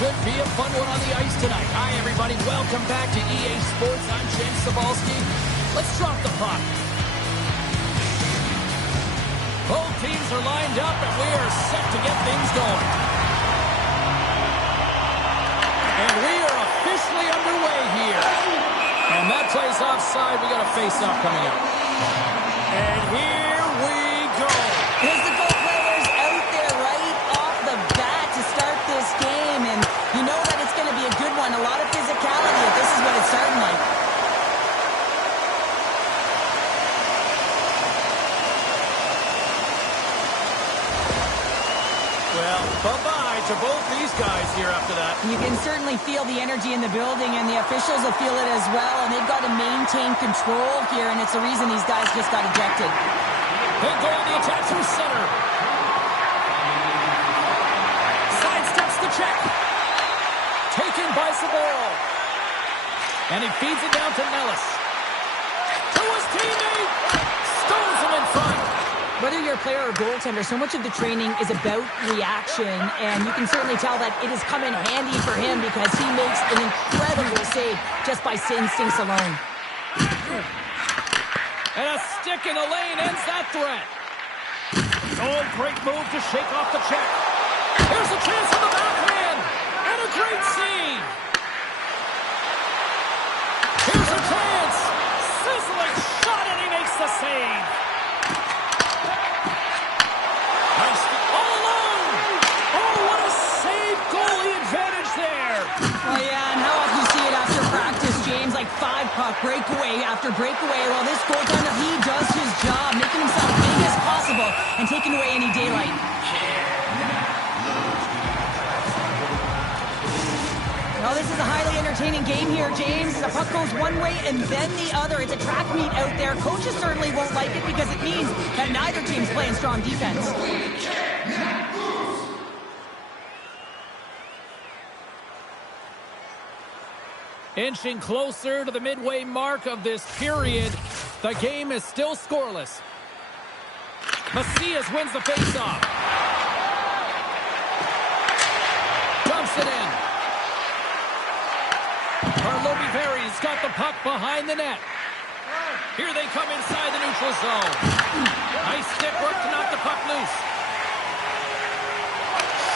Should be a fun one on the ice tonight. Hi, everybody. Welcome back to EA Sports. I'm James Cebulski. Let's drop the puck. Both teams are lined up, and we are set to get things going. And we are officially underway here. And that plays offside. We got a face-off coming up. And here we go. Here's the goal players out there right off the bat to start this game. And you know that it's going to be a good one. A lot of physicality if this is what it's starting like. Well, bye-bye to both these guys here after that. You can certainly feel the energy in the building, and the officials will feel it as well. And they've got to maintain control here, and it's the reason these guys just got ejected. They go on the attack through center. Sidesteps the check. Taken by Saboro. And he feeds it down to Nellis. To his teammate. Stones him in front. Whether you're a player or goaltender, so much of the training is about reaction, and you can certainly tell that it has come in handy for him because he makes an incredible save just by instincts alone. And a stick in the lane ends that threat. Oh, great move to shake off the check. Here's a chance for the backhand. And a great save. Here's a chance. Sizzling shot, and he makes the save. Nice. All alone. Oh, what a save. Goalie advantage there. Oh, yeah, and how often you see it after practice, James, like 5-puck breakaway after breakaway. Well, this goaltender, he does his job, making himself big as possible and taking away any daylight. Well, this is a highly entertaining game here, James. The puck goes one way and then the other. It's a track meet out there. Coaches certainly won't like it because it means that neither team's playing strong defense. Inching closer to the midway mark of this period. The game is still scoreless. Macias wins the faceoff. Dumps it in. Berry's got the puck behind the net. Here they come inside the neutral zone. Nice stick work to knock the puck loose.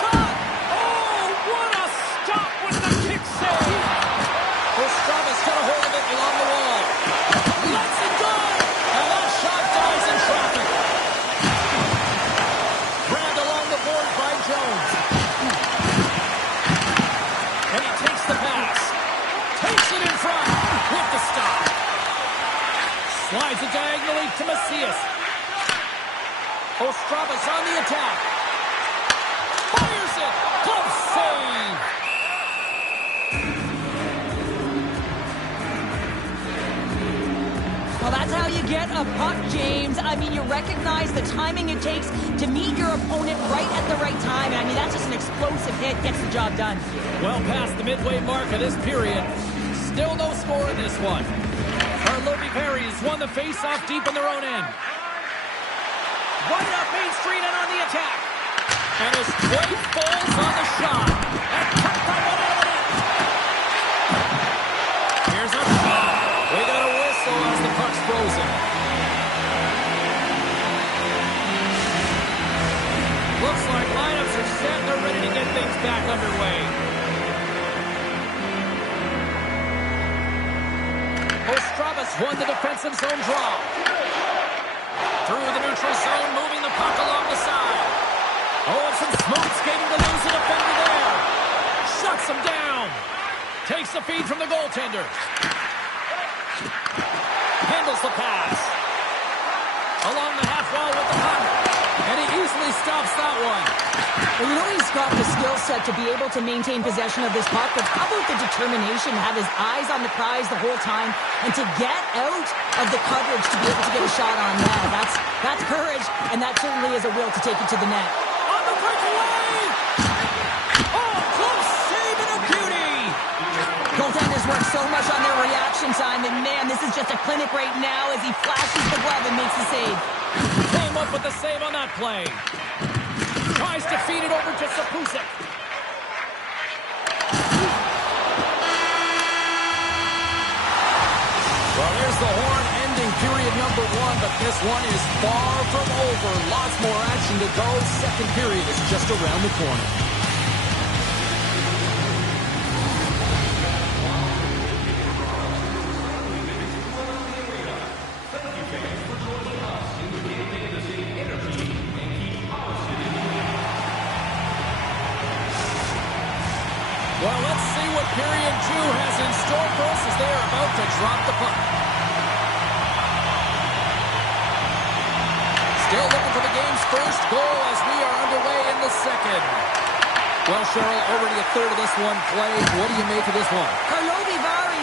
Shot! Oh, what a stop with the kick save! Ostrava's got a hold of it along the wall. Lets it go! And that shot dies in traffic. Grabbed along the board by Jones. And he takes the pass. Takes it in front with the stop. Slides it diagonally to Macias. Ostrava's on the attack. Fires it. Glove save. Well, that's how you get a puck, James. I mean, you recognize the timing it takes to meet your opponent right at the right time. I mean, that's just an explosive hit. Gets the job done. Well past the midway mark of this period. Still no score in this one. Carlovi Perry's won the face-off deep in their own end. Right up Main Street and on the attack. And his weight falls on the shot. And cut by one out of the net. Here's a shot. We got a whistle as the puck's frozen. Looks like lineups are set. They're ready to get things back underway. Ostrava's won the defensive zone draw. Through the neutral zone, moving the puck along the side. Oh, and some smooth skating to lose the defender there. Shuts him down. Takes the feed from the goaltender. Handles the pass. Along the half wall with the puck. And he easily stops that one. Well, you know he's got the skill set to be able to maintain possession of this puck, but how about the determination to have his eyes on the prize the whole time and to get out of the coverage to be able to get a shot on net? That's courage, and that certainly is a will to take it to the net. On the breakaway! Oh, close save and a beauty! Goaltenders work so much on their reaction time, and man, this is just a clinic right now as he flashes the glove and makes the save. Came up with the save on that play. Tries to feed it over to Sapusek. period number one, but this one is far from over. Lots more action to go. Second period is just around the corner. Well, let's see what period 2 has in store for us as they are about to drop the puck. Still looking for the game's first goal as we are underway in the second. Well, Cheryl, already a third of this one played. What do you make of this one?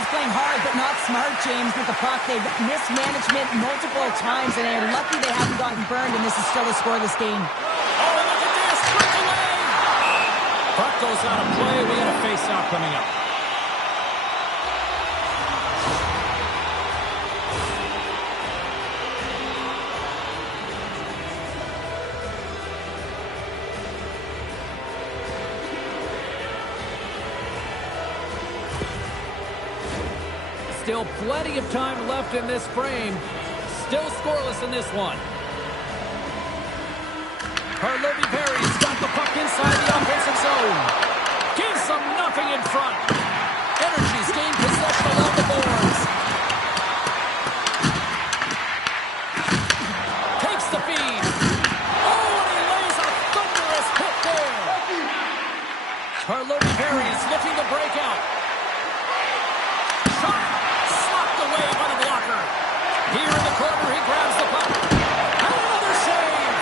is playing hard but not smart, James, with the puck. They've mismanagement multiple times, and they're lucky they haven't gotten burned, and this is still a scoreless game. Oh, look at this! Breakaway! Puck goes out of play. We got a face-off coming up. Still plenty of time left in this frame. Still scoreless in this one. Harlovi Perry's got the puck inside the offensive zone. Gives them nothing in front. Energy's gained possession along the boards. Takes the feed. Oh, and he lays a thunderous hit there. Harlovi Perry's looking to break out. Away by the blocker. Here in the corner, he grabs the puck. Another save.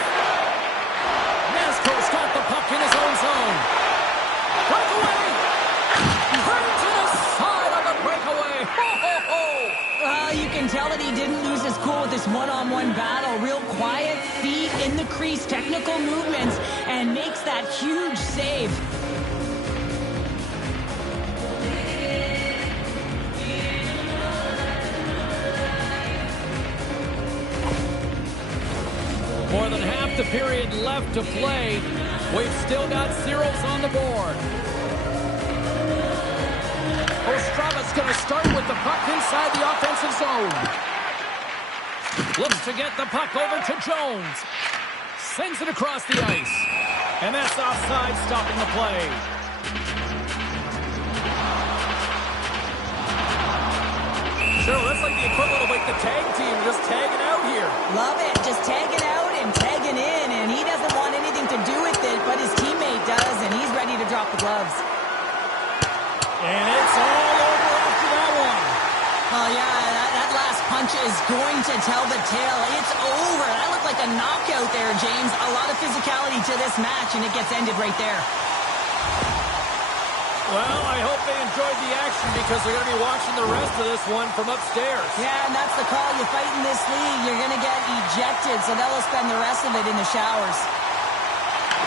Nasco's got the puck in his own zone. Breakaway. Turn to the side on the breakaway. Ho, ho, ho. You can tell that he didn't lose his cool with this one-on-one battle. Real quiet, feet in the crease, technical movements, and makes that huge save. More than half the period left to play. We've still got zeros on the board. Ostrava's going to start with the puck inside the offensive zone. Looks to get the puck over to Jones. Sends it across the ice. And that's offside, stopping the play. Sure, that's like the equivalent of like the tag team just tagging out here. Love it, just tagging out and tagging in, and he doesn't want anything to do with it, but his teammate does, and he's ready to drop the gloves. And it's all over after that one. Oh, yeah, that last punch is going to tell the tale. It's over. That looked like a knockout there, James. A lot of physicality to this match, and it gets ended right there. Well, I hope they enjoyed the action because they're going to be watching the rest of this one from upstairs. Yeah, and that's the call. You fight in this league, you're going to get ejected, so they'll spend the rest of it in the showers.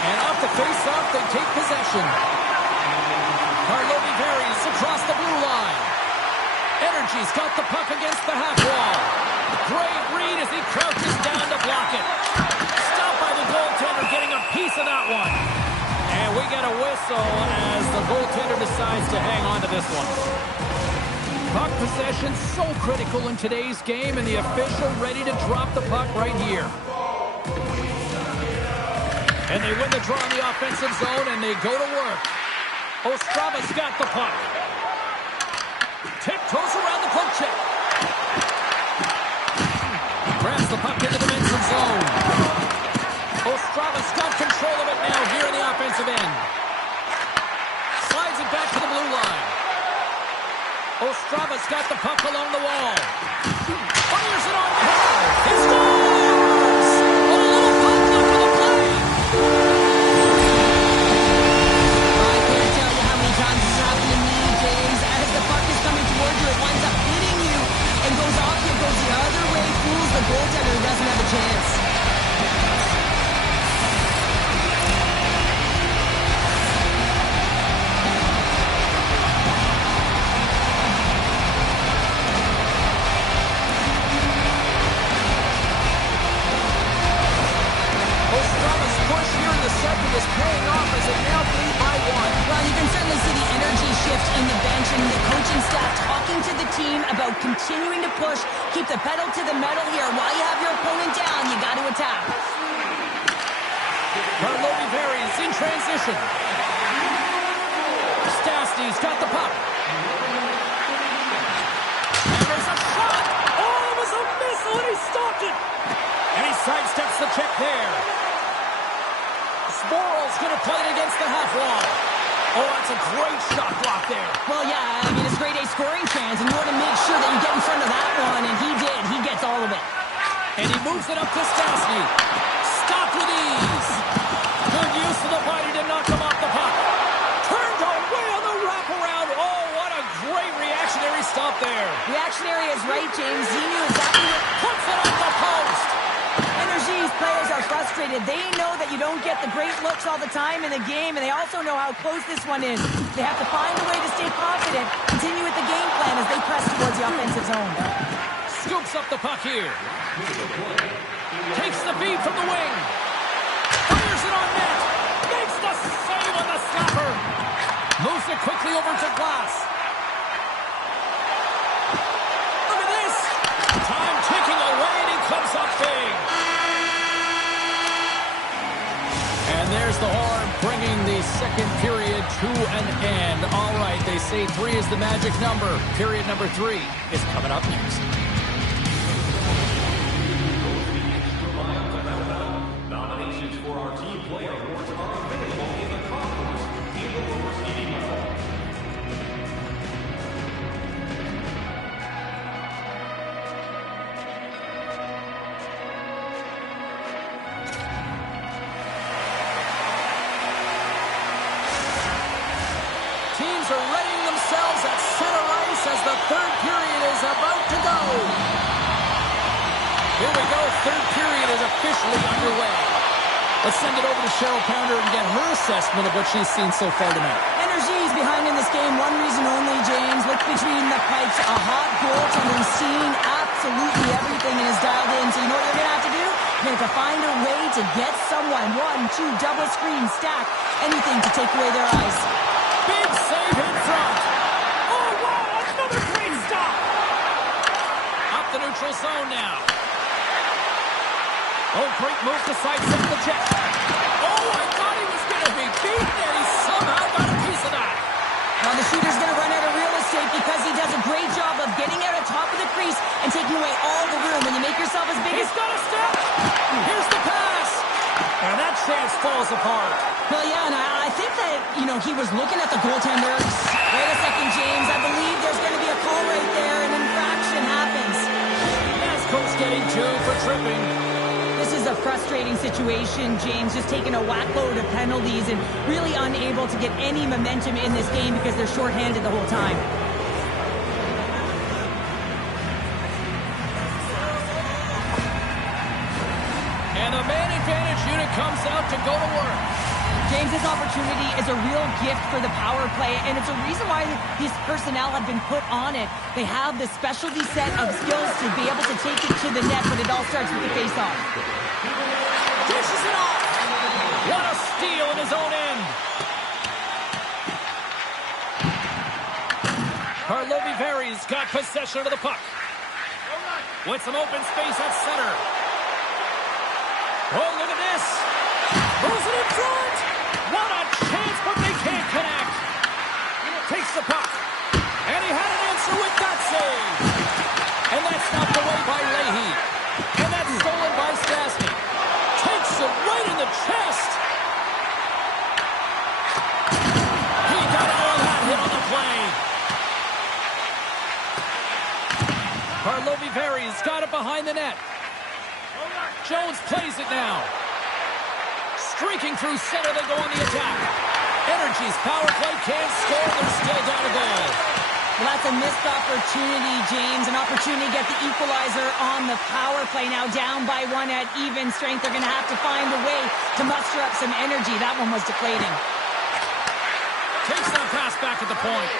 And off the face-off, they take possession. Harlovi varies across the blue line. Energy's got the puck against the half wall. Great read as he crouches down to block it. Stopped by the goaltender, getting a piece of that one. And we get a whistle as the goaltender decides to hang on to this one. Puck possession so critical in today's game, and the official ready to drop the puck right here. And they win the draw in the offensive zone, and they go to work. Ostrava's got the puck. Tiptoes around the poke check. Grabs the puck into the defensive zone. Ostrava's got control of it now here in the offensive end. Slides it back to the blue line. Ostrava's got the puck along the wall. Fires it on the header. He scores! A little puck left for the play. I can't tell you how many times this has happened to me, James. As the puck is coming towards you, it winds up hitting you and goes off you, goes the other way, fools the goaltender who doesn't have a chance. Is paying off as they now lead by one. Well, you can certainly see the energy shift in the bench and the coaching staff talking to the team about continuing to push, keep the pedal to the metal here. While you have your opponent down, you got to attack. Karlovy varies in transition. Stastny's got the puck. And there's a shot. Oh, it was a missile, and he stopped it. And he sidesteps the check there. Sporal's going to play it against the half wall. Oh, that's a great shot block there. Well, yeah, I mean, it's grade A scoring chance, and you want to make sure that you get in front of that one, and he did. He gets all of it. And he moves it up to Stastny. Stopped with ease. Good use of the body to knock him off the puck. Turned away on the wraparound. Oh, what a great reactionary stop there. Reactionary is right, James. He knew exactly what... Puts it off the post. Energy's players are frustrated. They know that you don't get the great looks all the time in the game, and they also know how close this one is. They have to find a way to stay confident, continue with the game plan as they press towards the offensive zone. Scoops up the puck here. Takes the feed from the wing. Fires it on net. Makes the save on the slapper. Moves it quickly over to glass. Look at this. Time ticking away, and he comes up big. And there's the horn, bringing the second period to an end. All right, they say 3 is the magic number. Period number 3 is coming up next. Nominations for our team player awards are available in the concourse in the lower seating level. Teams are readying themselves at center ice as the third period is about to go. Here we go. Third period is officially underway. Let's send it over to Cheryl Pounder and get her assessment of what she's seen so far tonight. Energy is behind in this game. One reason only, James. Look between the pipes. A hot goaltender seeing absolutely everything and is dialed in. So you know what you're going to have to do? You're going to have to find a way to get someone. 1, 2, double screen, stack, anything to take away their eyes. Big save in front. Oh, wow, another great stop. Up the neutral zone now. Oh, great move to sidestep the check. Oh, I thought he was going to be beaten, and he somehow got a piece of that. Now the shooter's going to run out of real estate because he does a great job of getting out on top of the crease and taking away all the room. When you make yourself as big as... He's got a step. Here's the pass. And that chance falls apart. Well, yeah, and I think that, you know, he was looking at the goaltender. Wait a second, James. I believe there's going to be a call right there. An infraction happens. As coach getting 2 for tripping. This is a frustrating situation, James, just taking a whack load of penalties and really unable to get any momentum in this game because they're shorthanded the whole time. And the man advantage unit comes out to go to work. James, this opportunity is a real gift for the power play, and it's a reason why these personnel have been put on it. They have the specialty set of skills to be able to take it to the net, but it all starts with the face-off. Dishes it off. What a steal in his own end. Karlovy varies got possession of the puck. With some open space at center. Oh, look at this. Moves it in front. What a chance, but they can't connect. Takes the puck. And he had an answer with that save. And that's knocked away by Leahy. And that's stolen by Stastny. Takes it right in the chest. He got all that hit on the play. Karlovy varies got it behind the net. Jones plays it now. Streaking through center, they go on the attack. Energy's power play can't score. They're still down a goal. Well, that's a missed opportunity, James. An opportunity to get the equalizer on the power play. Now down by 1 at even strength. They're going to have to find a way to muster up some energy. That one was deflating. Takes that pass back at the point.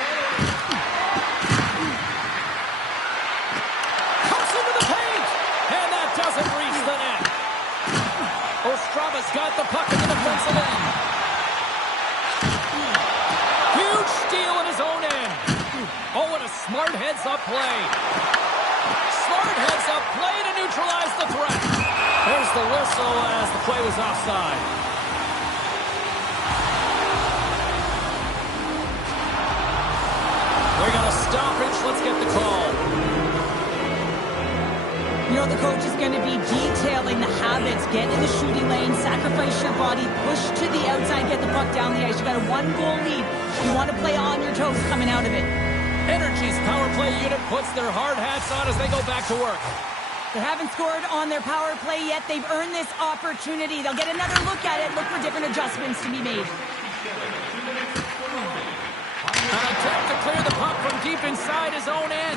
Comes into the paint. And that doesn't reach the net. Ostrava's got the puck in the defensive end. Huge steal in his own end. Oh, what a Smart heads-up play. Smart heads-up play to neutralize the threat. There's the whistle as the play was offside. We got a stoppage. Let's get the call. You know, the coach is going to be detailing the habits. Get in the shooting lane, sacrifice your body, push to the outside, get the puck down the ice. You got a 1-goal lead. You want to play on your toes coming out of it. Energy's power play unit puts their hard hats on as they go back to work. They haven't scored on their power play yet. They've earned this opportunity. They'll get another look at it, look for different adjustments to be made. An attempt to clear the puck from deep inside his own end.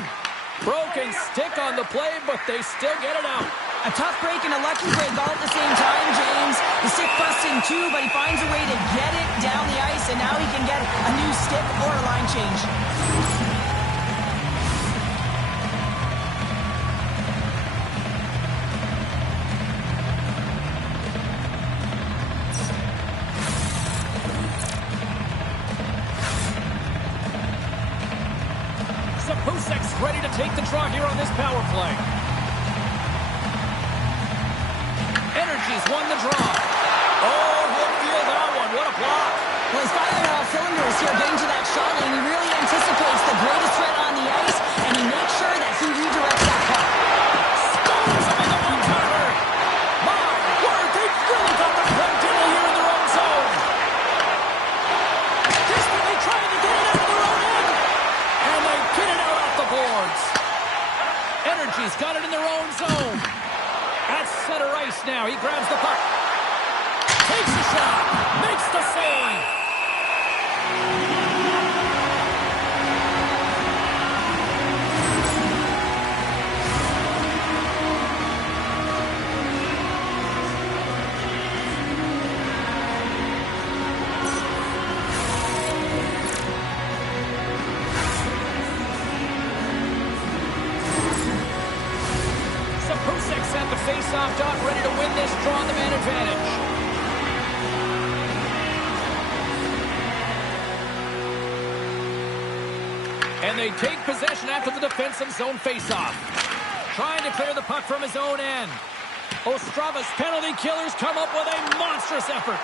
Broken stick on the play, but they still get it out. A tough break and a lucky break all at the same time, James. The stick busts in two, but he finds a way to get it down the ice, and now he can get a new stick or a line change. Pusek's ready to take the draw here on this power play. Energy's won the draw. Oh, he'll feel that one. What a block. Well, he's firing on all cylinders here, getting to that shot lane. He really anticipates the greatest threat on the ice, and he makes sure that he redirects that puck. Scores him in the one-timer. My word, they've really got the play deal here in their own zone. Desperately trying to get it out of their own end. And they get it out off the boards. Energy's got it in their own zone. At center ice now. He grabs the puck. Takes a shot. Makes the save. Pusek's at the face-off dot, ready to win this draw on the man advantage. And they take possession after the defensive zone face-off. Trying to clear the puck from his own end. Ostrava's penalty killers come up with a monstrous effort.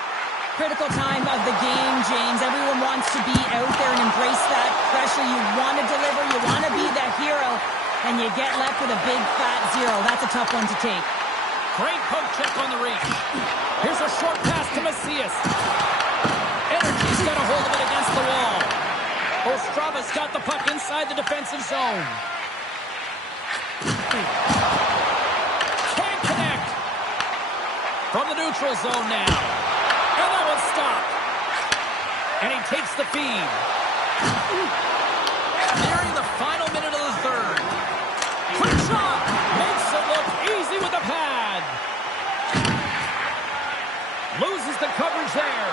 Critical time of the game, James. Everyone wants to be out there and embrace that pressure. You want to deliver. You want to be the hero. And you get left with a big, fat zero. That's a tough one to take. Great poke check on the reach. Here's a short pass to Macias. Energy's got a hold of it against the wall. Ostrava's got the puck inside the defensive zone. Can't connect. From the neutral zone now. And that one's stopped. And he takes the feed. Nearing the final minute of the third. Quick shot! Makes it look easy with the pad. Loses the coverage there.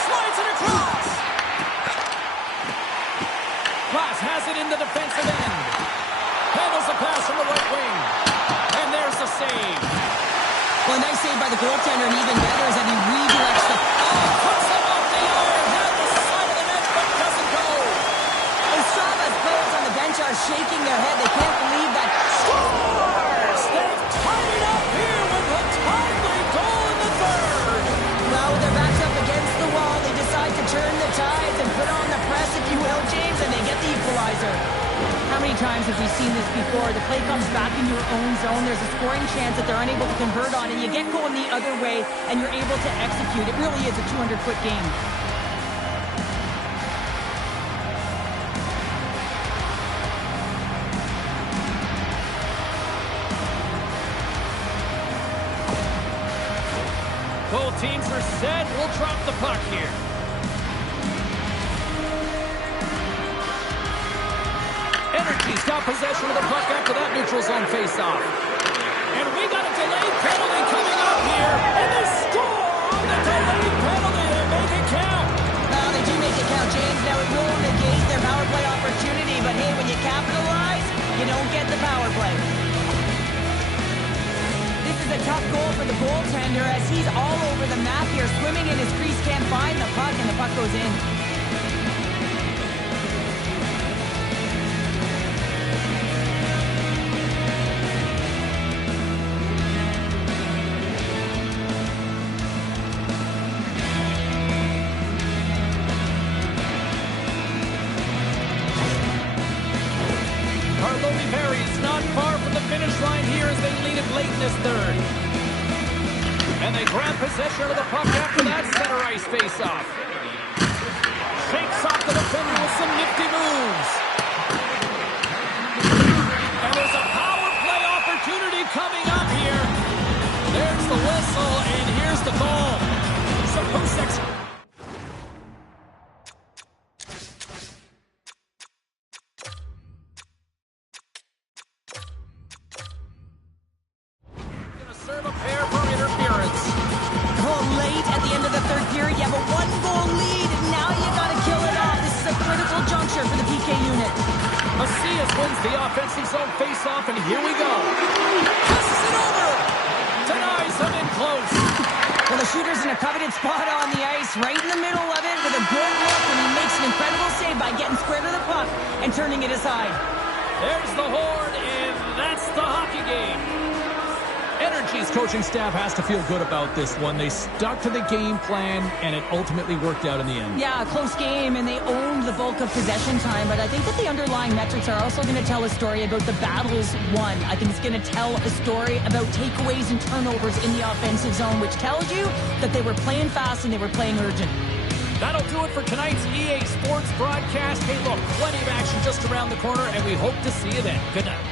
Slides it across. Glass has it in the defensive end. Handles the pass from the right wing. And there's the save. Well, a nice save by the goaltender, and even better is that he redirects the... Puts it off the iron. Down the side of the net, but doesn't go. Ostrava's players on the bench are shaking their head. They can't believe that. Scores! They've tied it up here with a timely goal in the third. Well, with their backs up against the wall, they decide to turn the tides and put on the press, if you will, James, and they get the equalizer. How many times have we seen this before? The play comes back in your own zone. There's a scoring chance that they're unable to convert on, and you get going the other way, and you're able to execute. It really is a 200-foot game. Both teams are set. We'll drop the puck here. Energy's got possession of the puck after that neutral zone face-off. And we got a delayed penalty coming up here. And they score on the delayed penalty. They make it count. Well, they do make it count, James. Now it will negate their power play opportunity. But hey, when you capitalize, you don't get the power play. This is a tough goal for the goaltender as he's all over the map here. Swimming in his crease, can't find the puck, and the puck goes in. finish line here as they lead it late in this third. And they grab possession of the puck after that center ice face-off. Shakes off the defender with some nifty moves. And there's a power play opportunity coming up here. There's the whistle, and here's the goal. Sapusek. Serve a pair for interference. Oh, late at the end of the third period, you have a one-goal lead. Now you got to kill it off. This is a critical juncture for the PK unit. Macias wins the offensive zone face-off, and here we go. Passes it over. Denies him in close. Well, the shooter's in a coveted spot on the ice, right in the middle of it with a good look, and he makes an incredible save by getting square to the puck and turning it aside. There's the horn, and that's the hockey game. Energy's coaching staff has to feel good about this one. They stuck to the game plan, and it ultimately worked out in the end. Yeah, a close game, and they owned the bulk of possession time, but I think that the underlying metrics are also going to tell a story about the battles won. I think it's going to tell a story about takeaways and turnovers in the offensive zone, which tells you that they were playing fast and they were playing urgent. That'll do it for tonight's EA Sports broadcast. Hey, look, plenty of action just around the corner, and we hope to see you then. Good night.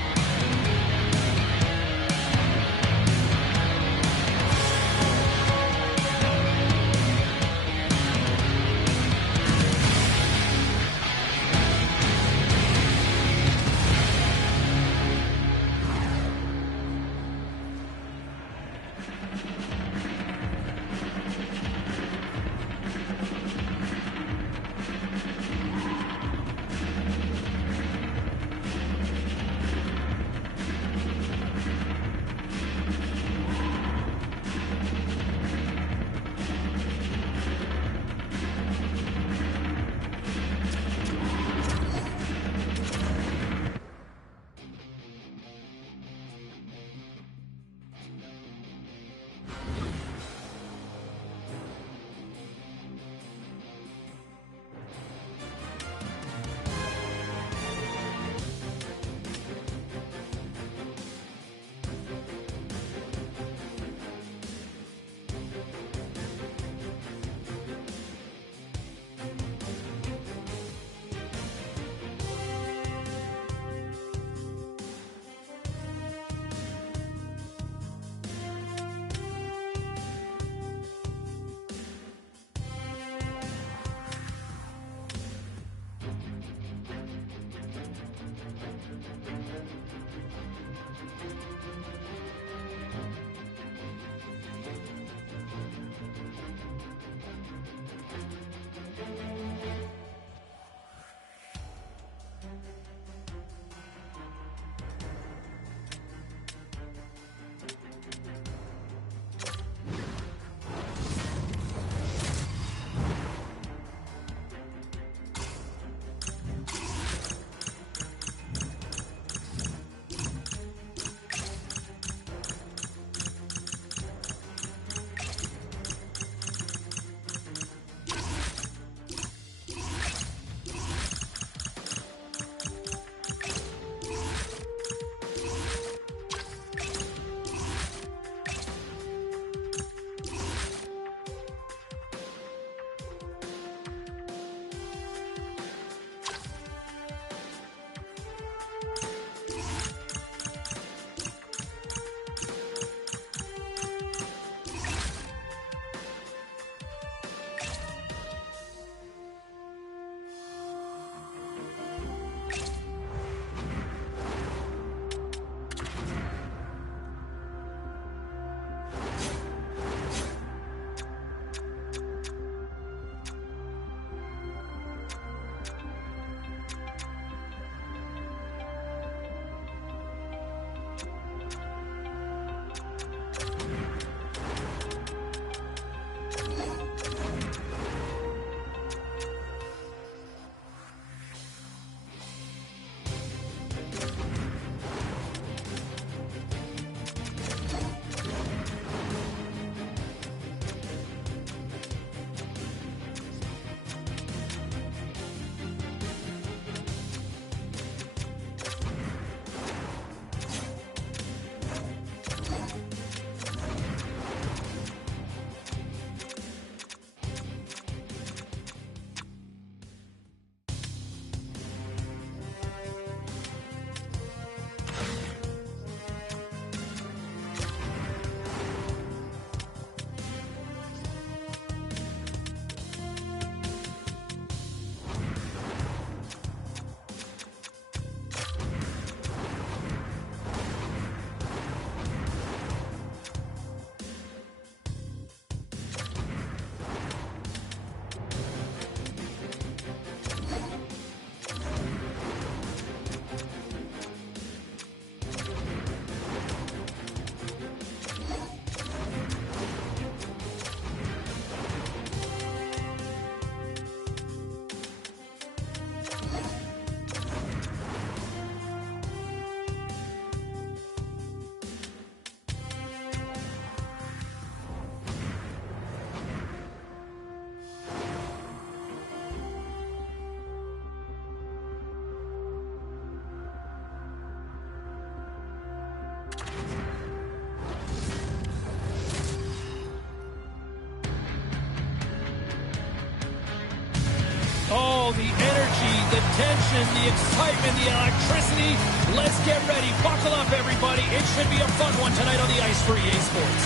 tension, the excitement, the electricity. Let's get ready. Buckle up, everybody. It should be a fun one tonight on the ice for EA Sports.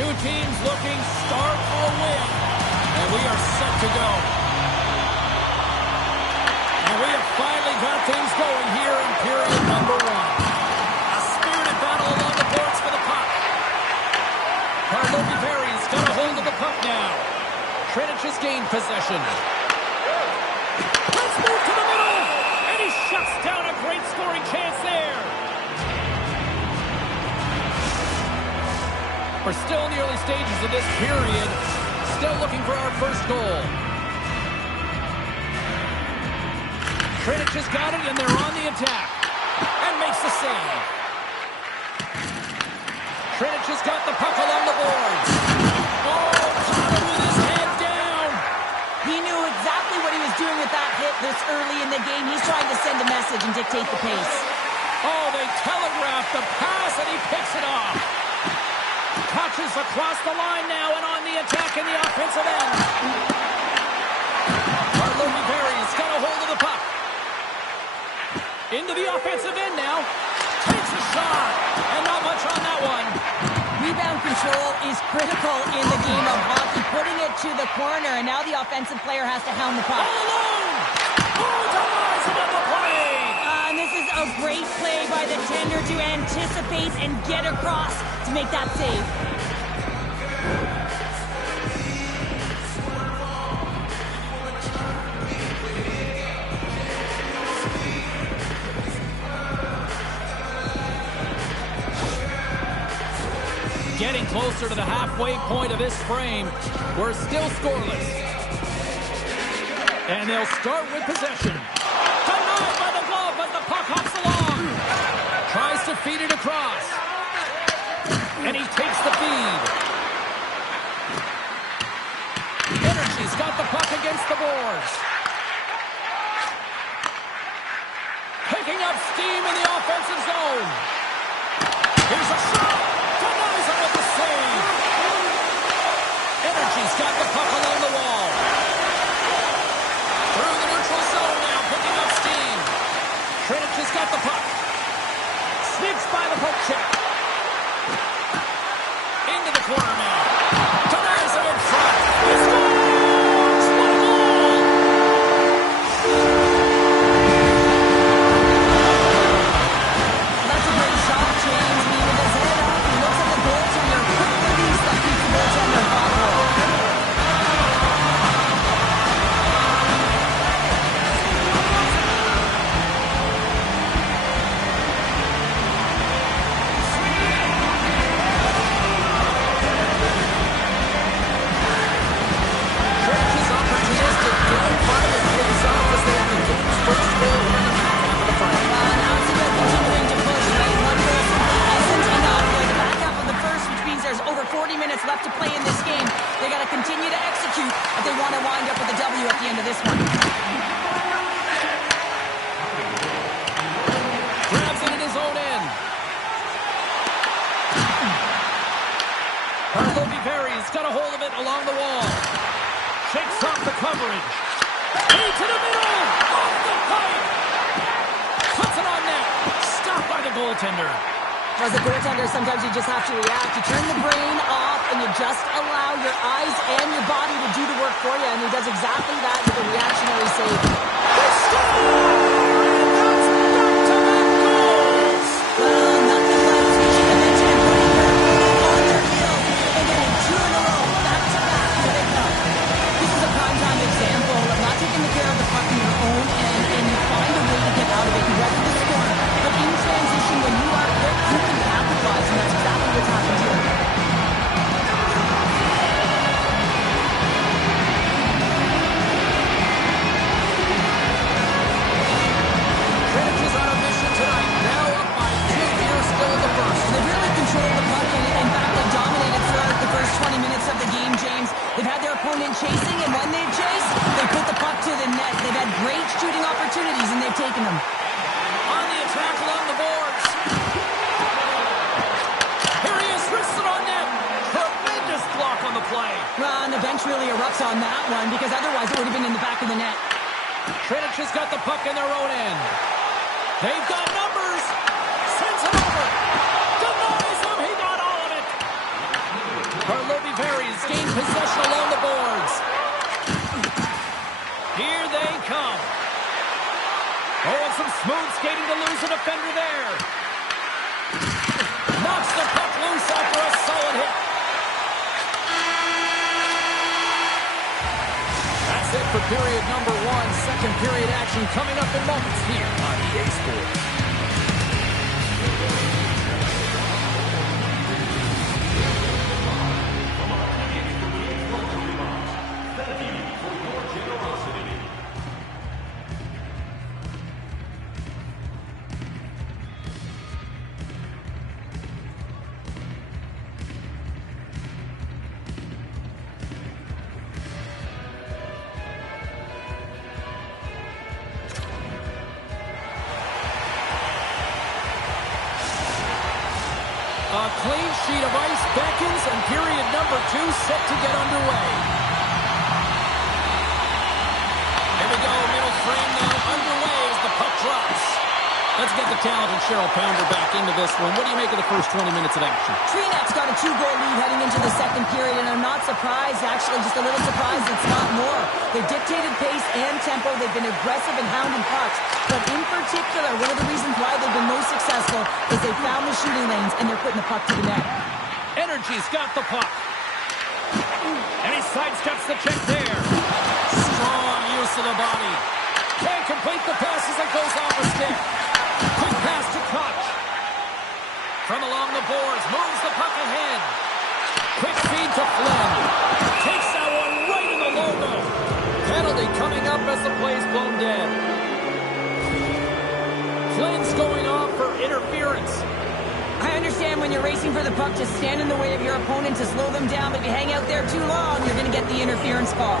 Two teams looking start or win. And we are set to go. And we have finally got things going here in period number one. A spirited battle along the boards for the puck. Perry's got a hold of the puck now. Trinich has gained possession. Let's move to the middle. And he shuts down a great scoring chance there. We're still in the early stages of this period. Still looking for our first goal. Trinich has got it, and they're on the attack. And makes the save. Trinich has got the puck along the boards. Oh, Kuba with his head down. He knew exactly what he was doing with that hit this early in the game. He's trying to send a message and dictate the pace. Oh, they telegraphed the pass, and he picks it off. Touches across the line now and on the attack in the offensive end. Perry's got a hold of the puck. Into the offensive end now. Takes a shot. And not much on that one. Rebound control is critical in the game of hockey. Putting it to the corner, and now the offensive player has to hound the puck. All alone! Oh, denies him on the play! And this is a great play by the tender to anticipate and get across to make that save. Getting closer to the halfway point of this frame. We're still scoreless. And they'll start with possession. Denied by the glove as the puck hops along. Tries to feed it across. And he takes the feed. Energy's got the puck against the boards. Picking up steam in the offensive zone. Here's a shot. Denies him with the save. Energy's got the puck along the wall. Through the neutral zone now, picking up steam. Trinich has got the puck. Sneaks by the poke check. Into the corner now. Denies him in front. He scores! What a goal! That's a great shot, James. He with his head up. He looks at the goaltender. Quick release that keeps the goaltender foul. Trinich is opportunistic. Getting finally pays off as they have the game's first goal here in the back half of the frame. Now still continuing to push. One goal simply isn't enough. They're in the back half of the first, which means there's over 40 minutes left to play in this game. They got to continue to execute if they want to wind up with a W at the end of this one. Grabs it in his own end. Perry's got a hold of it along the wall. Shakes off the coverage. Hey, to the middle! Off the pipe! Puts it on net. Stopped by the goaltender. As a goaltender, sometimes you just have to react. You turn the brain off and you just allow your eyes and your body to do the work for you. And he does exactly that with a reactionary save. They score! And that's back-to-back goals! Well, nothing like teaching them into and putting their feet on their heels and getting two in a row, back-to-back. Here they come. This is a prime-time example of not taking care of the puck in your own end, and you find a way to get out of it. You ready to score, but in transition, when you are quick, you can capitalize, and that's exactly what's happened here. Trinich is on a mission tonight. Now up by 2 here, still in the first. They've really controlled the puck, and in fact, they dominated throughout the first 20 minutes of the game, James. They've had their opponent chasing, and when they've chased, they put the puck to the net. They've had great shooting opportunities, and they've taken them. On the attack along the boards. Here he is, wristed on net. Tremendous block on the play. Well, and the bench really really erupts on that one because otherwise it would have been in the back of the net. Trinich has got the puck in their own end. They've got numbers. Sends it over. Denies him. He got all of it. Berry's gained possession along the boards. Here they come. Oh, and some smooth skating to lose a defender there. Knocks the puck loose after a solid hit. That's it for period number one. Second period action coming up in moments here on EA Sports. A clean sheet of ice beckons, and period number two set to get underway. Here we go, middle frame now underway as the puck drops. Let's get the talented Cheryl Pounder back into this one. What do you make of the first 20 minutes of action? Trinek's got a 2-goal lead heading into the second period, and I'm not surprised, actually just a little surprised it's not more. They've dictated pace and tempo. They've been aggressive and hounding pucks. But in particular, one of the reasons why they've been most successful is they found the shooting lanes, and they're putting the puck to the net. Energy's got the puck. And he sidesteps the check there. Strong use of the body. Can't complete the pass as it goes off a stick. Quick pass to Koch. From along the boards, moves the puck ahead. Quick feed to Flynn. Takes that one right in the logo. Penalty coming up as the play's blown dead. Flynn's going off for interference. I understand when you're racing for the puck to stand in the way of your opponent to slow them down, but if you hang out there too long, you're going to get the interference call.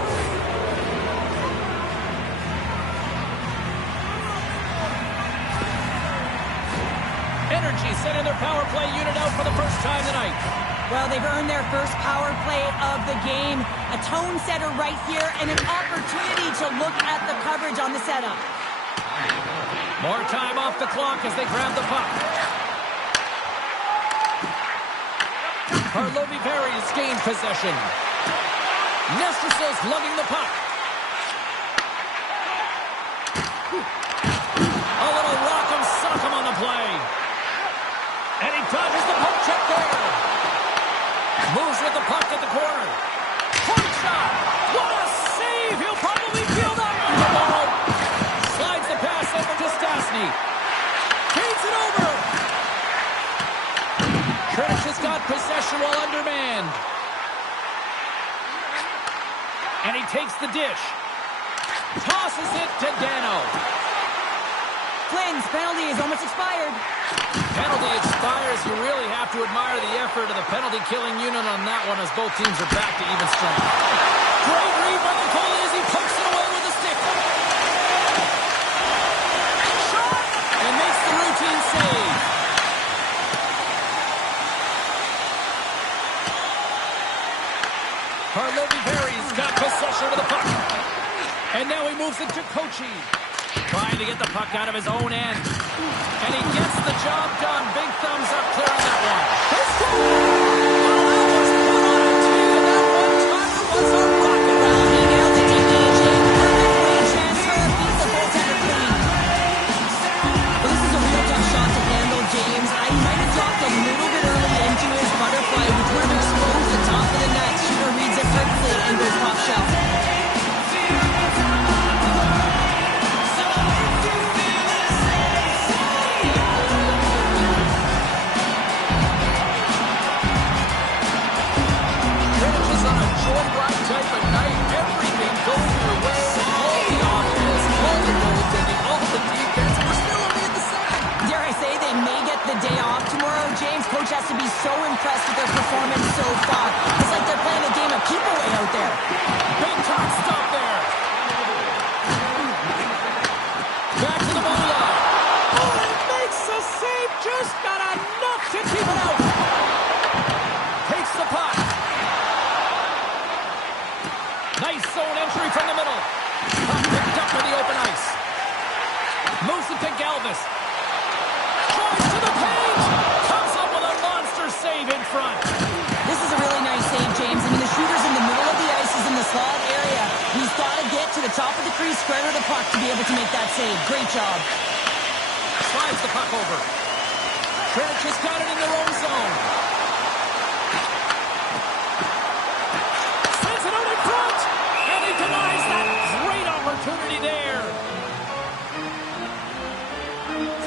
Energy sending their power play unit out for the first time tonight. Well, they've earned their first power play of the game. A tone setter right here and an opportunity to look at the coverage on the setup. More time off the clock as they grab the puck. Berry's gained possession. Nestrasil's lugging the puck. A little rock'em sock'em on the play. And he dodges the poke check there. Moves with the puck at the corner. Point shot. What a save. He'll probably feel that one tomorrow. Slides the pass over to Stastny. Feeds it over. Trinich has got possession while undermanned. And he takes the dish. Tosses it to Dano. Flynn's penalty is almost expired. Penalty expires. You really have to admire the effort of the penalty-killing unit on that one as both teams are back to even strength. Great read by the goalie as he pokes it away with a stick. Shot! And makes the routine save. Berry's got possession of the puck. And now he moves it to Kochi. Trying to get the puck out of his own end. And he gets the job done. Big thumbs up clearing that one. That was put on a tee, and that one-timer was a rocket. Well, he nailed it to DJ. Perfect way transfer. Beats the goaltender clean. Well, this is a real tough shot to handle, James. I might have dropped a little bit early into his butterfly, which would have exposed the top of the net. Shooter reads it perfectly and goes top shelf. Type of night, everything going your way, all the offense, all the goaltending, all the defense, and we're still only at the second. Dare I say they may get the day off tomorrow, James. Coach has to be so impressed with their performance so far. It's like they're playing a game of keep-away out there. Big top stop there. Back to the blue line. Oh, he makes the save, just got enough to keep it out. Takes the puck. free square of the puck to be able to make that save. Great job. Slides the puck over. Trinich has got it in their own zone. Sends it out in front. And he denies that great opportunity there.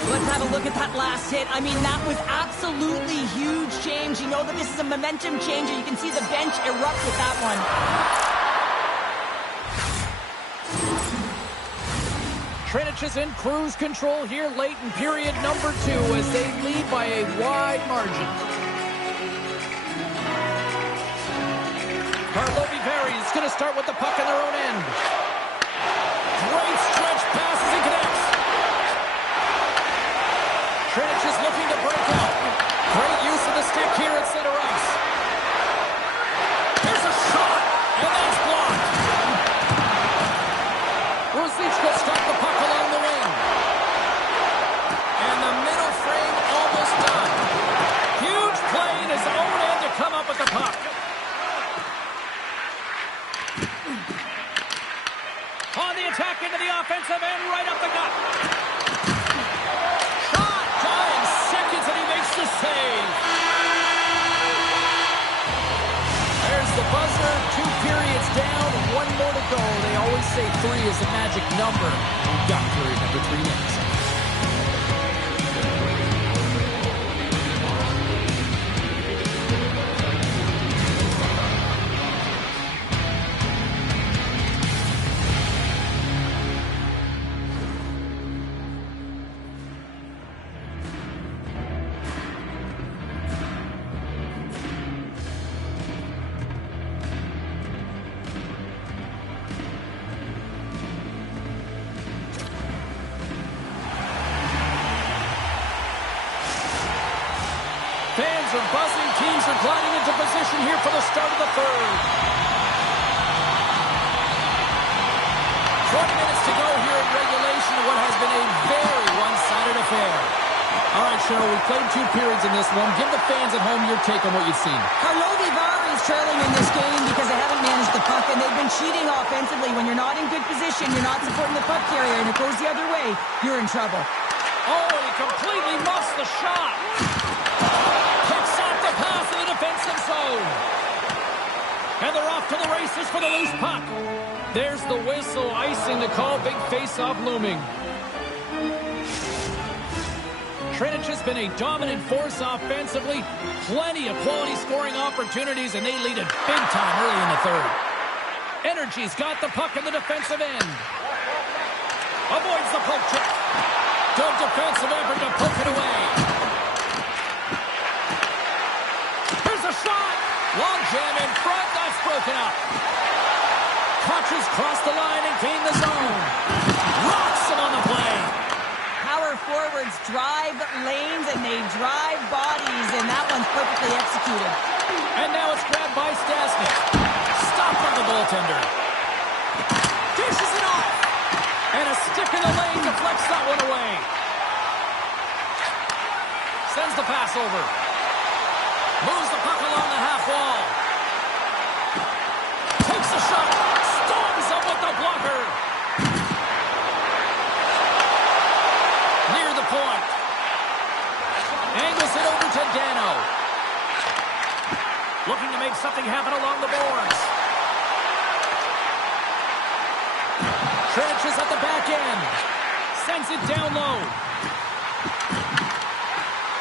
Let's have a look at that last hit. I mean, that was absolutely huge change. You know that this is a momentum changer. You can see the bench erupt with that one. Trinich is in cruise control here late in period number 2 as they lead by a wide margin. Karlovy-Vary is going to start with the puck in their own end. Great stretch passes and connects. Trinich is looking to break out. Great use of the stick here at center ice. Here's a shot, and that's blocked. Ruzicka stopped the puck along the wing. And the middle frame almost done. Huge play in his own end to come up with the puck. On the attack into the offensive end, right up the gut. Shot, dying seconds, and he makes the save. There's the buzzer, 2 periods down, 1 more to go. They always say 3 is a magic number. We've got period number 3 next. Fans are buzzing. Teams are gliding into position here for the start of the third. 20 minutes to go here in regulation of what has been a very one-sided affair. All right, Cheryl, we played 2 periods in this one. Give the fans at home your take on what you've seen. Karlovy-Vary is trailing in this game because they haven't managed the puck, and they've been cheating offensively. When you're not in good position, you're not supporting the puck carrier, and it goes the other way, you're in trouble. Oh, he completely muffs the shot. Picks off the pass in the defensive zone. And they're off to the races for the loose puck. There's the whistle, icing the call, big face-off looming. Trinich has been a dominant force offensively. Plenty of quality scoring opportunities, and they lead it big time early in the third. Energy's got the puck in the defensive end. Avoids the poke check. Good defensive effort to poke it away. Here's a shot. Long jam in front. That's broken up. Touches cross the line and gain the zone. Rocks him on the play. Power forwards drive lanes and they drive bodies, and that one's perfectly executed. And now it's grabbed by Stastny. Stopped by the goaltender. Dishes it off. And a stick in the lane deflects that one away. Sends the pass over. Moves the puck along the half wall. Takes a shot. Storms up with the blocker. Near the point. Angles it over to Dano. Looking to make something happen along the boards. Trinich is at the back end. Sends it down low.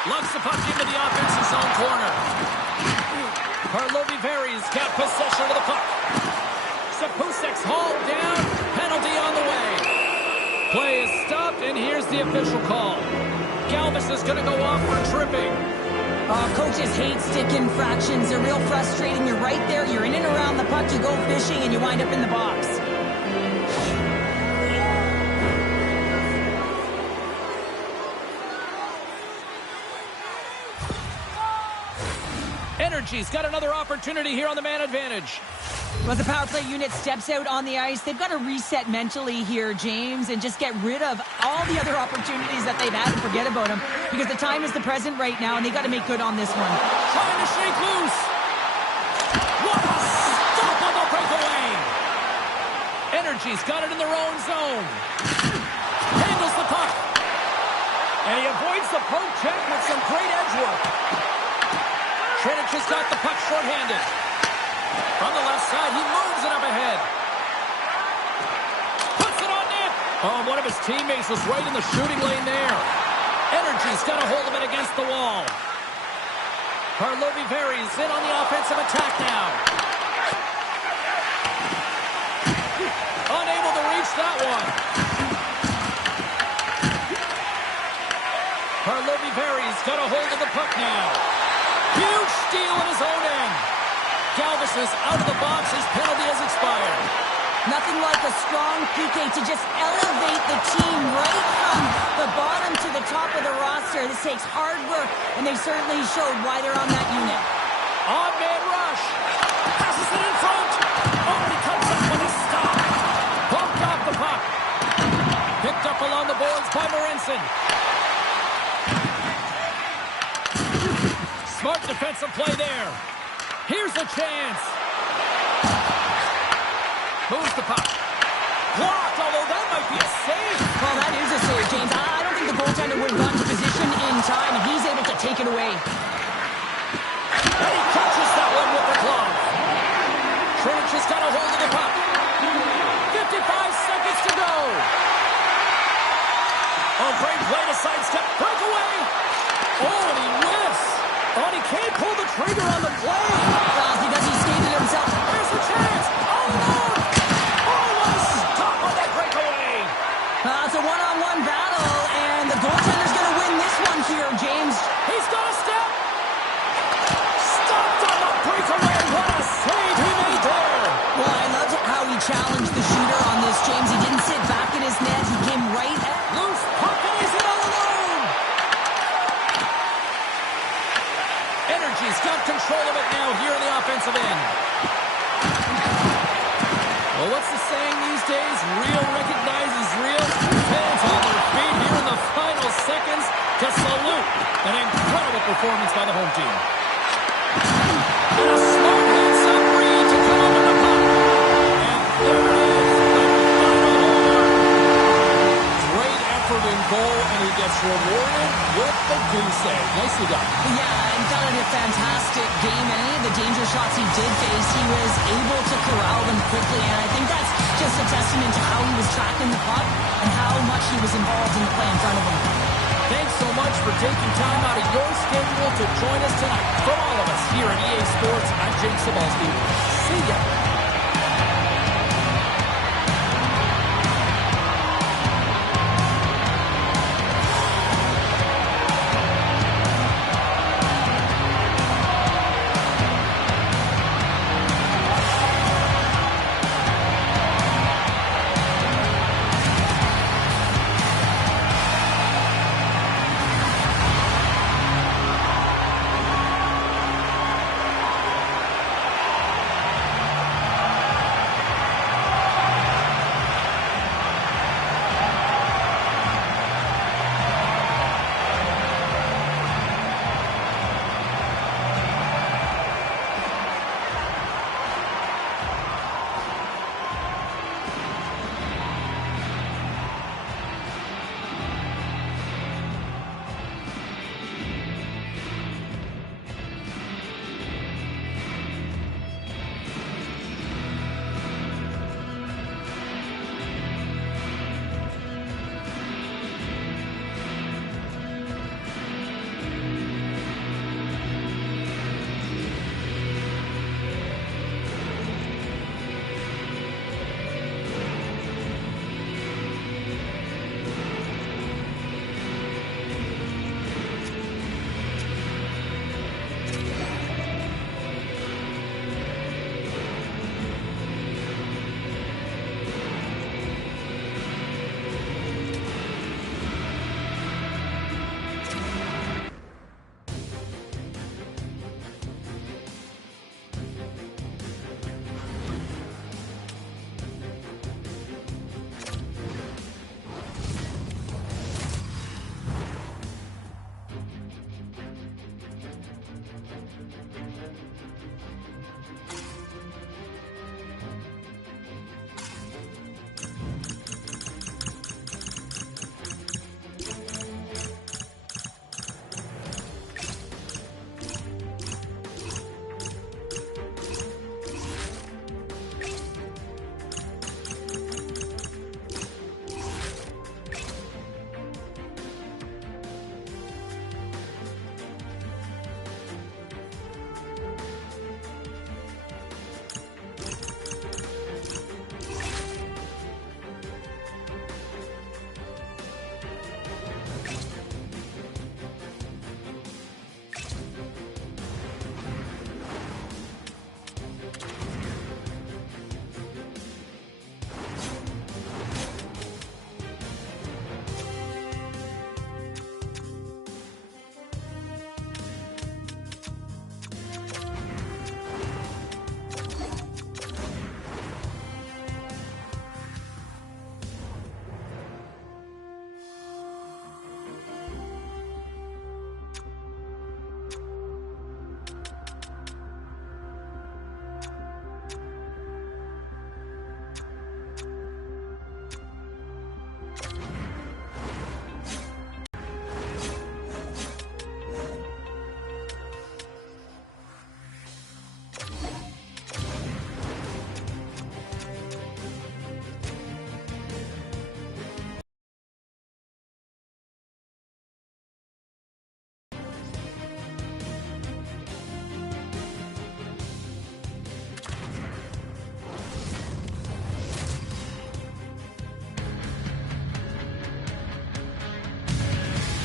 Lugs the puck into the offensive zone corner. Karlovy-Vary's got possession of the puck. Sapusek's hauled down. Penalty on the way. Play is stopped, and here's the official call. Galvis is going to go off for tripping. Coaches hate stick infractions. They're real frustrating. You're right there. You're in and around the puck. You go fishing, and you wind up in the box. Energy's got another opportunity here on the man advantage. Well, the power play unit steps out on the ice. They've got to reset mentally here, James, and just get rid of all the other opportunities that they've had and forget about them, because the time is the present right now, and they got to make good on this one. Trying to shake loose. What a stop on the breakaway. Energy's got it in their own zone. Handles the puck. And he avoids the poke check with some great edge work. Petr has got the puck shorthanded. From the left side, he moves it up ahead. Puts it on net. Oh, one of his teammates was right in the shooting lane there. Energy's got a hold of it against the wall. Varies in on the offensive attack now. Unable to reach that one. Varies got a hold of the puck now. Huge steal in his own end. Galvis is out of the box. His penalty has expired. Nothing like a strong PK to just elevate the team right from the bottom to the top of the roster. This takes hard work, and they certainly showed why they're on that unit. On-man rush. Passes it in front. Oh, he comes up with a stop. Bumped off the puck. Picked up along the boards by Morinson. Smart defensive play there. Here's a chance. Moves the puck. Blocked, although that might be a save. Well, that is a save, James. I don't think the goaltender would have gotten to position in time, and he's able to take it away. And he catches that one with the glove. Trench has got a hold of the puck. 55 seconds to go. Oh, great play to sidestep. Breakaway. Oh, and he whiffs. Oh, and he can't pull the trigger on the play. Because he skated himself. There's the chance. All alone. Oh, what a stop on that breakaway. It's a one-on-one battle, and the goaltender's going to win this one here, James. He's got a step. Stopped on the breakaway. What a save he made there. Well, I loved how he challenged the shooter on this, James. He didn't sit back in his net. He came right at loose puck, and he's in all alone. Energy's got control of it now here on the offensive end. Well, what's the saying these days? Real recognizes real. Fans on their feet here in the final seconds to salute an incredible performance by the home team. And a smart hands-up read to come up with the puck. And there it is, the final homer. Great effort in goal, and he gets rewarded with the goose egg. Nicely done. Yeah, and got a fantastic game. And any of the danger shots he did face, he was able to corral them quickly. And I think that's just a testament to how he was tracking the puck and how much he was involved in the play in front of him. Thanks so much for taking time out of your schedule to join us tonight. From all of us here at EA Sports, I'm Jake Sabalski. See ya.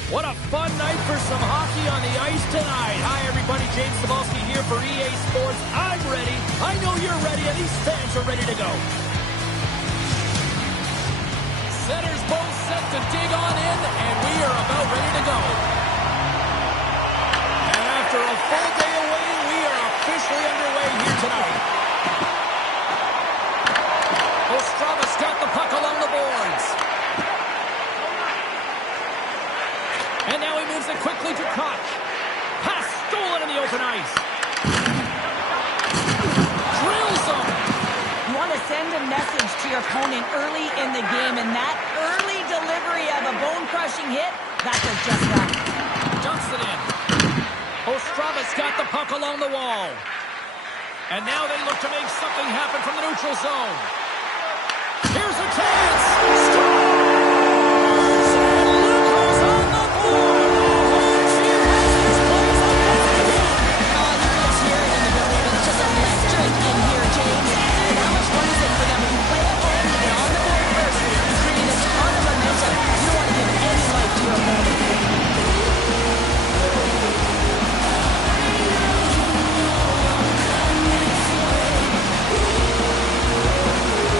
What a fun night for some hockey on the ice tonight. Hi, everybody. James Cebulski here for EA Sports. I'm ready. I know you're ready, and these fans are ready to go. Centers both set to dig on in, and we are about ready to go. And after a full day away, we are officially underway here tonight. Ostrava's got the puck along the boards. And now he moves it quickly to Koch. Pass stolen in the open ice. Drills him. You want to send a message to your opponent early in the game, and that early delivery of a bone-crushing hit, that does just that. Dumps it in. Ostrava's got the puck along the wall. And now they look to make something happen from the neutral zone. Here's a chance. Scores! And Luca's on the board. Ovechkin has these plays on the again. Oh, you can just hear it in the building. It's just electric in here, James. And how much fun is it for them when you play at home and get on the board first? It's creating a ton of momentum. You don't want to give any life to your opponent.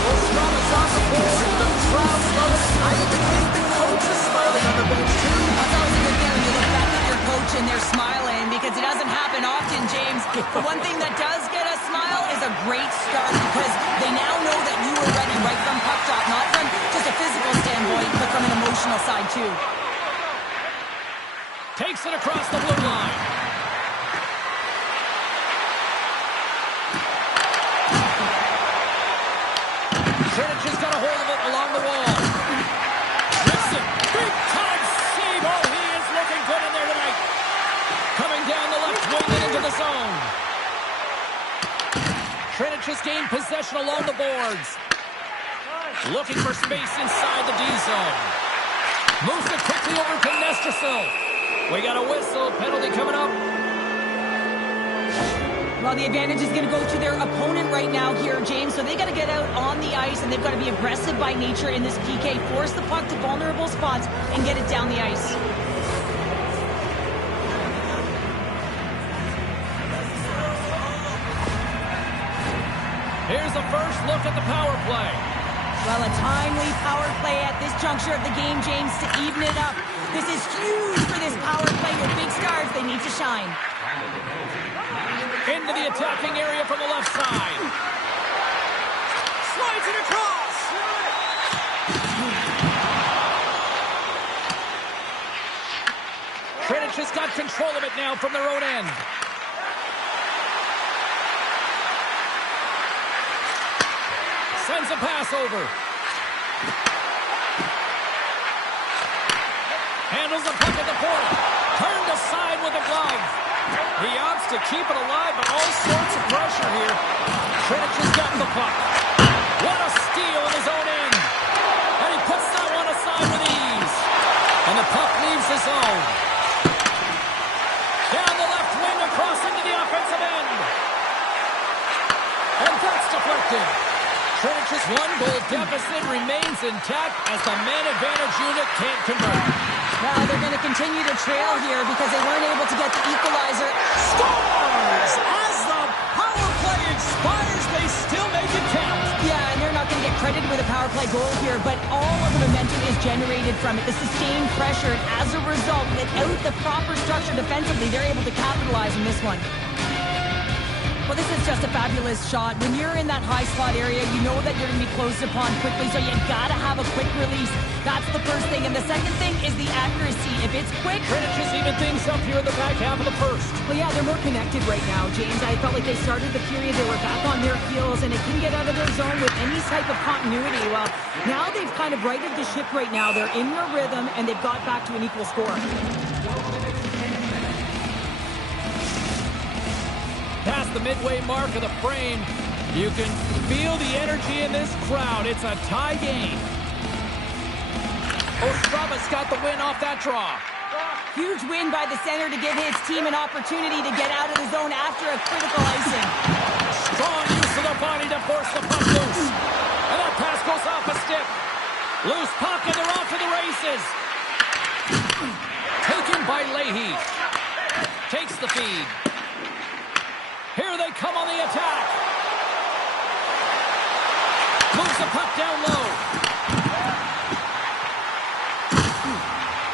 Ostrava's on the board. The crowd's loving it. I even think the coach is smiling on the bench, too. That's always a good thing when you look back at your coach and they're smiling, because it doesn't happen often, James. The one thing that does get a smile is a great start, because they now know that you were ready right from puck drop, not from just a physical standpoint, but from an emotional side, too. Takes it across the blue line. Trinich has got a hold of it along the wall. Listen, big time save. Oh, he is looking good in there tonight. Coming down the left wing and into the zone. Trinich has gained possession along the boards. Looking for space inside the D zone. Moves it quickly over to Nestrasil. We got a whistle. Penalty coming up. Well, the advantage is going to go to their opponent right now here, James. So they got to get out on the ice, and they've got to be aggressive by nature in this PK. Force the puck to vulnerable spots and get it down the ice. Here's the first look at the power play. Well, a timely power play at this juncture of the game, James, to even it up. This is huge for this power play with big stars. They need to shine. Into the attacking area from the left side. Slides it across. Trinich has got control of it now from their own end. Sends a pass over. Handles the puck at the point. Turned aside with a glove. He opts to keep it alive, but all sorts of pressure here. Trinich has gotten the puck. What a steal in his own end. And he puts that one aside with ease. And the puck leaves the zone. Down the left wing across into the offensive end. And that's deflected. Trinich's one-goal deficit remains intact as the man advantage unit can't convert. Well, they're going to continue to trail here because they weren't able to get the equalizer. Scores! As the power play expires, they still make it count. Yeah, and they're not going to get credited with a power play goal here, but all of the momentum is generated from it. The sustained pressure, and as a result, without the proper structure defensively, they're able to capitalize on this one. Well, this is just a fabulous shot. When you're in that high slot area, you know that you're going to be closed upon quickly, so you got to have a quick release. That's the first thing. And the second thing is the accuracy. If it's quick... Trinich has even things up here in the back half of the first. Well, yeah, they're more connected right now, James. I felt like they started the period, they were back on their heels, and they couldn't get out of their zone with any type of continuity. Well, now they've kind of righted the ship right now. They're in their rhythm, and they've got back to an equal score. Past the midway mark of the frame, you can feel the energy in this crowd. It's a tie game. Ostrava's got the win off that draw. Huge win by the center to give his team an opportunity to get out of the zone after a critical icing. Strong use of the body to force the puck loose. And that pass goes off a stick. Loose puck and they're off to the races. lead. Here they come on the attack. Moves the puck down low.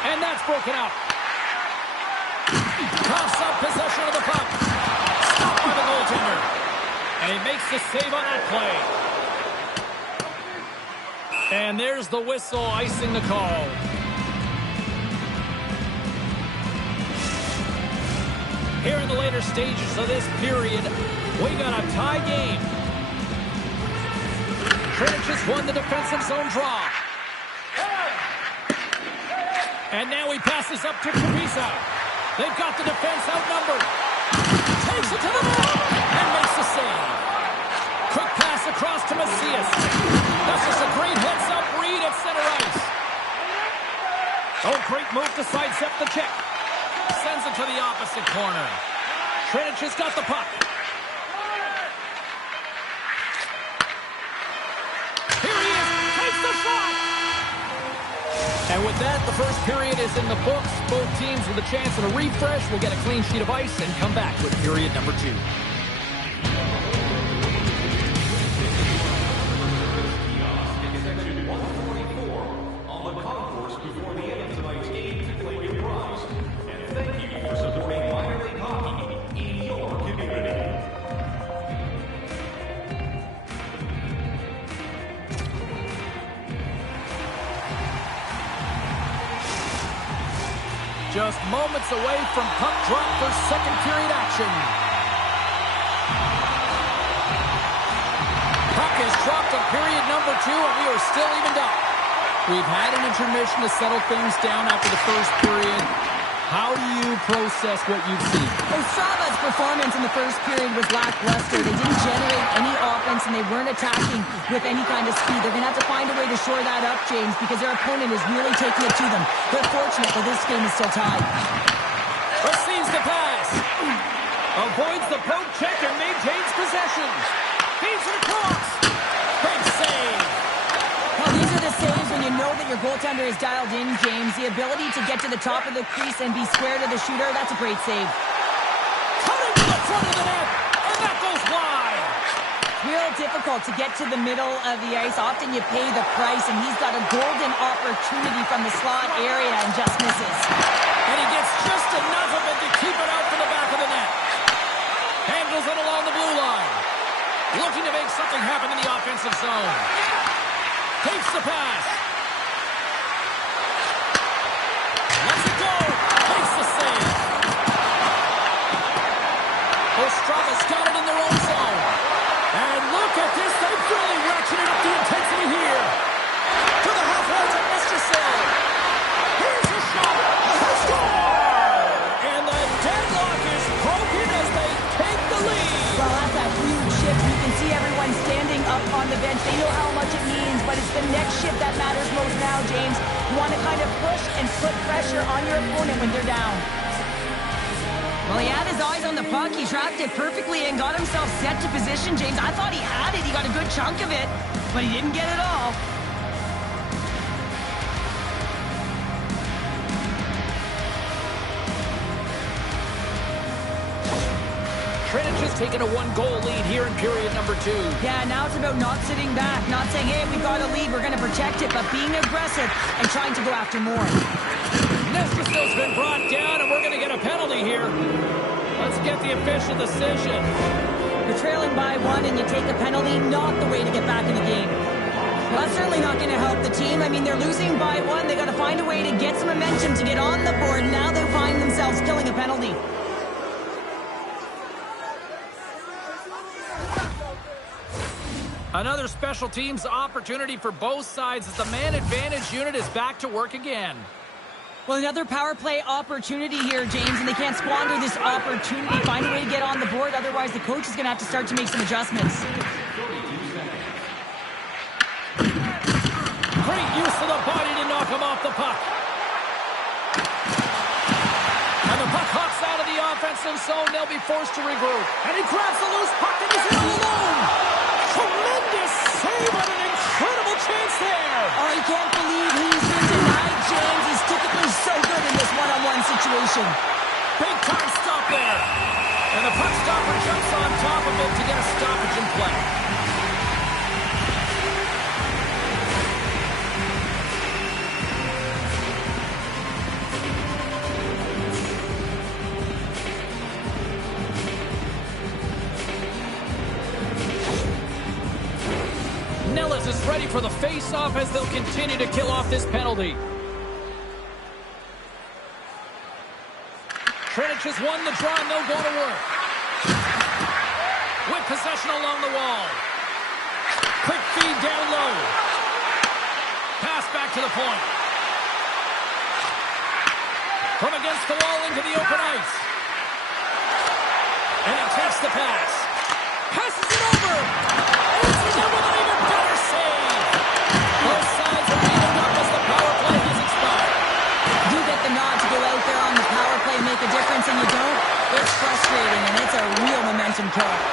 And that's broken out. Coughs up possession of the puck. Stopped by the goaltender. And he makes the save on that play. And there's the whistle icing the call. Here in the later stages of this period, we got a tie game. Trinich has won the defensive zone draw. And now he passes up to Kuba. They've got the defense outnumbered. Takes it to the net and makes the save. Quick pass across to Macias. That's just a great heads-up read at center ice. Oh, great move to sidestep the check. Sends it to the opposite corner. Trinich has got the puck. Here he is. Takes the shot. And with that, the first period is in the books. Both teams with a chance at a refresh will get a clean sheet of ice and come back with period number 2. Just moments away from puck drop for second period action. Puck is dropped on period number 2, and we are still evened up. We've had an intermission to settle things down after the first period. How do you process what you've seen? Ostrava's performance in the first period was lackluster. They didn't generate any offense, and they weren't attacking with any kind of speed. They're going to have to find a way to shore that up, James, because their opponent is really taking it to them. They're fortunate that this game is still tied. Receives the pass. Avoids the poke check and maintains possession. Feeds it across. Big save. Well, these are the saves when you know that your goaltender is dialed in, James. The ability to get to the top of the crease and be square to the shooter, that's a great save. Coming to the front of the net, and that goes wide. Real difficult to get to the middle of the ice. Often you pay the price, and he's got a golden opportunity from the slot area and just misses. And he gets just enough of it to keep it out to the back of the net. Handles it along the blue line. Looking to make something happen in the offensive zone. Takes the pass. Lets it go. Makes the save. Ostrava's got it in their own zone. And look at this. They've really ratcheted up the intensity here. To the half wall to Mr. Sill. Here's a shot. A score! And the deadlock is broken as they take the lead. Well, that's a huge shift. You can see everyone standing up on the bench. They know how much it means, but it's the next shift that matters most now, James. You want to kind of push and put pressure on your opponent when they're down. Well, he had his eyes on the puck. He tracked it perfectly and got himself set to position, James. I thought he had it. He got a good chunk of it, but he didn't get it all. Trinich has taken a 1-goal lead here in period number 2. Yeah, now it's about not sitting back, not saying, hey, we've got a lead, we're going to protect it, but being aggressive and trying to go after more. Nesterstill's been brought down, and we're going to get a penalty here. Let's get the official decision. You're trailing by 1 and you take a penalty, not the way to get back in the game. Well, that's certainly not going to help the team. I mean, they're losing by 1. They got to find a way to get some momentum to get on the board. Now they find themselves killing a penalty. Another special teams opportunity for both sides as the man advantage unit is back to work again. Well, another power play opportunity here, James, and they can't squander this opportunity. Find a way to get on the board, otherwise the coach is going to have to start to make some adjustments. Great use of the body to knock him off the puck. And the puck hops out of the offensive zone. They'll be forced to regroup. And he grabs the loose puck and he's in all alone. Tremendous save and an incredible chance there. Oh, I can't believe he's been denied, James. He's typically so good in this one-on-one situation. Big time stop there. is ready for the face-off as they'll continue to kill off this penalty. Trinic has won the draw, and they'll go to work. With possession along the wall. Quick feed down low. Pass back to the point. From against the wall into the open ice. And he takes the pass. Passes it over. Answers it with an even better save. Both sides are beating up as the power play has expired. You get the nod to go out there on the power play and make a difference, and you don't. It's frustrating, and it's a real momentum killer.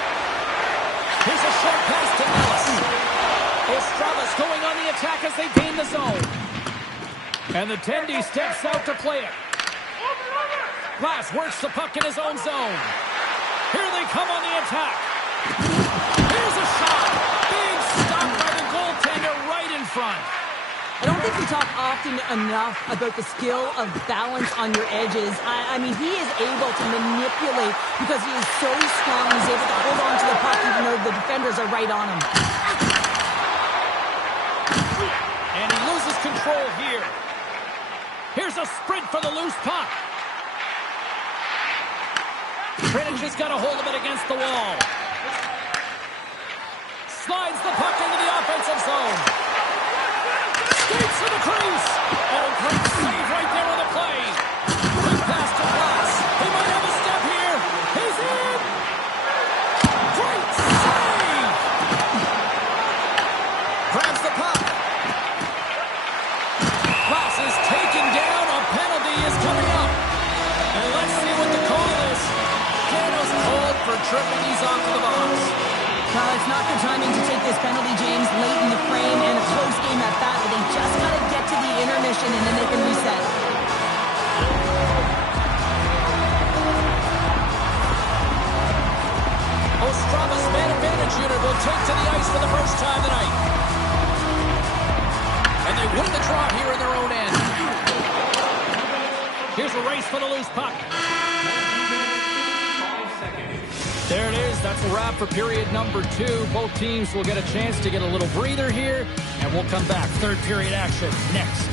Here's a short pass to Ellis. Ostravis going on the attack as they gain the zone. And the Tendy steps out to play it. Glass works the puck in his own zone. Here they come on the attack. Here's a shot. Big stop by the goaltender right in front. I don't think we talk often enough about the skill of balance on your edges. I mean, he is able to manipulate because he is so strong. He's able to hold on to the puck even though the defenders are right on him. And he loses control here. Here's a sprint for the loose puck. Trinic has got a hold of it against the wall. Slides the puck into the offensive zone. Skates to the crease. Oh, great save right there on the play. Quick pass to Glass. He might have a step here. He's in. Great save. Grabs the puck. Glass is taken down. A penalty is coming up. And let's see what the call is. Dano's called for tripping. He's off to the box. Well, it's not good timing to take this penalty, James, late in the frame and a close game at that. But they just got to get to the intermission and then they can reset. Ostravis man advantage unit will take to the ice for the first time tonight. And they win the draw here in their own end. Here's a race for the loose puck. There it is. That's a wrap for period number 2. Both teams will get a chance to get a little breather here, and we'll come back. Third period action next.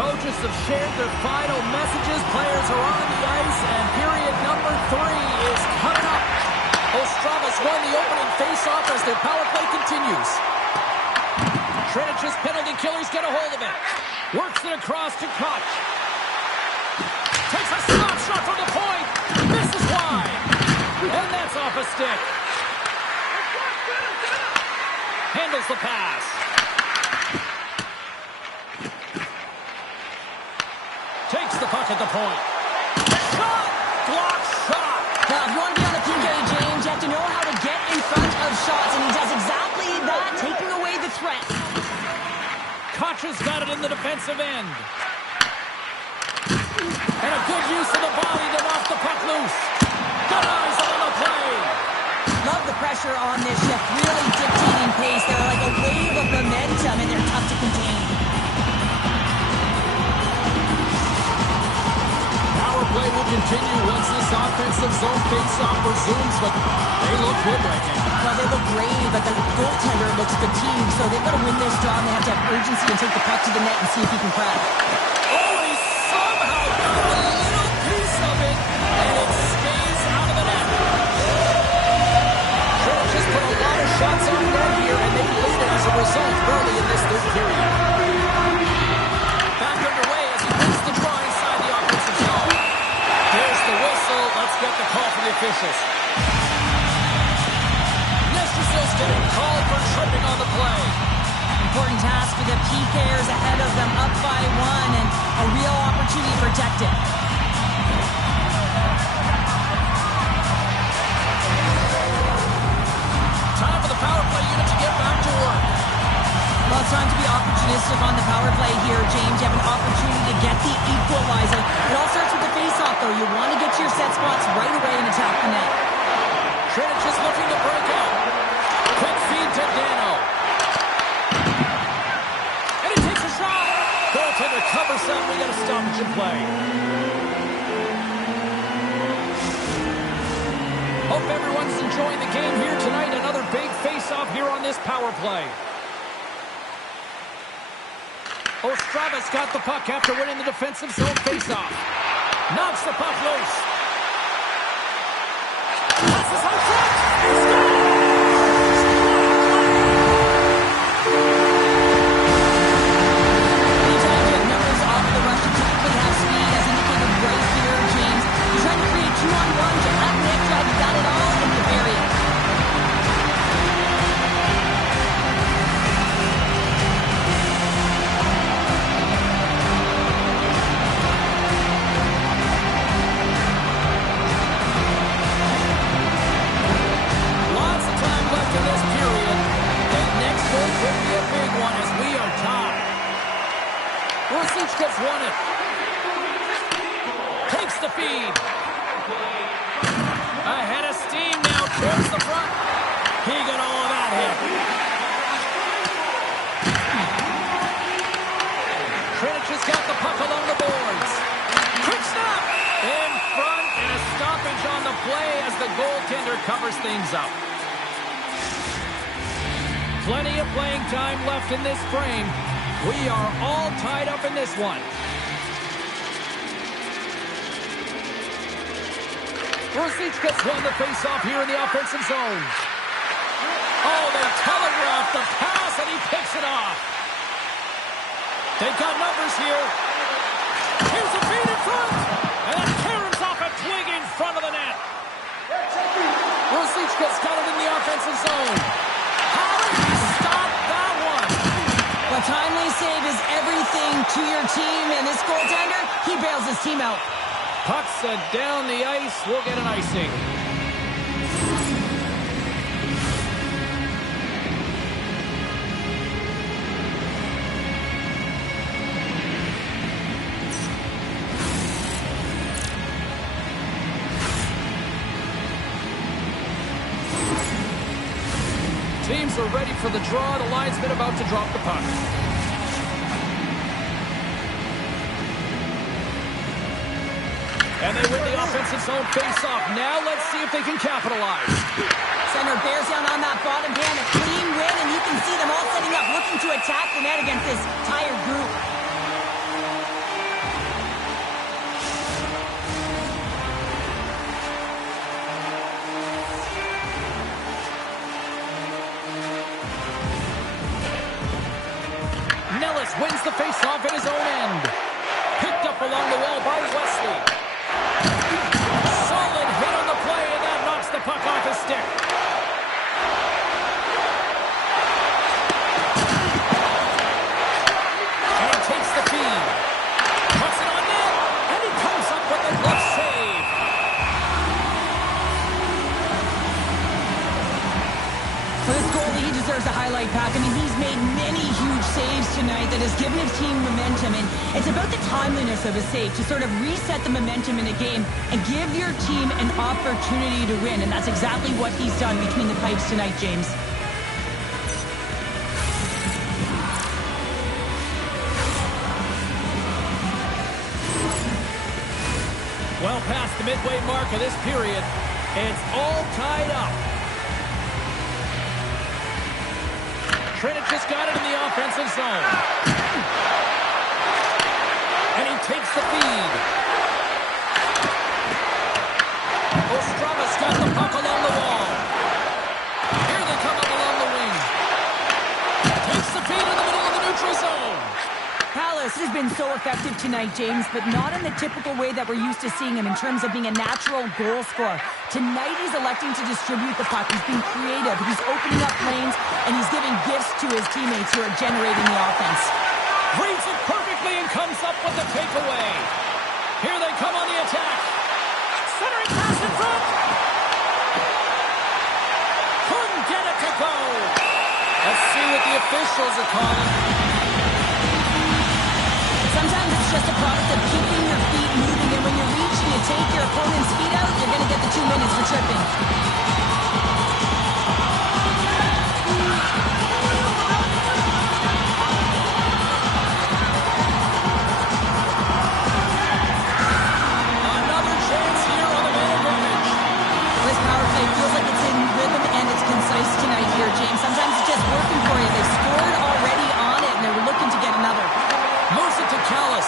Coaches have shared their final messages. Players are on the ice, and period number 3 is coming up. Ostravas won the opening faceoff as their power play continues. Trinic's penalty killers get a hold of it. Works it across to Koch. Takes a slap shot from the point. Misses wide. And that's off a stick. Handles the pass. Takes the puck at the point. Shot! Block shot! Now, if you want to be on the PK, James, you have to know how to get in front of shots, and he does exactly that, taking away the threat. Koch has got it in the defensive end. And a good use of the body to knock the puck loose. Good eyes on the play. Love the pressure on this shift, really dictating pace. They're like a wave of momentum, and they're tough to contain. Power play will continue once this offensive zone face-off resumes, but they look good right now. Well, they look great, but the goaltender looks fatigued, so they've got to win this draw, and they have to have urgency and take the puck to the net and see if he can crack. Oh, he somehow got a little piece of it, and it stays out of the net. Trent just put a lot of shots on net here, and they lead it as a result early in this third period. Back underway as he wins the draw inside the offensive zone. Here's the whistle. Let's get the call from the officials. Nestersil's getting called for tripping on the play. Important task for the PKers ahead of them, up by 1, and a real opportunity protected. Time for the power play unit to get back to work. Well, it's time to be opportunistic on the power play here, James. You have an opportunity to get the equalizer. It all starts with the face-off, though. You want to get to your set spots right away and attack the net. Trent just looking to break out. Quick feed to Dano. And he takes a shot. Goaltender covers that. We got a stoppage in play. Hope everyone's enjoying the game here tonight. Another big face-off here on this power play. Ostravas got the puck after winning the defensive zone face-off. Knocks the puck loose. Passes out front. He scores! Anytime you have numbers off the rush, you typically have speed, as indicated right here, James. You're trying to create 2-on-1, you have an extra, you got it all, and you bury it. Gets won it. Takes the feed. Ahead of steam now towards the front. He got all of that hit. Trent has got the puck along the boards. Quick snap. In front and a stoppage on the play as the goaltender covers things up. Plenty of playing time left in this frame. We are all tied up in this one. Rosic gets won the face-off here in the offensive zone. Oh, they telegraphed the pass, and he picks it off. They've got numbers here. Here's a feed in front, and that caroms off a twig in front of the net. Rosic gets got it in the offensive zone. How did he stop that one? A timely save is everything to your team, and this goaltender, he bails his team out. Puck's down the ice. We'll get an icing. Teams are ready for the draw. The linesman about to drop the puck. And they win the offensive zone face-off. Now let's see if they can capitalize. Center bears down on that bottom pan. A clean win, and you can see them all setting up, looking to attack the net against this tired group. wins the face-off at his own end. Picked up along the wall by Wesley. Solid hit on the play, and that knocks the puck off his stick. And he takes the feed. Puts it on net, and he comes up with a glove save. For this goalie, he deserves a highlight pack. I mean, he's made many huge saves tonight that has given his team momentum, and it's about the timeliness of a save to sort of reset the momentum in a game and give your team an opportunity to win, and that's exactly what he's done between the pipes tonight, James. Well past the midway mark of this period, it's all tied up. Trinich just got it in the offensive zone. And he takes the feed. Ostrava's got the puck along the wall. Here they come up along the wing. Takes the feed in the middle of the neutral zone. Palace has been so effective tonight, James, but not in the typical way that we're used to seeing him in terms of being a natural goal scorer. Tonight he's electing to distribute the puck. He's being creative. He's opening up lanes, and he's giving gifts to his teammates who are generating the offense. Reads it perfectly and comes up with the takeaway. Here they come on the attack. Centering pass in front. Couldn't get it to go. Let's see what the officials are calling. Sometimes it's just a product of keeping your feet moving, and when you reach and you take your opponent's feet out, you're going to get the 2 minutes for tripping. Another chance here on the man advantage. This power play feels like it's in rhythm and it's concise tonight here, James. Sometimes it's just working for you. They've scored already on it, and they're looking to get another. Moves it to Callis.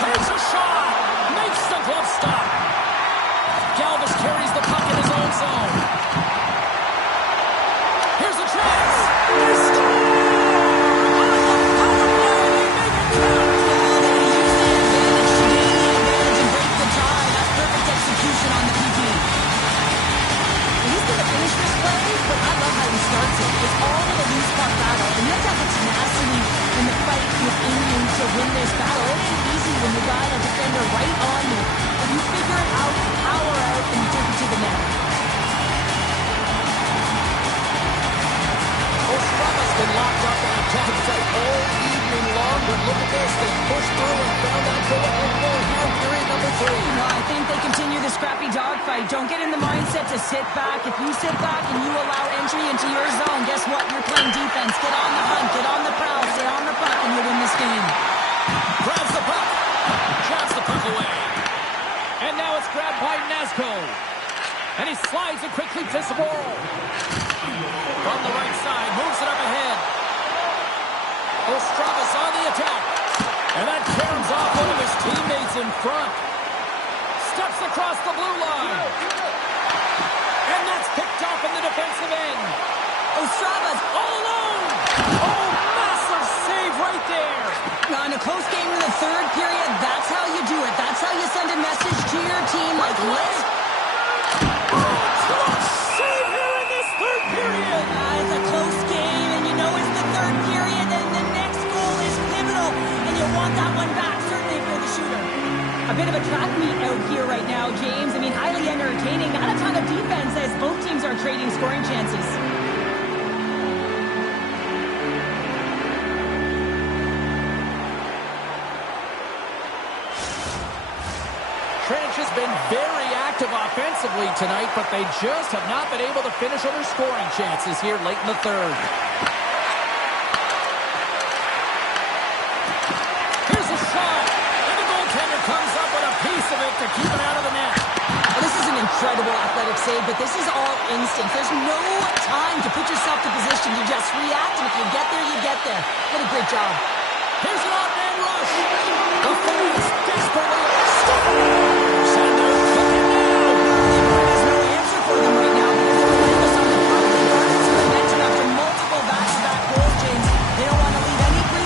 Takes a shot. Makes the glove stop. Galvis carries the puck in his own zone. Here's a chance. They score! On the power play, they make it count. They use the advantage to gain the advantage and break the tie. That's perfect execution on the PP. He's going to finish this play, but I love how he starts it. It's all in a loose puck battle, and you have to have the tenacity and the fight within you to win this battle. It ain't easy when you got a defender right on you, but you figure it out, power out, and you take it to the net. Ostrava's been locked up in a tough fight all evening long, but look at this. They pushed through and found that goal at goal here in period number 3. No, I think they continue the scrappy dogfight. Don't get in the mindset to sit back. If you sit back and you allow entry into your zone, guess what? You're playing defense. Get on the hunt. Get on the prowl. Stay on the puck, and you'll win this game. Grabs the puck. Jabs the puck away. And now it's grabbed by Nazco. And he slides it quickly to Saboro. From the right side, moves it up ahead. Ostravas on the attack. And that caroms off one of his teammates in front. Steps across the blue line. And that's picked off in the defensive end. Ostravas All alone. Oh, massive save right there. now in a close game in the third period, that's how you do it. That's how you send a message to your team like, let's... Close save here in this third period. It's a close game, and you know it's the third period, and the next goal is pivotal, and you want that one back, certainly for the shooter. A bit of a track meet out here right now, James. I mean, highly entertaining. Not a ton of defense as both teams are trading scoring chances. Trinich has been very active offensively tonight, but they just have not been able to finish on their scoring chances here late in the third. Here's a shot, and the goaltender comes up with a piece of it to keep it out of the net. Well, this is an incredible athletic save, but this is all instinct. There's no time to put yourself to position. You just react, and if you get there, you get there. What a great job. Here's an odd-man rush. The fans desperately stoppers, and they're cooking now. There's no answer for them right now because they're relentless on the front. They garnered some momentum after multiple back-to-back goals, James. They don't want to leave any free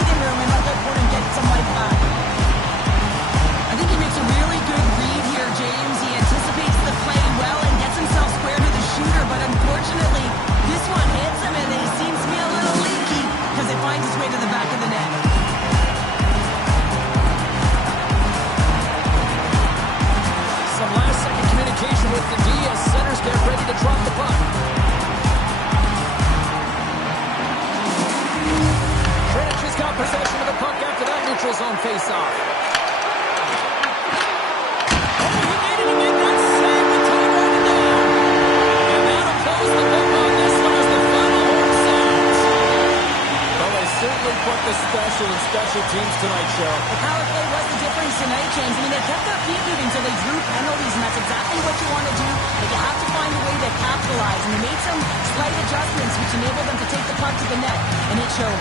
teams tonight, Cheryl. The power play was the difference tonight, James. I mean, they kept their feet moving, so they drew penalties, and that's exactly what you want to do. But you have to find a way to capitalize, and they made some slight adjustments, which enabled them to take the puck to the net, and it showed.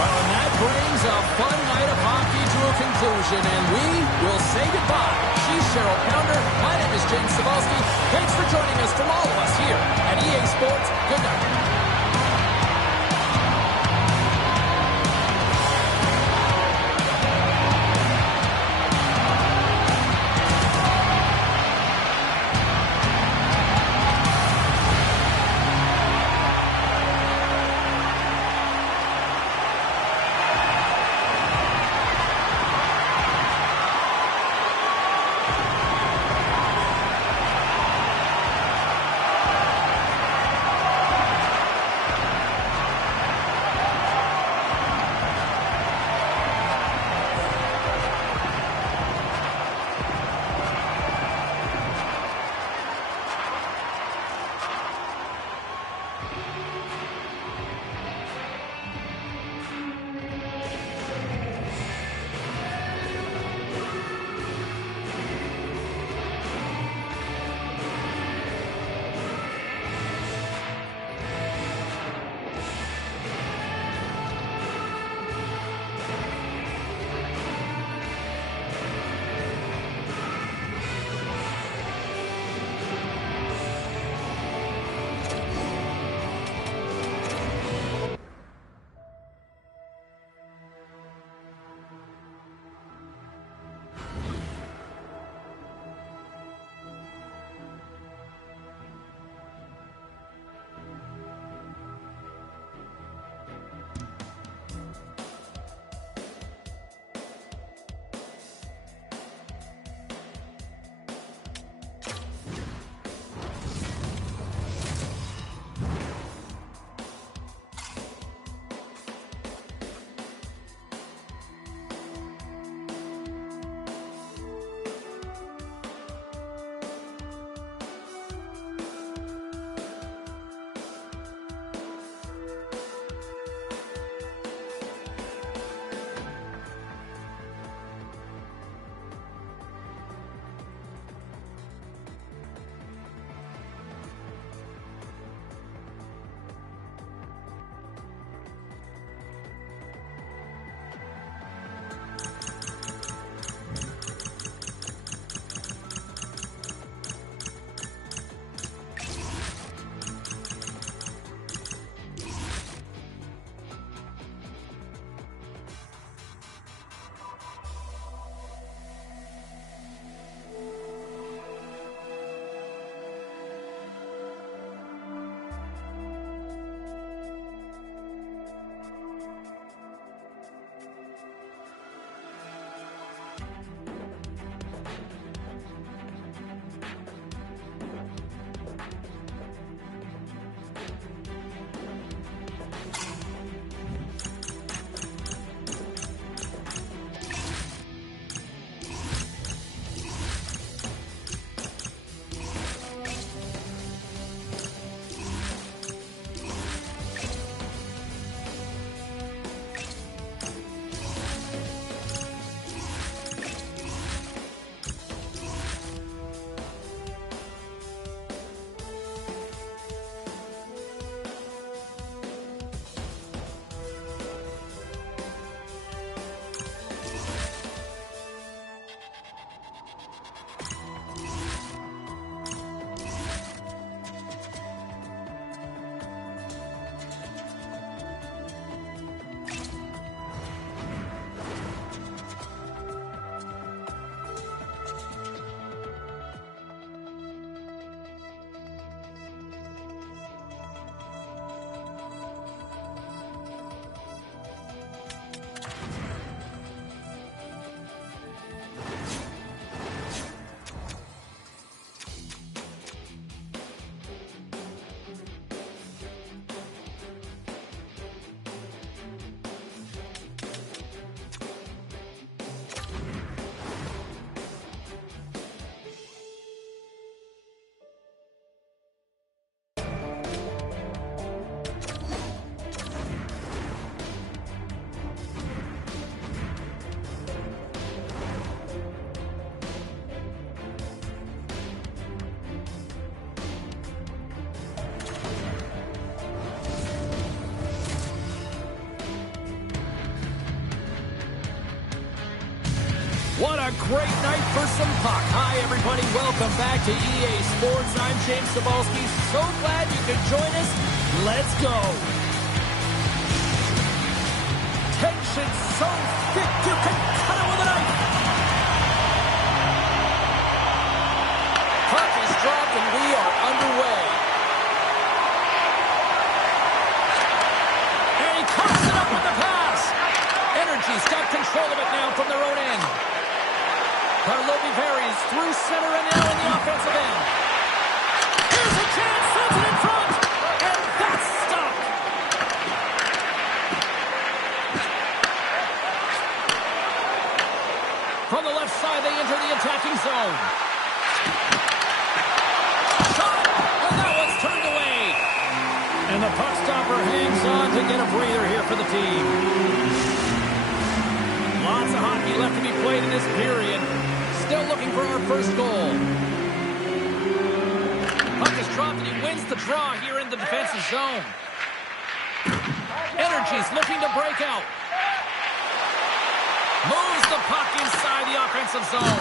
Well, and that brings a fun night of hockey to a conclusion, and we will say goodbye. She's Cheryl Pounder. My name is James Cebulski. Thanks for joining us from all of us here at EA Sports. Good night. a great night for some puck. Hi, everybody. Welcome back to EA Sports. I'm James Cebulski. So glad you could join us. Let's go. Tension so thick you can cut it with a knife. Puck is dropped and we are underway. And he cuts it up with the pass. Energy's got control of it now from their own end. Karlovy varies through center and now in the offensive end. Here's a chance, sends it in front, and that's stopped. From the left side, they enter the attacking zone. Shot, and that one's turned away. And the puck stopper hangs on to get a breather here for the team. Lots of hockey left to be played in this period. Still looking for our first goal. Puck is dropped and he wins the draw here in the defensive zone. Energy's looking to break out. Moves the puck inside the offensive zone.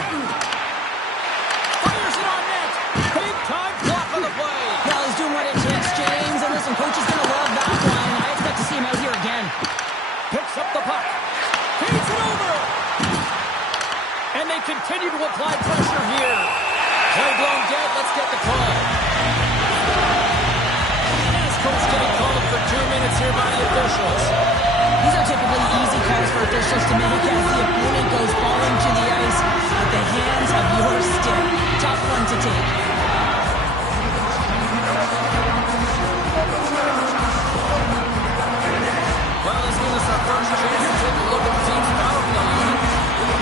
Fires it on net. Big time block on the play. Well, he's doing what it takes, James. And listen, coach is going to love that one. I expect to see him out here again. Picks up the puck. Feeds it over. And they continue to apply pressure here. Play blown dead. Let's get the call. As coach getting called for 2 minutes here by the officials. These are typically easy calls for officials to make as the opponent goes falling to the ice at the hands of your stick. Tough one to take. Well, this gives us our first chance to take a look at the team's power play unit.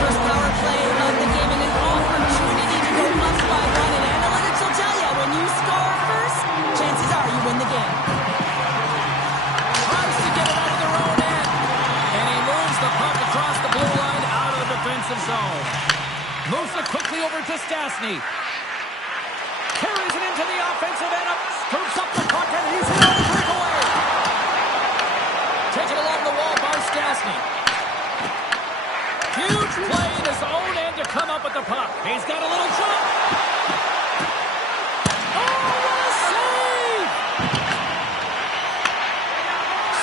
First power play of the game and an opportunity to go up by one. And analytics will tell you when you score first, chances are you win the game. Tries to get it out of their own end. And he moves the puck across the blue line out of the defensive zone. Moves it quickly over to Stastny. Carries it into the offensive end. Scoops up the puck and he's in on the breakaway. Taken along the wall by Stastny. Huge play in his own end to come up with the puck. He's got a little jump. Oh, what a save!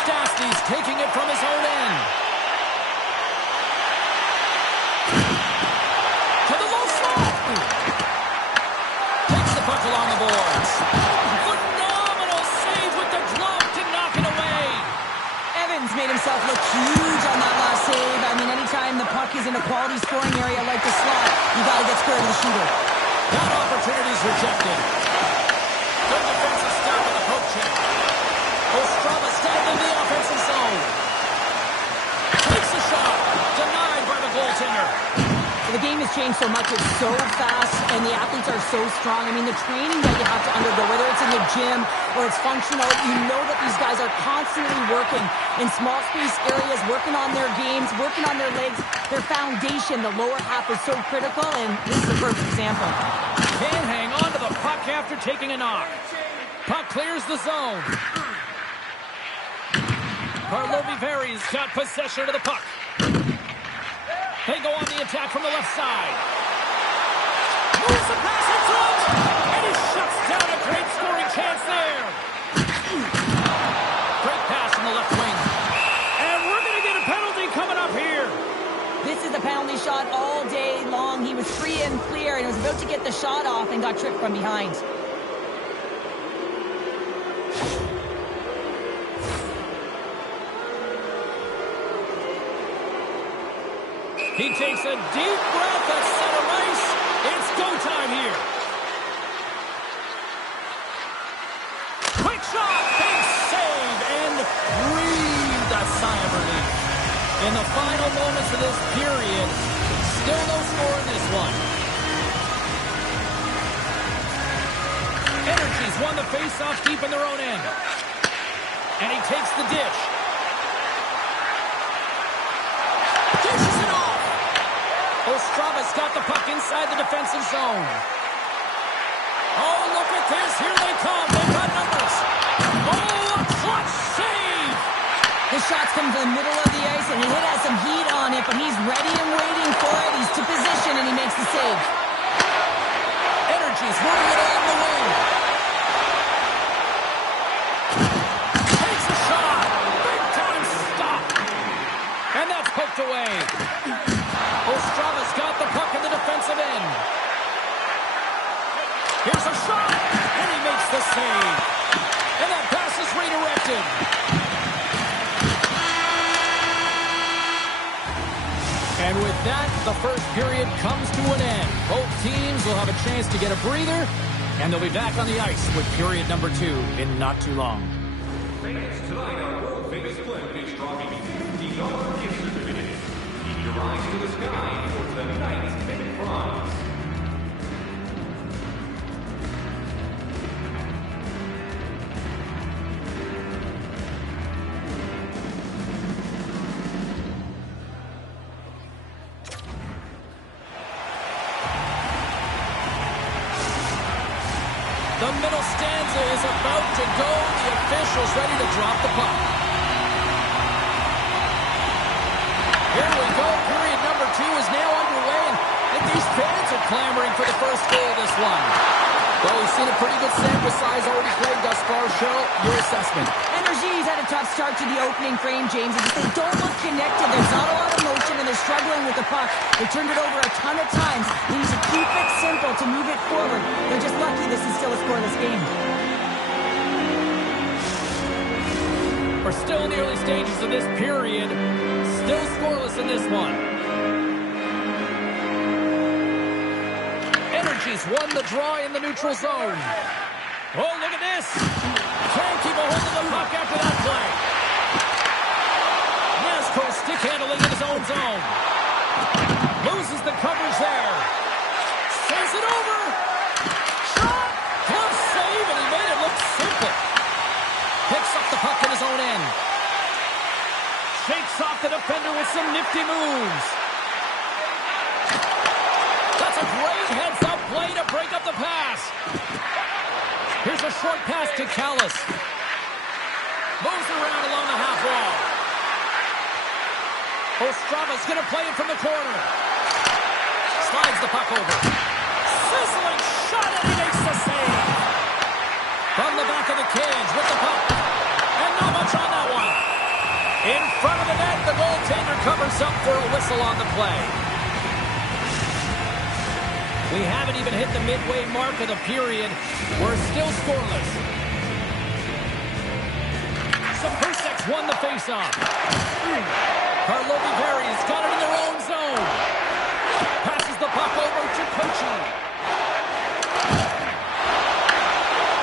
Stastny's taking it from his own end. To the low slot. Takes the puck along the boards. Phenomenal save with the glove to knock it away. Evans made himself look huge on that last save. I mean, anytime the puck is in a quality scoring area like the slot, you got to get square to the shooter. That opportunity's rejected. Good defensive stop on the poke check. Ostrava's down in the offensive zone. Takes the shot. Denied by the goaltender. The game has changed so much. It's so fast, and the athletes are so strong. I mean, the training that you have to undergo, whether it's in the gym or it's functional, you know that these guys are constantly working in small space areas, working on their games, working on their legs. Their foundation, the lower half, is so critical, and this is a perfect example. Can't hang on to the puck after taking a knock. Puck clears the zone. Karlovy varies got possession of the puck. They go on the attack from the left side. Moves the pass in front, and he shuts down a great scoring chance there. Great pass from the left wing. And we're going to get a penalty coming up here. This is the penalty shot all day long. He was free and clear, and was about to get the shot off and got tripped from behind. He takes a deep breath at center ice. It's go time here. Quick shot, big save, and breathed a sigh of relief. In the final moments of this period, still no score in this one. Energy's won the face-off deep in their own end. And he takes the dish. Dishes it off. Ostrava's got the puck inside the defensive zone. Oh, look at this. Here they come. They've got numbers. Oh, a clutch save. His shots come to the middle of the ice, and he has some heat on it, but he's ready and waiting for it. He's to position, save. And that pass is redirected. And with that, the first period comes to an end. Both teams will have a chance to get a breather, and they'll be back on the ice with period number 2 in not too long. Fans, tonight our world-famous clip is dropping $50 gift certificate. Keep your eyes to the sky for tonight's big prize. The middle stanza is about to go. The official's ready to drop the puck. Here we go. Period number 2 is now underway. And these fans are clamoring for the first goal of this one. Well, we've seen a pretty good sample size already played thus far. Cheryl, your assessment. Energy's had a tough start to the opening frame, James. They don't look connected. There's not a lot of motion, and they're struggling with the puck. They turned it over a ton of times. They need to keep it simple to move it forward. They're just lucky this is still a scoreless game. We're still in the early stages of this period. Still scoreless in this one. Energy's won the draw in the neutral zone. Oh, look at this. Can't keep a hold of the puck after that play. Nasco stick handling in his own zone. Loses the coverage there. Sends it over. Shot. Glove save, and he made it look simple. Picks up the puck in his own end. Shakes off the defender with some nifty moves. That's a great heads-up play to break up the pass. Here's a short pass to Callis. Moves around along the half wall. Ostrava's going to play it from the corner. Slides the puck over. Sizzling shot, and he makes the save. From the back of the cage with the puck. And not much on that one. In front of the net, the goaltender covers up for a whistle on the play. We haven't even hit the midway mark of the period. We're still scoreless. Sapusek's won the faceoff. Karlovy Vary's got it in their own zone. Passes the puck over to Kochi.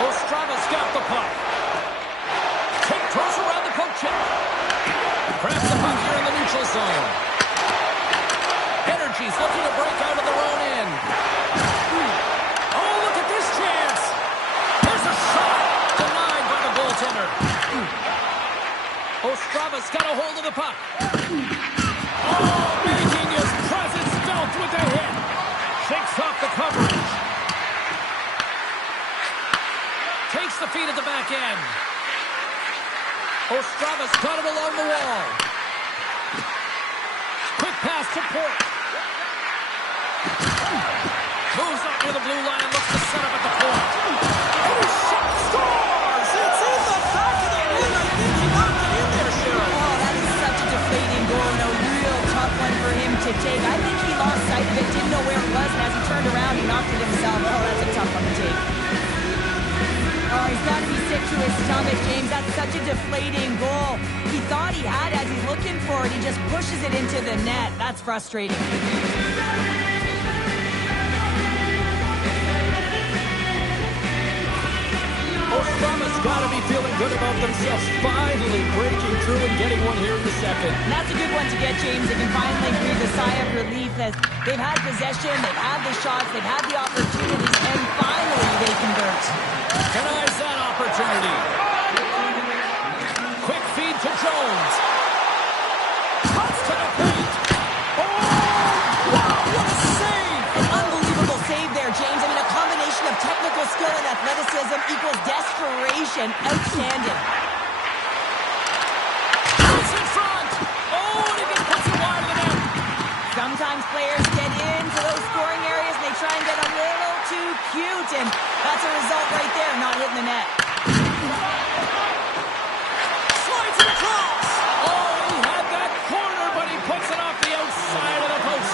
Ostrava's got the puck. Tiptoes around the poke check. Grabs the puck here in the neutral zone. Energy's looking to break out of their own end. Oh, look at this chance. There's a shot. Denied by the goaltender. Ostrava's got a hold of the puck. Oh, making his presence felt with a hit. Shakes off the coverage. Takes the feed at the back end. Ostrava's got it along the wall. Quick pass to Port. Moves up near the blue line and looks to set up at the point. And he scores! It's in the back of the net. I think he knocked it in there, Cheryl. Oh, that is such a deflating goal and a real tough one for him to take. I think he lost sight of it, didn't know where it was, and as he turned around, he knocked it himself. Oh, that's a tough one to take. Oh, he's got to be sick to his stomach, James. That's such a deflating goal. He thought he had as he's looking for it. He just pushes it into the net. That's frustrating. Ostrava's got to be feeling good about themselves, finally breaking through and getting one here in the second. And that's a good one to get, James. They can finally breathe a sigh of relief as they've had possession, they've had the shots, they've had the opportunities, and finally they convert. Denies that opportunity. Quick feed to Jones. Cuts to the paint. Oh, wow, what a save! An unbelievable save there, James. I mean, a combination of technical skill and athleticism equals desperation. Outstanding. He's in front. Oh, and he just puts it wide of the net. Sometimes players get into those scoring areas and they try and get a little too cute, and that's a result right there, not hitting the net. Slides it across. Oh, he had that corner, but he puts it off the outside of the post.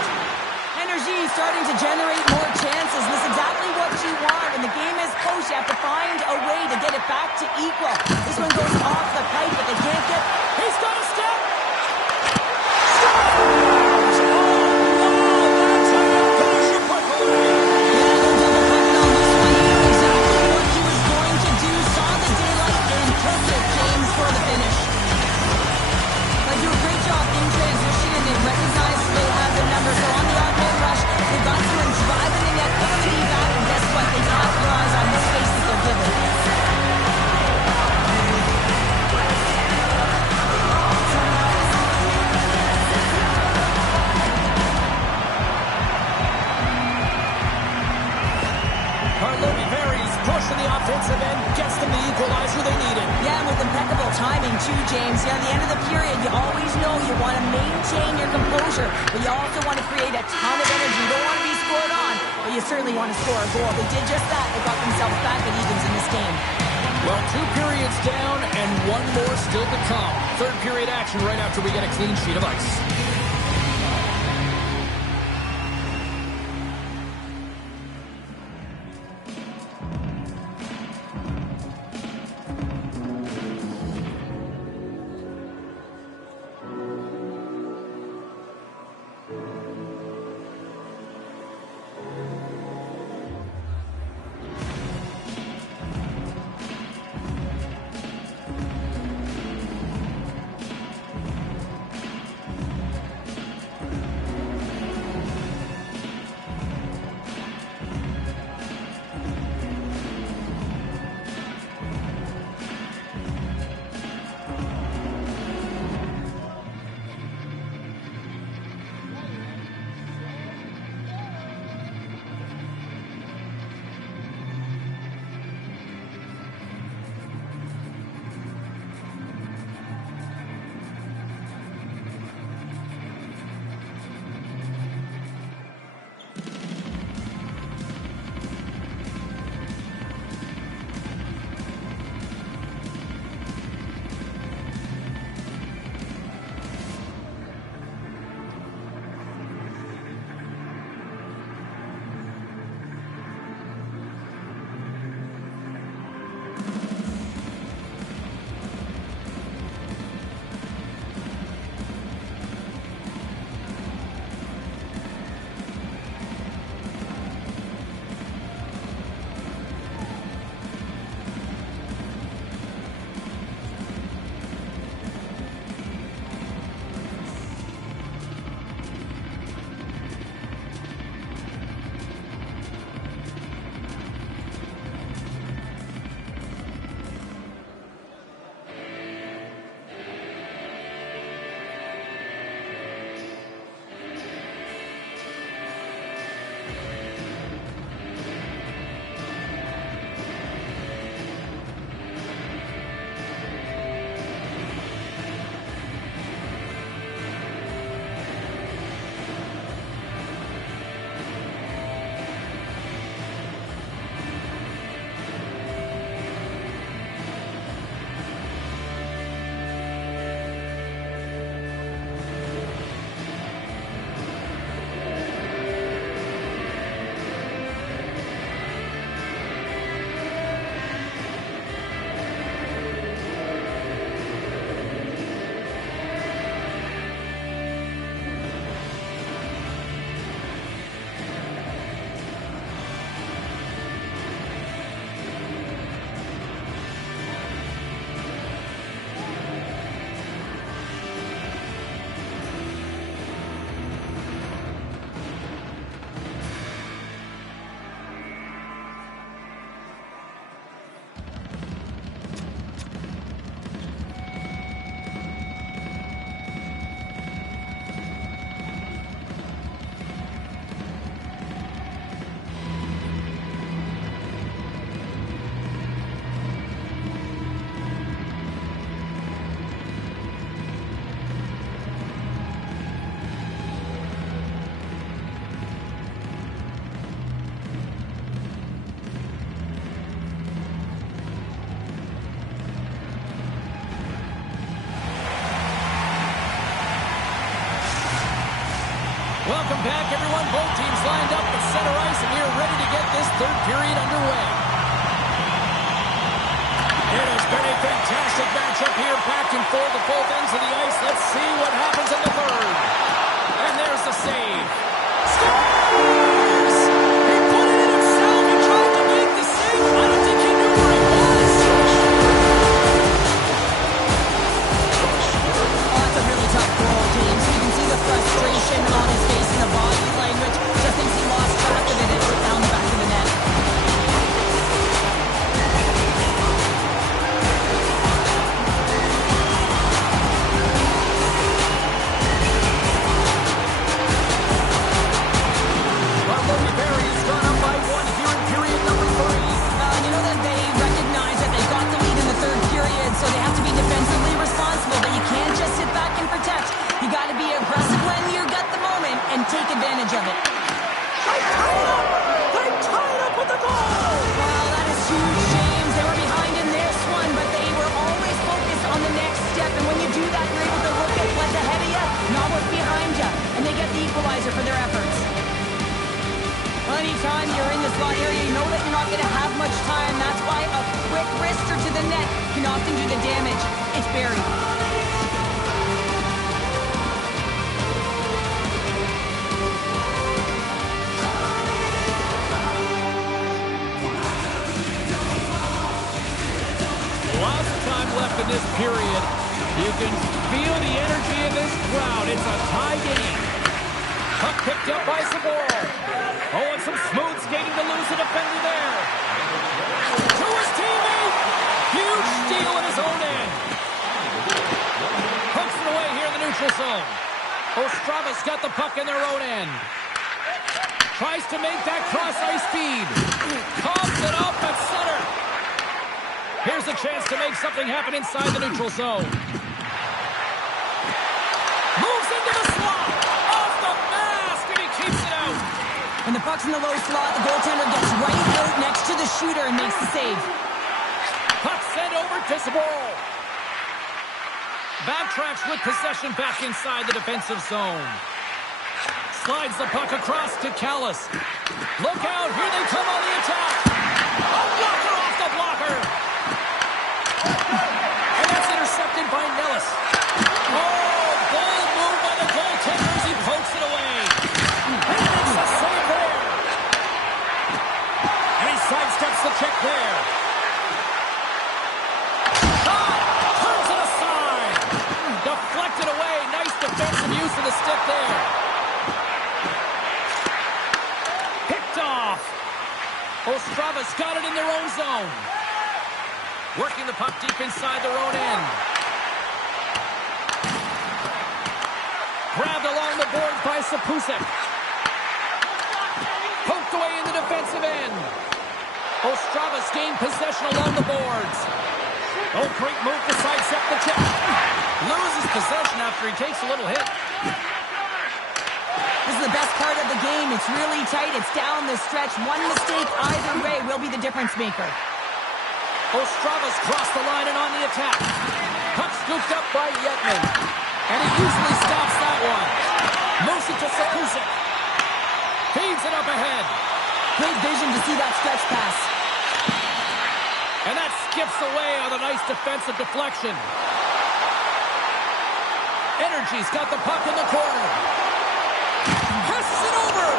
Energy starting to generate more chances. This is exactly what you want. When the game is close, you have to find a way to it back to equal. This one goes off the pipe, but they can't get... He's got a step! Offensive end gets them the equalizer they needed. Yeah, and with impeccable timing too, James. Yeah, at the end of the period, you always know you want to maintain your composure, but you also want to create a ton of energy. You don't want to be scored on, but you certainly want to score a goal. They did just that. They got themselves back at evens in this game. Well, 2 periods down and 1 more still to come. Third period action right after we get a clean sheet of ice. Welcome back, everyone. Both teams lined up at center ice, and we are ready to get this third period underway. Been a fantastic matchup here, back and forth at both ends of the ice. Let's see what happens in the third. And there's the save. Scores! He put it in himself. He tried to make the save. I don't think he knew where it was. Oh, that's a really tough goal, James. You can see the frustration on his face and the body language. Just thinks he lost track of it and it down the back of the net. So they have to be defensively responsible, but you can't just sit back and protect. You got to be aggressive when you get the moment and take advantage of it. They tied up with the goal! Wow, that is huge, James. They were behind in this one, but they were always focused on the next step. And when you do that, you're able to look at what's ahead of you, not what's behind you. And they get the equalizer for their efforts. Anytime you're in the slot area, you know that you're not going to have much time. That's why a quick wrister to the net can often do the damage. It's buried. Lots of time left in this period. You can feel the energy in this crowd. It's a tie game. Puck picked up by Saboro. Oh, and some smooth skating to lose the defender there. To his teammate. Huge steal in his own end. Hooks it away here in the neutral zone. Ostrava's got the puck in their own end. Tries to make that cross-ice feed. Comes it up at center. Here's a chance to make something happen inside the neutral zone. Moves into the slot. Off the mask, and he keeps it out. When the puck's in the low slot, the goaltender gets right out next to the shooter and makes the save. Puck sent over to Saboro. Backtracks with possession back inside the defensive zone. Slides the puck across to Callis. Look out, here they come on the attack. A blocker off the blocker. And that's intercepted by Nellis. Oh, bold move by the goaltender as he pokes it away. And he makes a save there. And he sidesteps the check there. Shot! Turns it aside. Deflected away. Nice defensive use of the stick there. Picked off. Ostrava's got it in their own zone. Working the puck deep inside their own end. Grabbed along the boards by Sapusek. Poked away in the defensive end. Ostrava's gained possession along the boards. Oh, great move to sidestep the check. Loses possession after he takes a little hit. This is the best part of the game. It's really tight. It's down the stretch. One mistake either way will be the difference maker. Ostrava's crossed the line and on the attack. Puck scooped up by Yetman. And he usually stops that one. Moves it to Sapusek. Feeds it up ahead. Great vision to see that stretch pass. And that skips away on a nice defensive deflection. Energy's got the puck in the corner. Passes it over.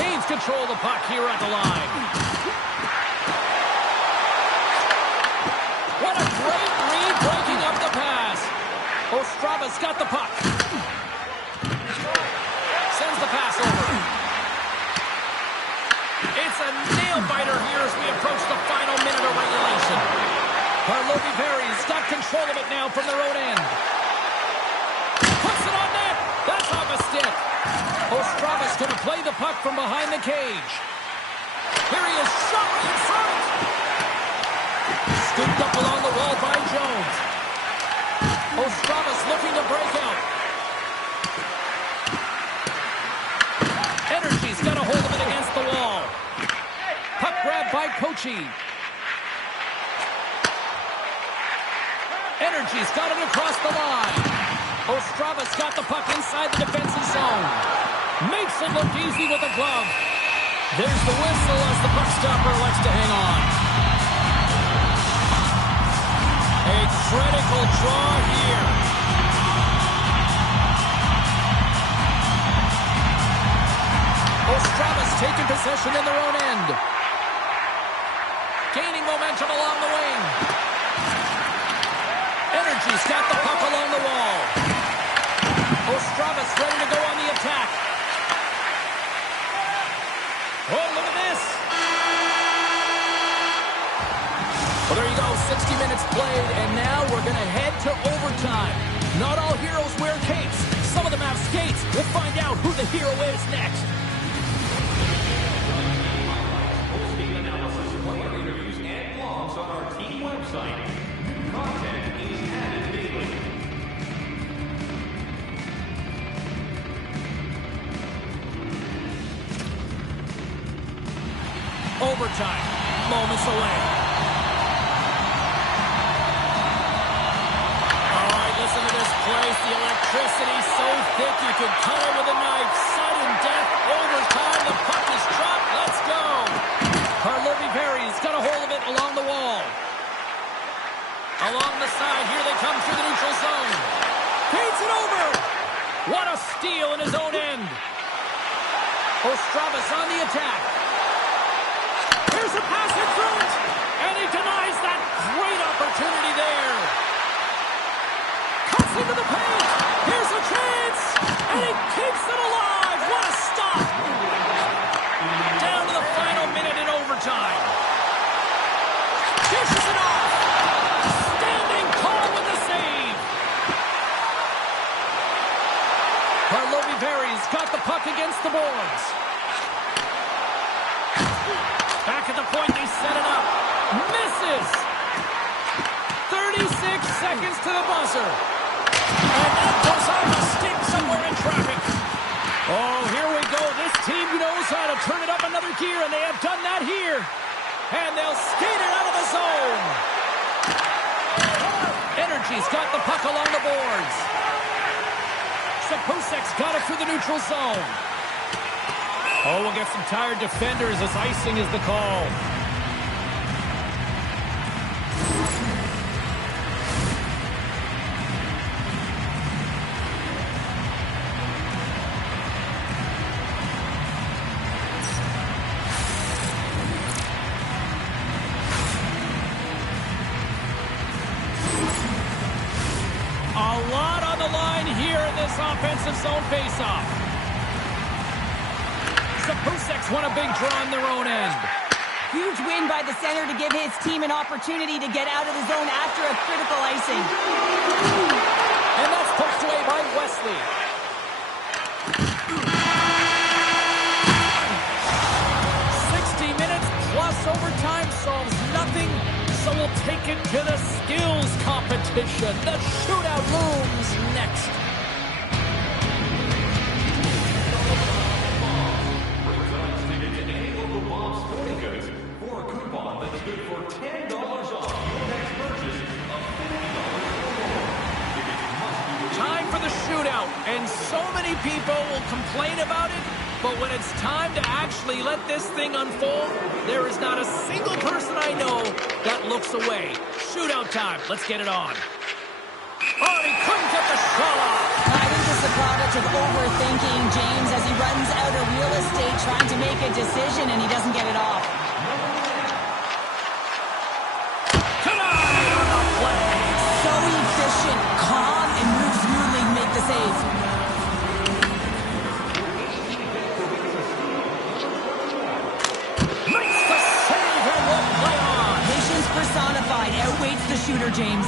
Gains control of the puck here at the line. What a great read breaking up the pass. Ostrava's got the puck. Sends the pass over. It's a nail-biter here as we approach the final minute of regulation. Karlovy-Vary's got control of it now from their own end. Puts it on net. That's off a stick. Ostrava's going to play the puck from behind the cage. Here he is, shot right in front. Scooped up along the wall by Jones. Ostrava's looking to break out. Energy's got a hold of it against the wall. Puck grabbed by Kochi. Energy's got it across the line. Ostrava's got the puck inside the defensive zone. Makes it look easy with a glove. There's the whistle as the puck stopper likes to hang on. A critical draw here. Ostrava's taking possession in their own end. Gaining momentum along the wing. Energy's got the puck along the wall. Ostrava's ready to go on the attack. Oh, look at this. Well, there you go. 60 minutes played, and now we're going to head to overtime. Not all heroes wear capes. Some of them have skates. We'll find out who the hero is next. Post-game analysis, player interviews, and blogs on our team website. Content is added daily. Overtime. Moments away. All right, listen to this place. The electricity's so thick you could cut it with a knife. Sudden death. Overtime. The puck is dropped. Let's go. Perry's got a hold of it along the wall. Along the side. Here they come through the neutral zone. Feeds it over. What a steal in his own end. Ostrava's on the attack. Here's a pass in front, and he denies that great opportunity there. Cuts into the paint. Here's a chance, and he keeps it alive. What a stop. Down to the final minute in overtime. Dishes it off. Standing tall with the save. Perry's got the puck against the boards. Back at the point, they set it up. Misses! 36 seconds to the buzzer. And that goes on a stick somewhere in traffic. Oh, here we go. This team knows how to turn it up another gear, and they have done that here. And they'll skate it out of the zone. Energy's got the puck along the boards. Sapusek's got it through the neutral zone. Oh, we'll get some tired defenders as icing is the call. A lot on the line here in this offensive zone faceoff. Sapusek's won a big draw in their own end. Huge win by the center to give his team an opportunity to get out of the zone after a critical icing. And that's pushed away by Wesley. 60 minutes plus overtime solves nothing, so we'll take it to the skills competition. The shootout looms next. For a coupon that's good for $10 off your next purchase of $50 or more. Time for the shootout, and so many people will complain about it, but when it's time to actually let this thing unfold, there is not a single person I know that looks away. Shootout time. Let's get it on. Oh, he couldn't get the shot off. I think this is a product of overthinking, James, as he runs out of real estate trying to make a decision and he doesn't get it off. Tonight on the play. So efficient, calm, and moves smoothly to make the save. Makes the save and will play on. Patience personified outweighs the shooter, James.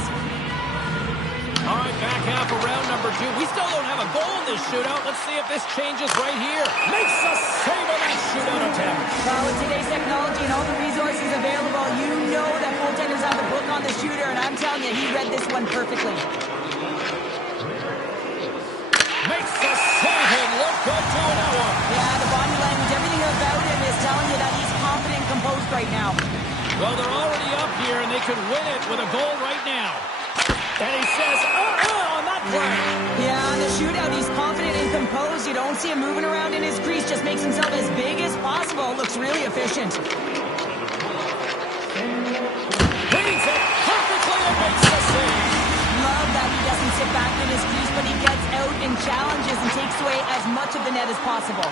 All right, back half of round number 2. We still don't have a goal in this shootout. Let's see if this changes right here. Makes a save on that shootout attempt. Well, with today's technology and all the resources available, you know that goaltenders have the book on the shooter, and I'm telling you, he read this one perfectly. Makes a save and look good doing that one. Yeah, the body language, everything about him is telling you that he's confident and composed right now. Well, they're already up here, and they could win it with a goal right now. And he says, on that play. Yeah, on the shootout, he's confident and composed. You don't see him moving around in his crease, just makes himself as big as possible. Looks really efficient. Reads it perfectly and makes the chips away as much of the net as possible.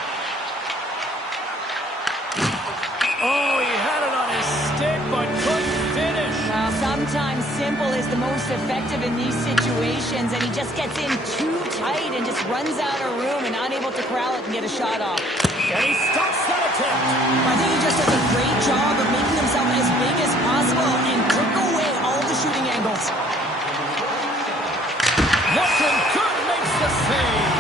Oh, he had it on his stick, but couldn't finish. Well, sometimes simple is the most effective in these situations, and he just gets in too tight and just runs out of room and unable to corral it and get a shot off. And he stops that attempt. I think he just does a great job of making himself as big as possible and took away all the shooting angles. Looking good, makes the save.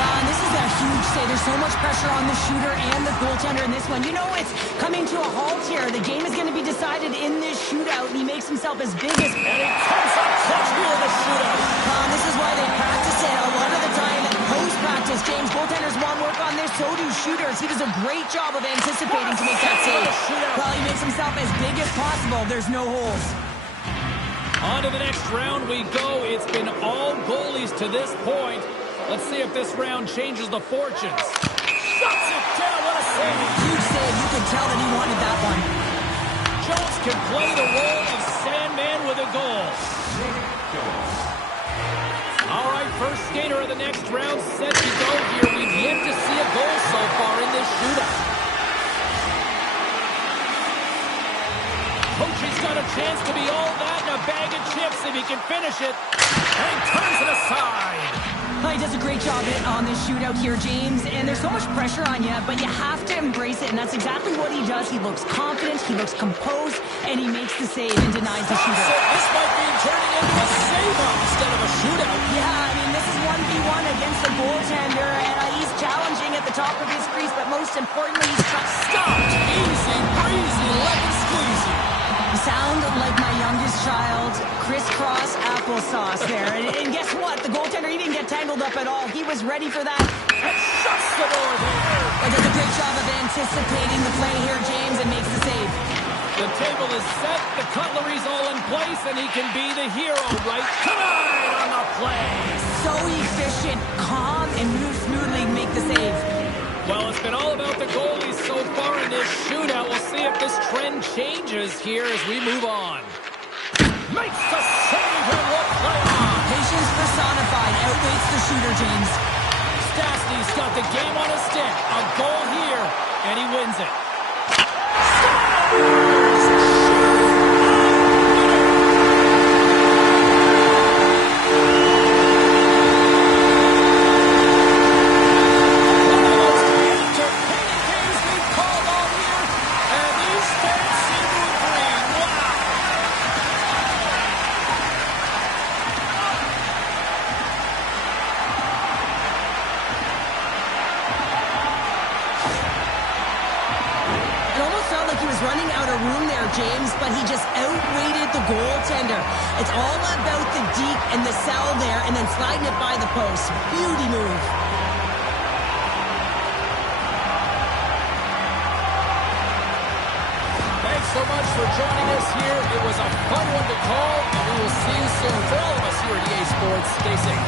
This is a huge save. There's so much pressure on the shooter and the goaltender in this one. You know it's coming to a halt here. The game is going to be decided in this shootout, and he makes himself as big as... And he comes up clutch here in the shootout. This is why they practice it a lot of the time in post-practice. James, goaltenders want work on this, so do shooters. He does a great job of anticipating to make that save. Well, he makes himself as big as possible. There's no holes. On to the next round we go. It's been all goalies to this point. Let's see if this round changes the fortunes. Shuts it down. What a save. Huge save. You could tell that he wanted that one. Jones can play the role of Sandman with a goal. All right, first skater of the next round set to go here. We've yet to see a goal so far in this shootout. Coachy's got a chance to be all that and a bag of chips if he can finish it. And he turns it aside. He does a great job on this shootout here, James, and there's so much pressure on you, but you have to embrace it, and that's exactly what he does. He looks confident, he looks composed, and he makes the save and denies the shooter. So this might be turning into a save-up instead of a shootout. Yeah, I mean, this is 1v1 against the goaltender, and he's challenging at the top of his crease, but most importantly, he's stopped. Easy, breezy, lemon squeezy. You sound like my youngest child, crisscross applesauce there. And guess what? The goaltender, he didn't get tangled up at all. He was ready for that. And shuts the door there. He does a great job of anticipating the play here, James, and makes the save. The table is set, the cutlery's all in place, and he can be the hero right tonight on the play. So efficient, calm, and moves smoothly to make the save. Well, it's been all about the goalies so far in this shootout. We'll see if this trend changes here as we move on. Makes the save and will play on. Patience personified outweighs the shooter, James. Stastny's got the game on his stick. A goal here, and he wins it. James, but he just outweighted the goaltender. It's all about the deep and the cell there, and then sliding it by the post. Beauty move. Thanks so much for joining us here. It was a fun one to call, and we will see you soon. For all of us here at EA Sports, stay safe.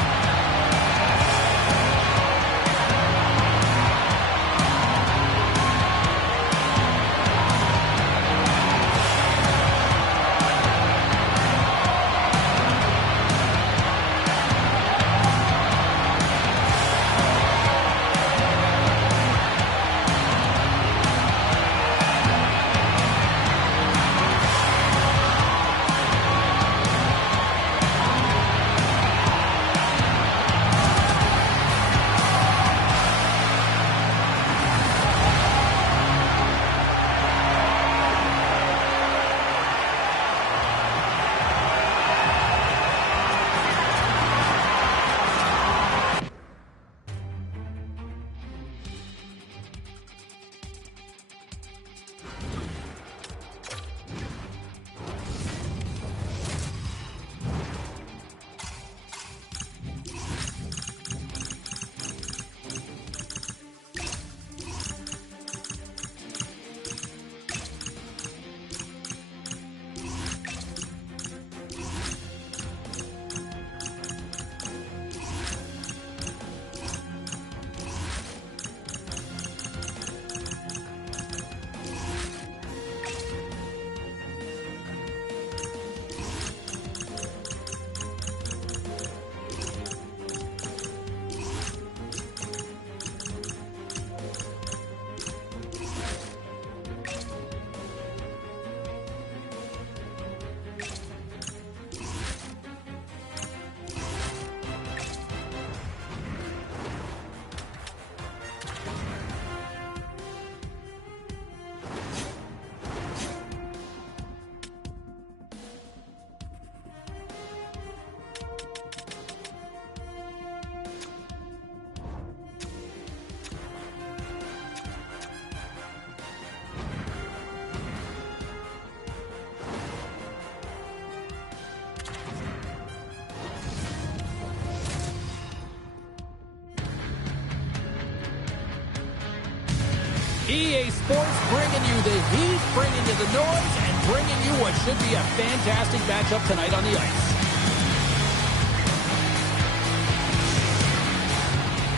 EA Sports bringing you the heat, bringing you the noise, and bringing you what should be a fantastic matchup tonight on the ice.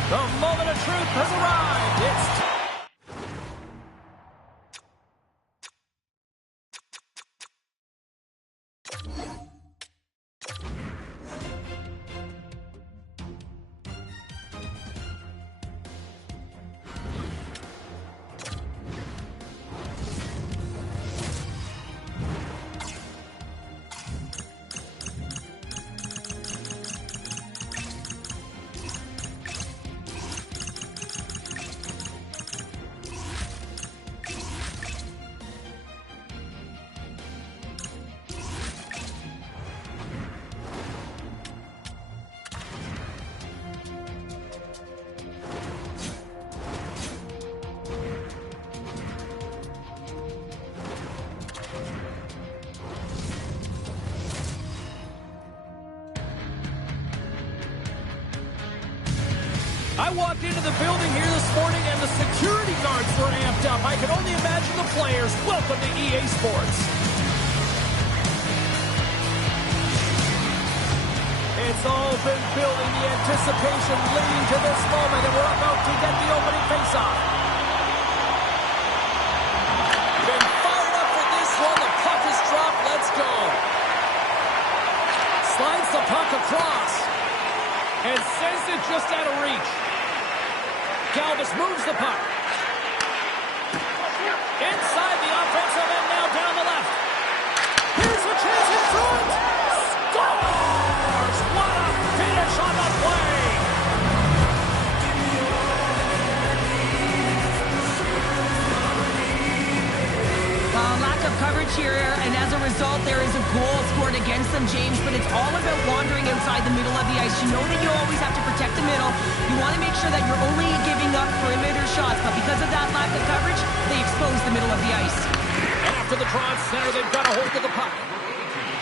The moment of truth has arrived. It's time. I walked into the building here this morning and the security guards were amped up. I can only imagine the players. Welcome to EA Sports. It's all been building, the anticipation leading to this moment, and we're about to get the opening faceoff. Been fired up for this one. The puck is dropped. Let's go. Slides the puck across and sends it just out of reach. Galvis moves the puck. Inside the offensive end, now down the left. Here's a chance in front. Scores! What a finish on the play! Lack of coverage here, and as a result, there is a goal scored against them, James, but it's all about wandering outside the middle of the ice. You know that you always have to protect the middle. You want to make sure that you're only giving up perimeter shots, but because of that lack of coverage, they expose the middle of the ice. After the draw at center, they've got a hold of the puck.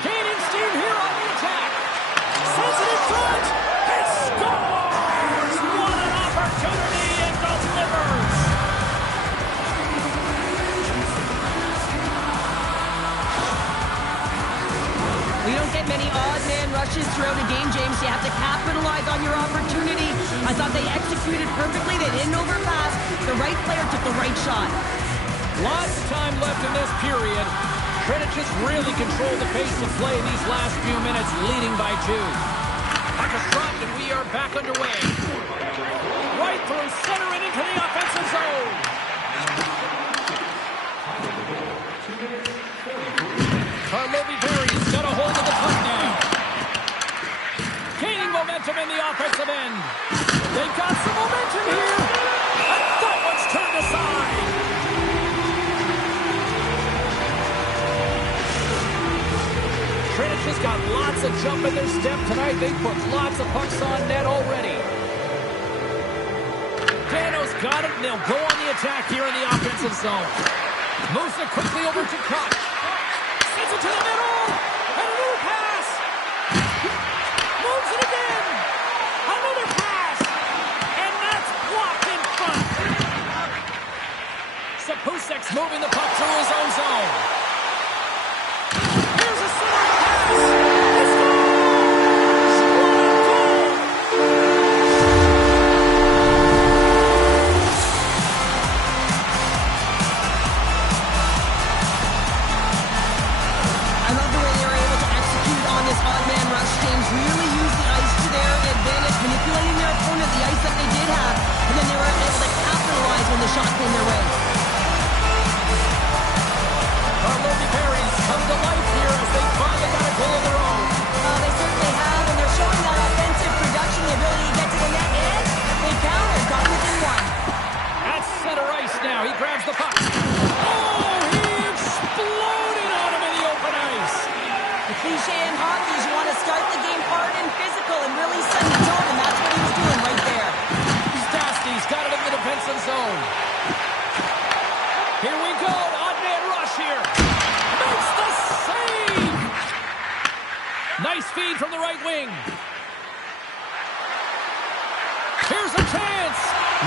Gaining steam here on the attack. Sends it in front. It scores! What an opportunity and delivers! We don't get many odd man rushes throughout a game, James. You have to capitalize on your opportunity. I thought they executed perfectly. They didn't overpass. The right player took the right shot. Lots of time left in this period. Petr has really controlled the pace of play in these last few minutes, leading by 2. Puck is dropped, and we are back underway. Right through center and into the offensive zone. Perry's got a hold of the puck now. Gaining momentum in the offensive end. They've got some momentum here. And that one's turned aside. Petr has got lots of jump in their step tonight. They put lots of pucks on net already. Dano's got it, and they'll go on the attack here in the offensive zone. Moves it quickly over to Koch. Sends it to the middle. And a new pass. Moves it again. Another pass. And that's blocked in front. Sapusek's moving the puck through his own zone. Here's a center pass. He scores! What a goal! I love the way they were able to execute on this odd man rush, James. Really use the ice to their advantage, manipulating their opponent, the ice that they did have, and then they were able to capitalize when the shot came their way. Perry's come to life here as they finally got a goal of their own. They certainly have, and they're showing that offensive production, the ability to get to the net, and they countered, got within 1. At center ice now, he grabs the puck. Oh, he exploded on him in the open ice. The cliche in hockey is you want to start the game hard and physical and really set the tone, and that's what he was doing right there. Stasty's got it in the defensive zone. Here we go, odd man rush here. Makes the save. Nice feed from the right wing. Here's a chance.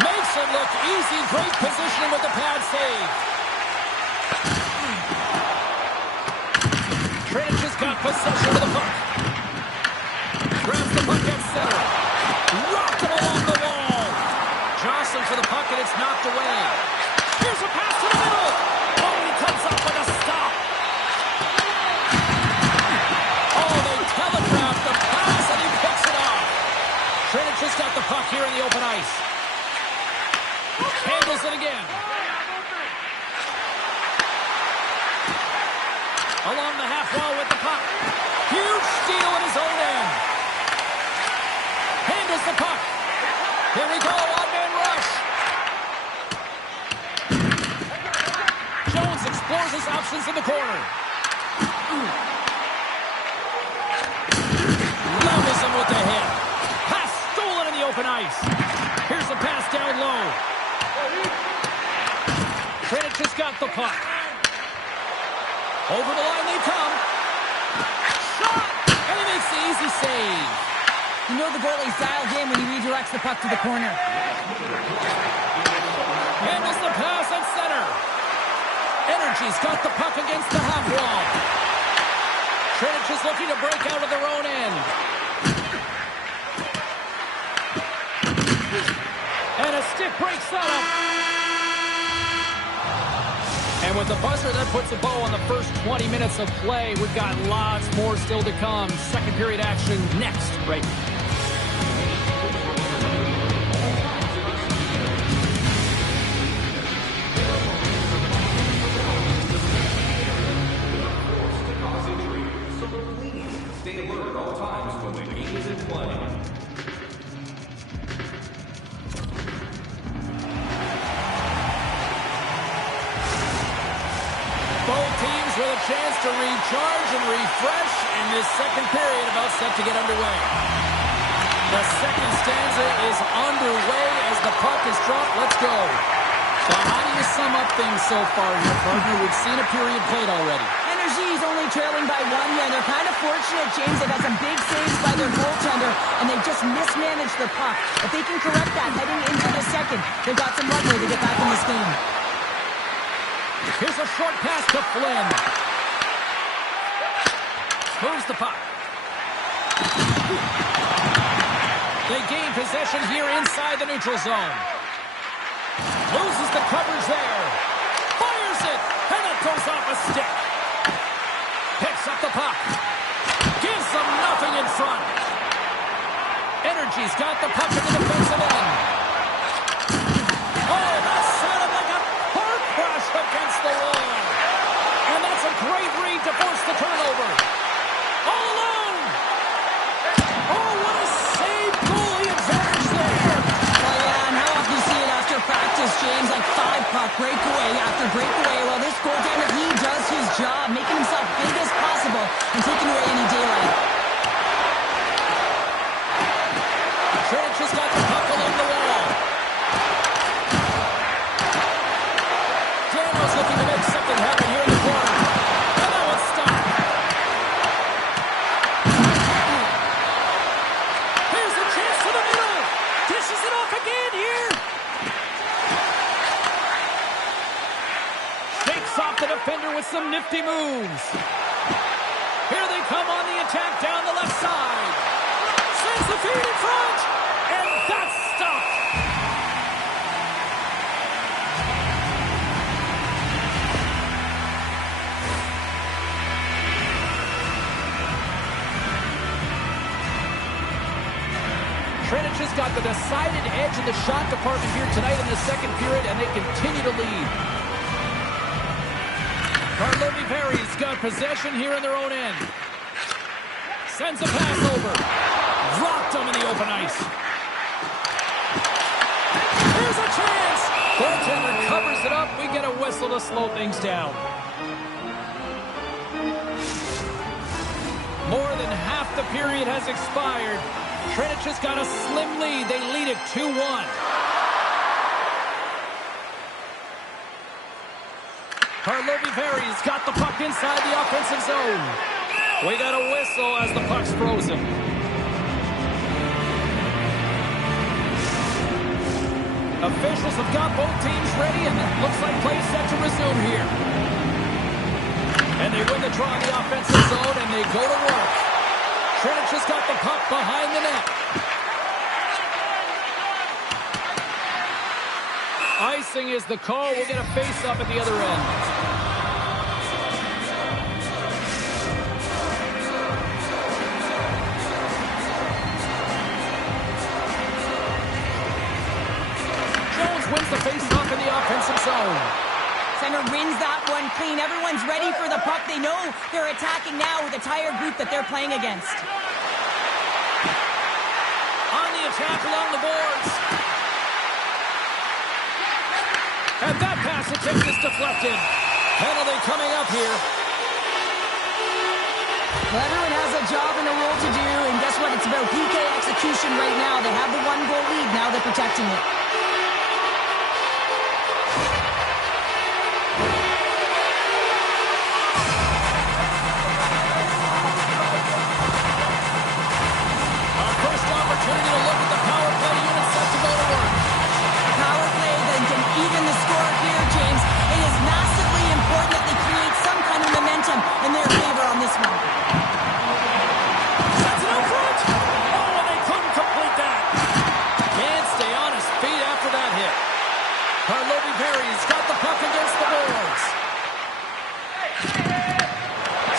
Makes it look easy. Great positioning with the pad save. Trinic has got possession of the puck. Grabs the puck at center. Rocked him along the wall. Jostling for the puck, and it's knocked away. Here's a pass to the middle. Oh, he comes up with a stop. Oh, they telegraphed the pass, and he picks it off. Trinic has got the puck here in the open ice. Handles it again. Along the half wall with the puck. Huge steal in his own end. Handles the puck. Here we go, one-man rush. Jones explores his options in the corner. Levels him with the hit. Pass stolen in the open ice. Here's the pass down low. Trinic has got the puck. Over the line they come. Shot! And he makes the easy save. You know the goalie's dialed in when he redirects the puck to the corner. Handles the pass at center. Energy's got the puck against the half wall. Trinic is looking to break out of their own end. And a stick breaks that up. And with the buzzer, that puts a bow on the first 20 minutes of play. We've got lots more still to come. Second period action next, right? Stay alert at all times when the game is in play. Both teams with a chance to recharge and refresh, and this second period about set to get underway. The second stanza is underway as the puck is dropped. Let's go. So how do you sum up things so far here, partner? We've seen a period played already. Energy is only trailing by one here. They're kind of fortunate, James. They've had some big saves by their goaltender, and they've just mismanaged their puck. If they can correct that heading into the second, they've got some runway to get back in this game. Here's a short pass to Flynn. Moves the puck. They gain possession here inside the neutral zone. Loses the coverage there. Fires it, and it goes off a stick. Picks up the puck. Gives them nothing in front. Energy's got the puck in the defensive end. Oh, that sounded like a car crash against the wall. And that's a great read to force the turnover. All alone. Oh, what a save. Goalie advantage there. Oh, yeah, and how often you see it after practice, James? Like 5-puck breakaway after breakaway. Well, this goaltender, he does his job, making himself big as possible and taking away any daylight. Trinic has got the puck along the wall. Daniels looking to make something happen here in the corner. And that one's stopped. Here's a chance to the middle. Dishes it off again here. Shakes off the defender with some nifty moves. Here they come on the attack down the left side. Sends the feed in front. And that's stopped. Trinic has got the decided edge in the shot department here tonight in the second period, and they continue to lead. Perry's got possession here in their own end. Sends a pass over. Dropped them in the open ice. Here's a chance. Goaltender covers it up. We get a whistle to slow things down. More than half the period has expired. Trinic has got a slim lead. They lead it 2-1. Perry's got the puck inside the offensive zone. We got a whistle as the puck's frozen. Officials have got both teams ready, and it looks like play set to resume here. And they win the draw in the offensive zone, and they go to work. Trinich has got the puck behind the net. Icing is the call. We'll get a face-up at the other end. Jones wins the face-off in the offensive zone. Center wins that one clean. Everyone's ready for the puck. They know they're attacking now with a tired group that they're playing against. On the attack along the boards. And that pass attempt is deflected. Penalty coming up here. Well, everyone has a job and a role to do, and guess what? It's about PK execution right now. They have the one-goal lead. Now they're protecting it. Opportunity to look at the power play unit set to go to work. Power play then can even the score here, James. It is massively important that they create some kind of momentum in their favor on this one. Sets it out front. Oh, and they couldn't complete that. Can't stay on his feet after that hit. Perry's got the puck against the boards.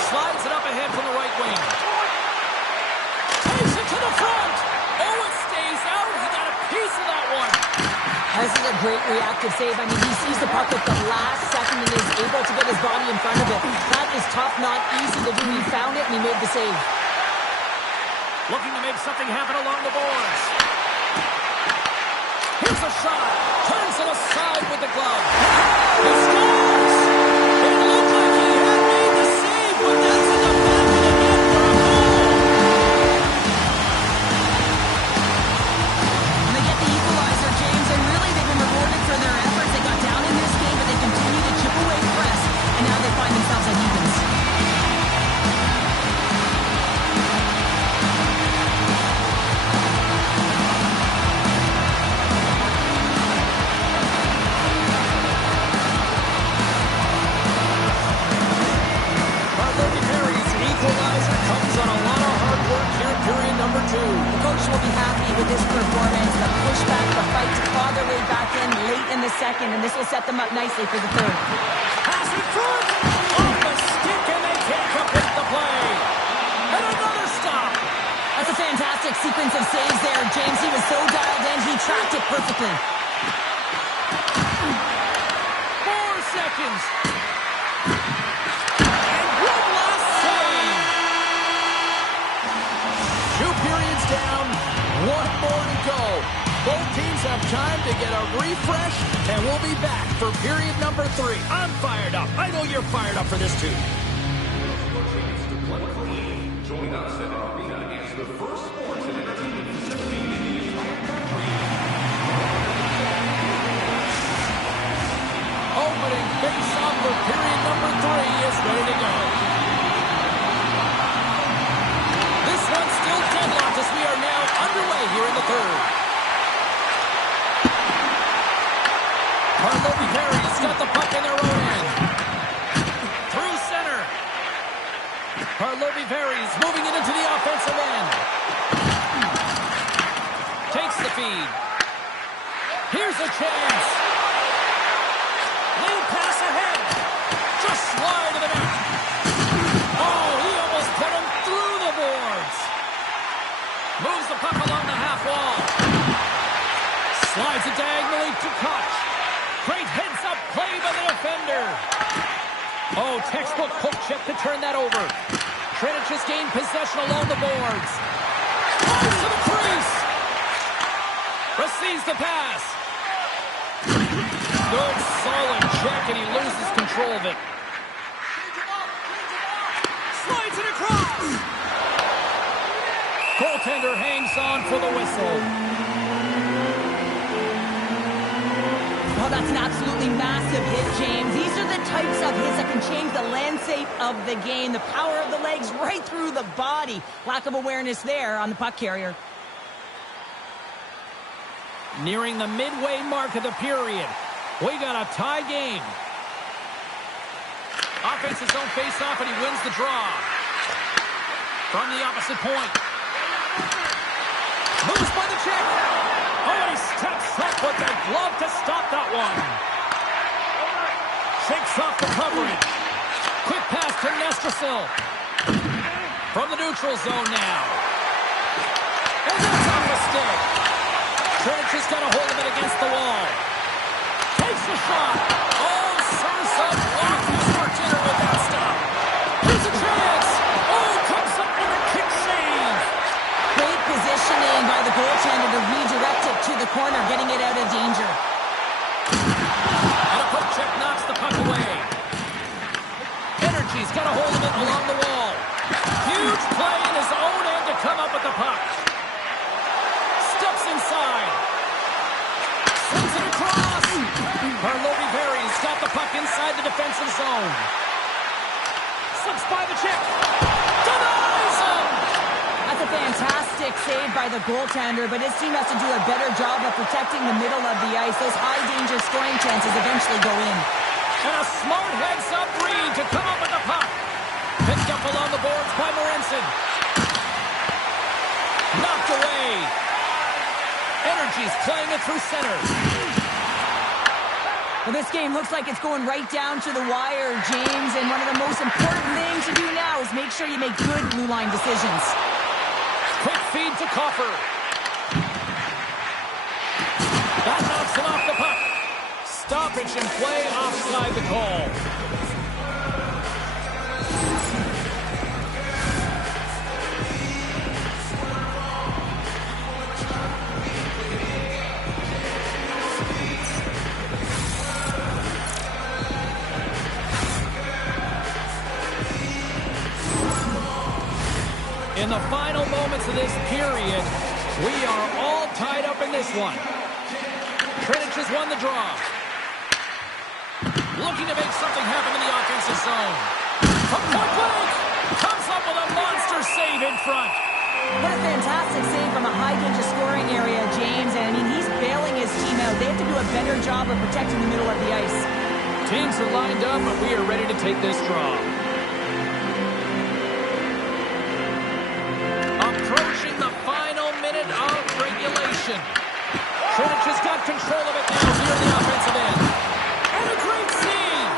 Slides it up ahead from the right wing. Takes it to the front. Oh, it stays out. He got a piece of that one. This is a great reactive save. I mean, he sees the puck at the last second and is able to get his body in front of it. That is tough, not easy to do. He found it and he made the save. Looking to make something happen along the boards. Here's a shot. Turns it aside with the glove. He scores! It looked like he had made the save, but that's in the back of the net for a goal. And they get the equalizer, James, and really they've been rewarded for their efforts. They got down in this game, but they continue to chip away press, and now they find themselves at evens. The coach will be happy with this performance. The pushback, the fight to claw their way back in late in the second, and this will set them up nicely for the third. Pass in front! Off the stick, and they can't complete the play. And another stop! That's a fantastic sequence of saves there, James. He was so dialed in, he tracked it perfectly. 4 seconds. And one last save. 2 periods down, 1 more to go. Both teams have time to get a refresh, and we'll be back for period number 3. I'm fired up. I know you're fired up for this too. Join us at our arena is the first sports and entertainment facility in the entire country. Opening face-off for period number 3 is ready to go. This one's still deadlocked as we are now underway here in the third. Perry's got the puck in their own end. Through center. Perry's moving it into the offensive end. Takes the feed. Here's a chance. Lead pass ahead. Just wide of the net. Oh, he almost put him through the boards. Moves the puck along the half wall. Slides it diagonally to Koch. Great heads-up play by the defender. Oh, textbook poke check to turn that over. Trinich has gained possession along the boards. Drives to the crease. Receives the pass. Good, solid check, and he loses control of it. Slides it across. Goaltender hangs on for the whistle. Oh, that's an absolutely massive hit, James. These are the types of hits that can change the landscape of the game. The power of the legs right through the body. Lack of awareness there on the puck carrier. Nearing the midway mark of the period. We got a tie game. Offense his own face-off, and he wins the draw. From the opposite point. Moves by the check. Oh, and he steps up with the glove to stop that one. Shakes off the coverage. Quick pass to Nestrasil. From the neutral zone now. And that's off the stick. Trinic has got a hold of it against the wall. Takes the shot. Oh, Sursa blocked his Martiner with that stop. Here's a chance. Oh, comes up with a kick save. Great positioning by the goaltender to redirect it to the corner, getting it out of danger. And a poke check knocks the puck away. Energy's got a hold of it along the wall. Huge play in his own end to come up with the puck. Steps inside. Sends it across. Harlovi-Berry's got the puck inside the defensive zone. Slips by the check. Denies him. That's a fantastic save by the goaltender, but his team has to do a better job of protecting the middle of the ice. Those high-danger scoring chances eventually go in. And a smart heads-up read to come up with the puck. Picked up along the boards by Morensen. Knocked away. Energy's playing it through center. Well, this game looks like it's going right down to the wire, James, and one of the most important things to do now is make sure you make good blue line decisions. Quick feed to Coffer. That knocks him off the puck. Stoppage in play offside the call. In the final moments of this period, we are all tied up in this one. Trinic has won the draw. Looking to make something happen in the offensive zone. From point blank, comes up with a monster save in front. What a fantastic save from a high-danger scoring area, James. And, I mean, he's bailing his team out. They have to do a better job of protecting the middle of the ice. Teams are lined up, and we are ready to take this draw. Approaching the final minute of regulation. Trinic has got control of it now here in the offensive end. And a great save.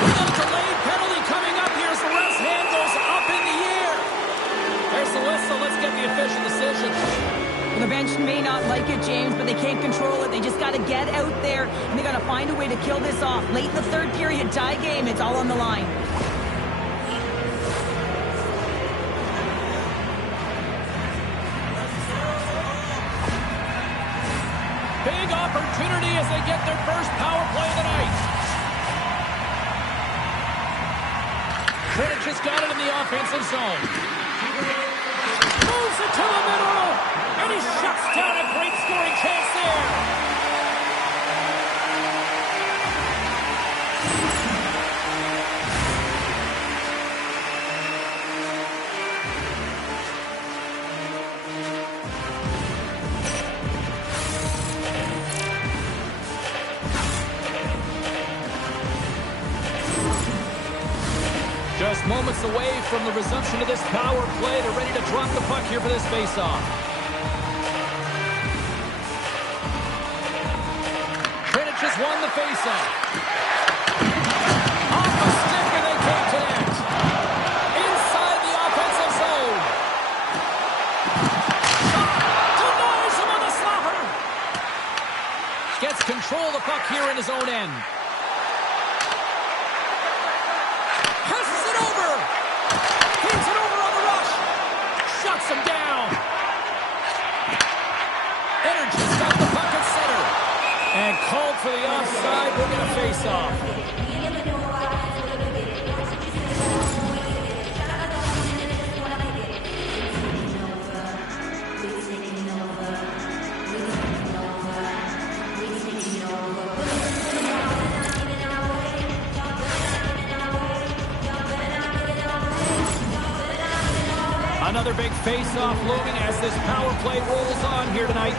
We got a delayed penalty coming up here as the ref's hand goes up in the air. There's the whistle. Let's get the official decision. Well, the bench may not like it, James, but they can't control it. They just got to get out there, and they got to find a way to kill this off. Late in the third period, tie game, it's all on the line. Big opportunity as they get their first power play of the night. Trinic has got it in the offensive zone. Moves it to the middle, and he shuts down a great scoring chance there. Just moments away from the resumption of this power play. They're ready to drop the puck here for this faceoff. Trinic has won the faceoff. Off the stick and they can't connect. Inside the offensive zone. Shot denies him on the slapper. Gets control of the puck here in his own end. Him down. Energy's got the puck at center. And called for the offside. We're going to face off. Another big face-off looming as this power play rolls on here tonight.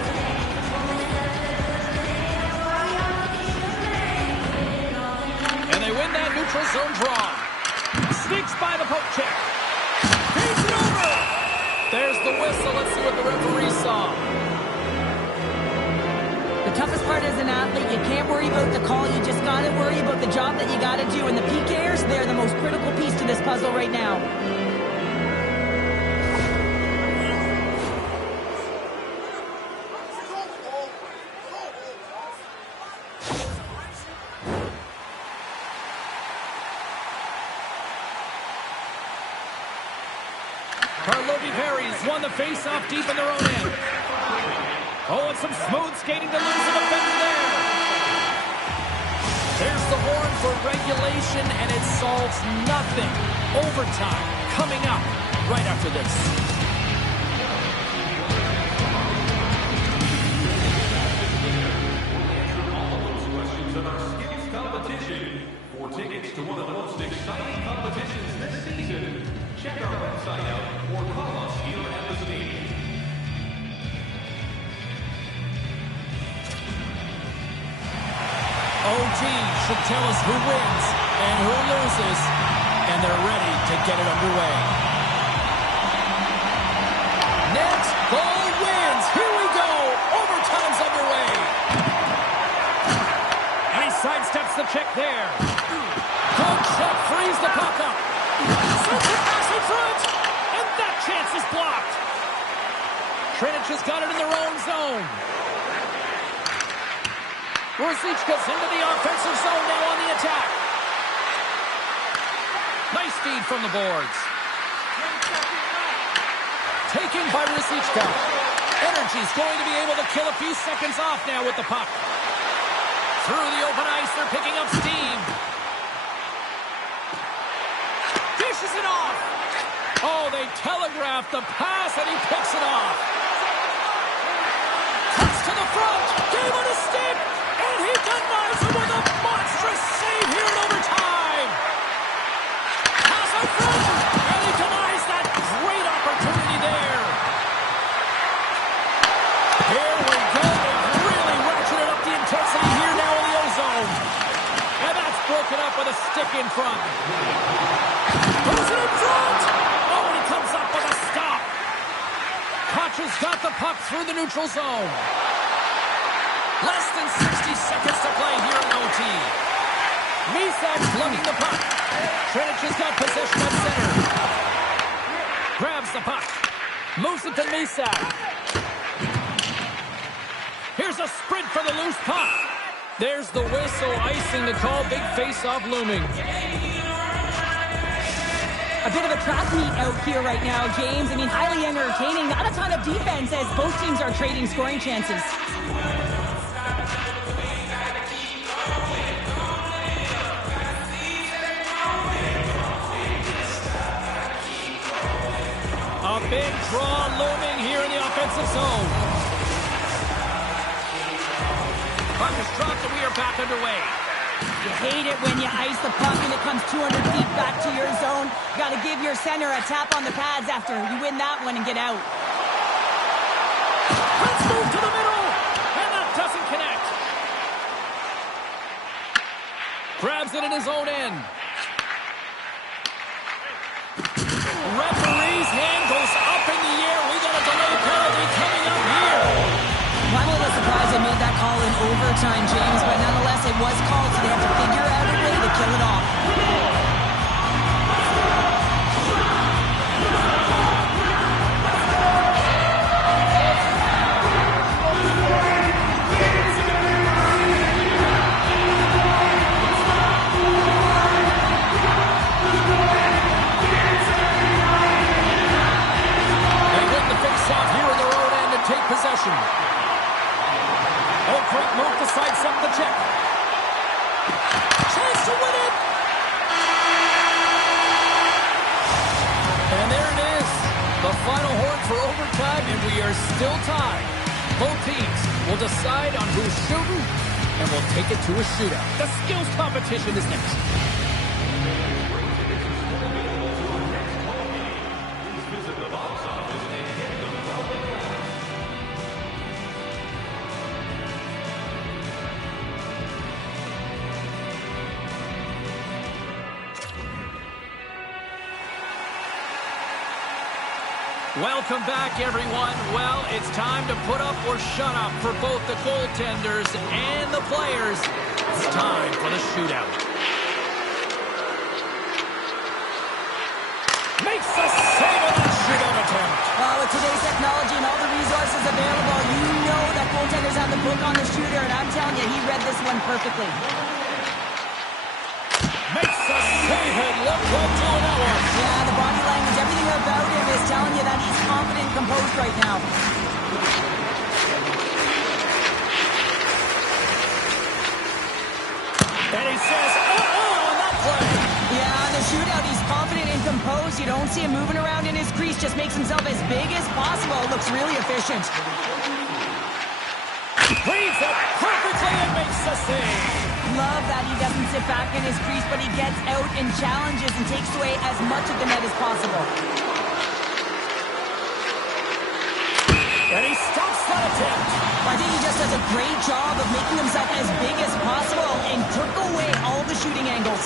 they win that neutral zone draw. Sneaks by the poke check. Feeds it over. There's the whistle. Let's see what the referee saw. The toughest part as an athlete, you can't worry about the call. You just got to worry about the job that you got to do. And the PKers, they're the most critical piece to this puzzle right now. Won the face-off deep in their own end. Oh, and some smooth skating to lose the defender there. There's the horn for regulation, and it solves nothing. Overtime coming up right after this. For tickets to one of the most exciting competitions this season, check our website out or call us here at the stadium. OT should tell us who wins and who loses, and they're ready to get it underway. Next goal wins. Here we go. Overtime's underway. And he sidesteps the check there. Good check, frees the puck up. Sends it pass in front, and that chance is blocked. Trinich has got it in their own zone. Rosichka's into the offensive zone now on the attack. Nice feed from the boards. Taken by Rosichka. Energy's going to be able to kill a few seconds off now with the puck. Through the open ice, they're picking up steam. Dishes it off. Oh, they telegraphed the pass, and he picks it off. Cuts to the front. Gave it a stick. And he denies him with a monstrous save here in overtime. Pass out front. And he denies that great opportunity there. Here we go. They've really ratcheted up the intensity here now in the O-zone. And that's broken up with a stick in front. Goes it in front. Oh, and he comes up with a stop. Koch's got the puck through the neutral zone. Less than 60 seconds to play here in OT. Misak's lugging the puck. Trinich has got possession at center. Grabs the puck. Moves it to Misak. Here's a sprint for the loose puck. There's the whistle, icing the call. Big face-off looming. A bit of a track meet out here right now, James. I mean, highly entertaining. Not a ton of defense as both teams are trading scoring chances. A big draw looming here in the offensive zone. Puck is dropped and we are back underway. You hate it when you ice the puck and it comes 200 feet back to your zone. You got to give your center a tap on the pads after you win that one and get out. Let's move to the middle. And that doesn't connect. Grabs it in his own end. Referee's hand goes up in the air. We got a delay penalty coming up here. Well, I'm a little surprised they made that call in overtime, James, but nonetheless, it was called, so they have to figure out a way to kill it off. Possession. Oh, great move to sidestep the check. Chance to win it. And there it is. The final horn for overtime, and we are still tied. Both teams will decide on who's shooting, and we'll take it to a shootout. The skills competition is next. Welcome back, everyone. Well, it's time to put up or shut up for both the goaltenders and the players. It's time for the shootout. Makes a save on that shootout attempt. With today's technology and all the resources available, you know that goaltenders have the book on the shooter, and I'm telling you, he read this one perfectly. Makes a save and look good doing that one. Yeah, the body language, everything about him is telling you that he's confident and composed right now. And he says, on that play. Yeah, on the shootout, he's confident and composed. You don't see him moving around in his crease, just makes himself as big as possible. Looks really efficient. Reads it perfectly and makes the save. Love that he doesn't sit back in his crease, but he gets out and challenges and takes away as much of the net as possible. And he stops that attempt. I think he just does a great job of making himself as big as possible and took away all the shooting angles.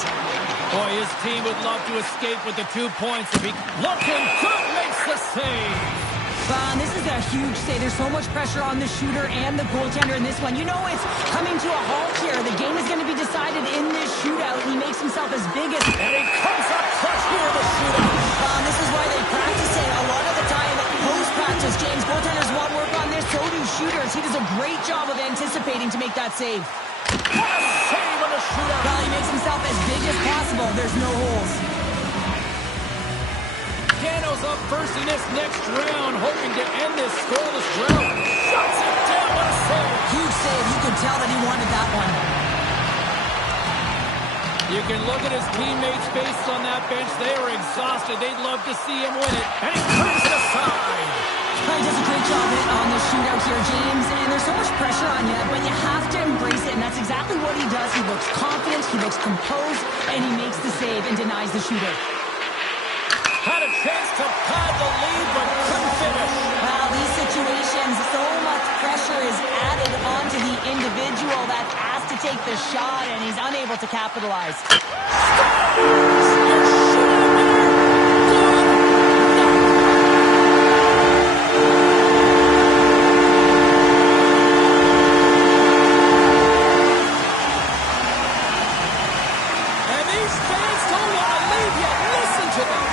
Boy, his team would love to escape with the 2 points if he... Looking good, makes the save. This is a huge save. There's so much pressure on the shooter and the goaltender in this one. You know it's coming to a halt here. The game is going to be decided in this shootout. He makes himself as big as... And he comes up clutch here in the shootout. This is why they practice it a lot of the time. Post-practice, James, goaltenders want work on this. So do shooters. He does a great job of anticipating to make that save. What a save on the shootout. Well, he makes himself as big as possible. There's no holes. Gano's up first in this next round, hoping to end this scoreless drought. Shuts it down. What a save. Huge save. You can tell that he wanted that one. You can look at his teammates' faces on that bench. They are exhausted. They'd love to see him win it. And he turns it aside. He does a great job on this shootout here, James. And there's so much pressure on you, but you have to embrace it. And that's exactly what he does. He looks confident, he looks composed, and he makes the save and denies the shooter. Had a chance to pad the lead, but couldn't finish. Well, these situations, so much pressure is added onto the individual that has to take the shot, and he's unable to capitalize. And these fans don't want to leave yet. Listen to them.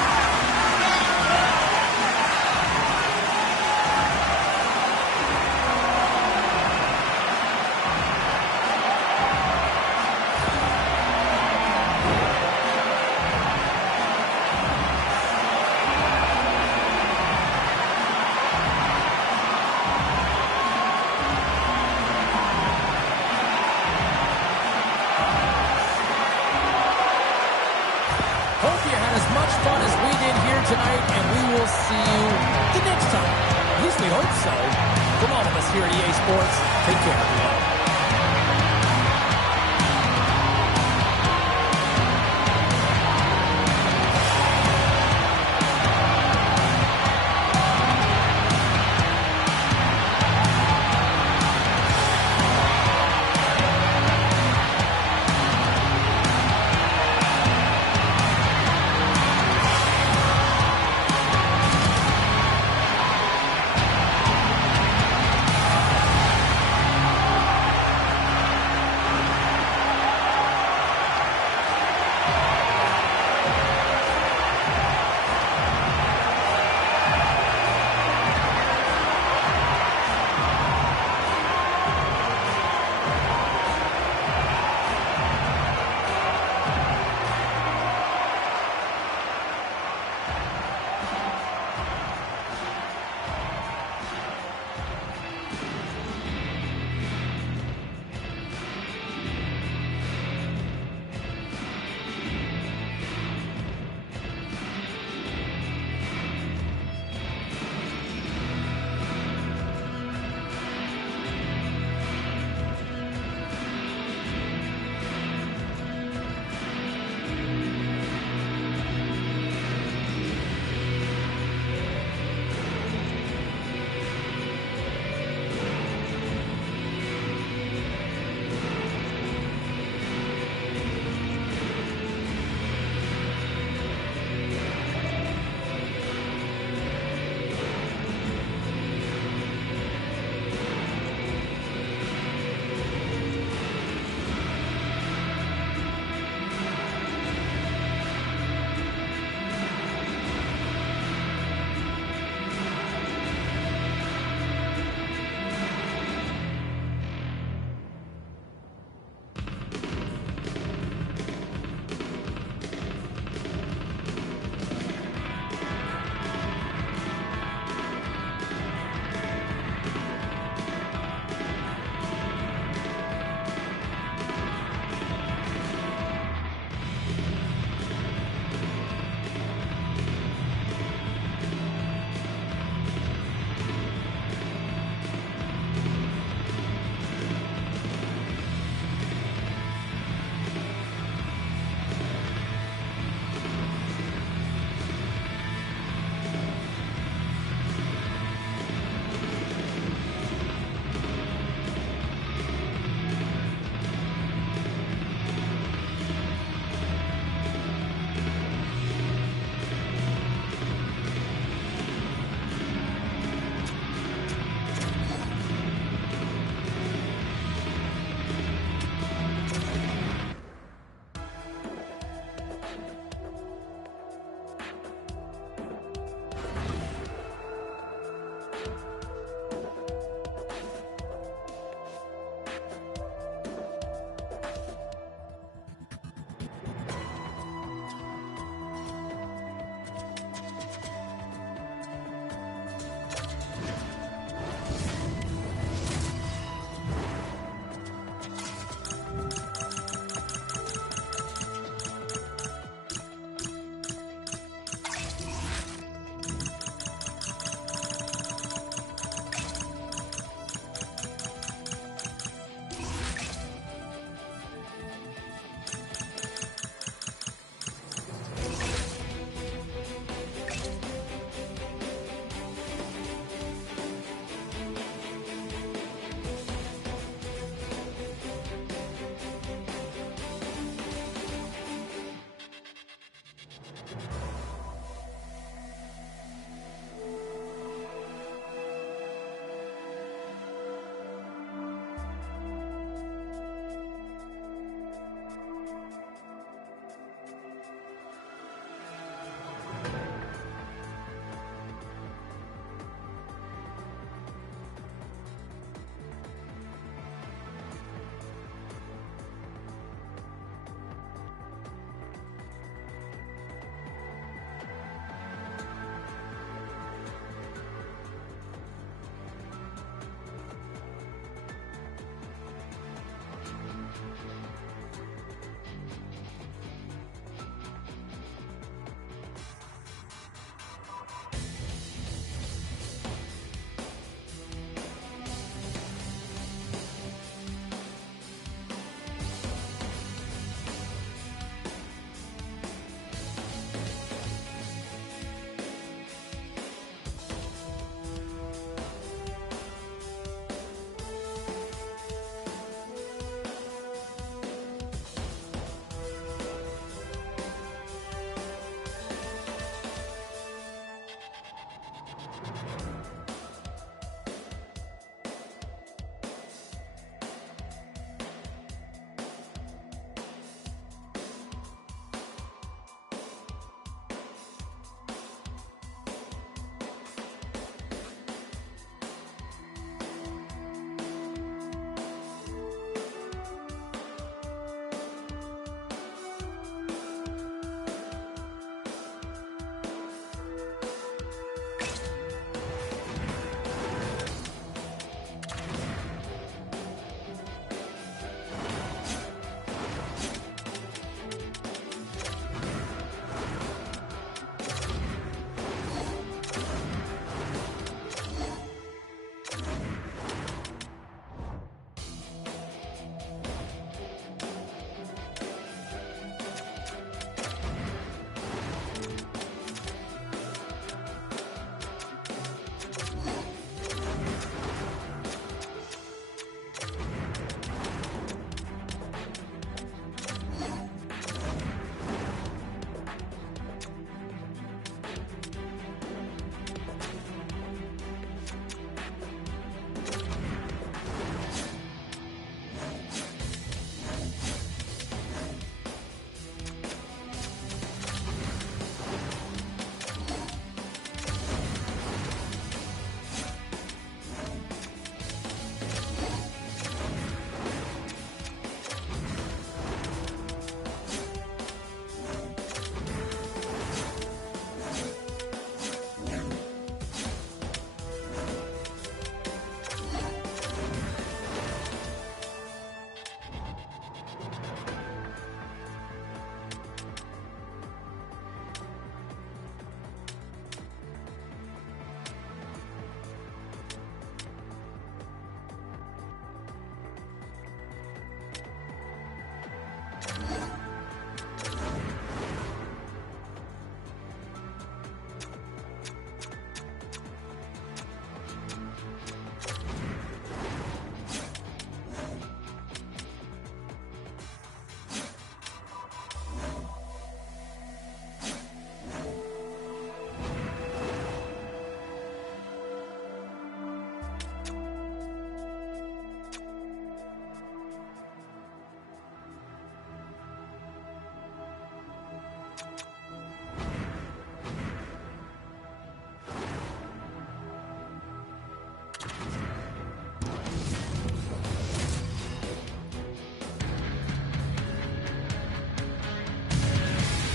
Hope you had as much fun as we did here tonight, and we will see you the next time. At least we hope so. From all of us here at EA Sports, take care, everyone.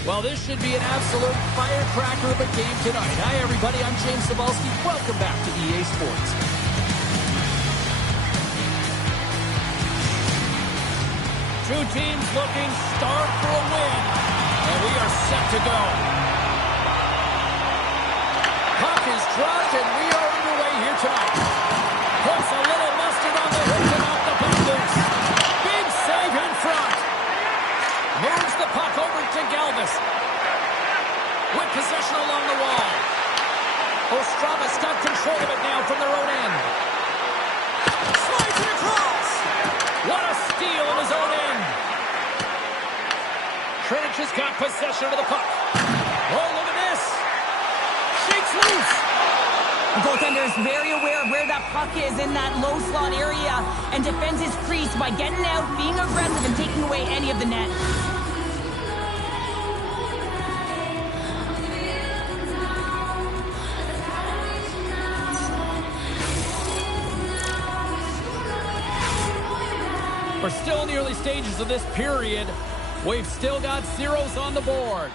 Well, this should be an absolute firecracker of a game tonight. Hi, everybody. I'm James Cebulski. Welcome back to EA Sports. Two teams looking starved for a win, and we are set to go. Puck is dropped, and we are underway here tonight. Puts a little mustard on the hook and off the puck loose. Big save in front. Moves the puck over to Galvis. With possession along the wall. Ostrava's got control of it now from their own end. Slides it across. What a steal in his own end. Trinich has got possession of the puck. Oh, look at this. Shakes loose. The goaltender is very aware of where that puck is in that low slot area and defends his crease by getting out, being aggressive, and taking away any of the net. We're still in the early stages of this period. We've still got zeros on the board.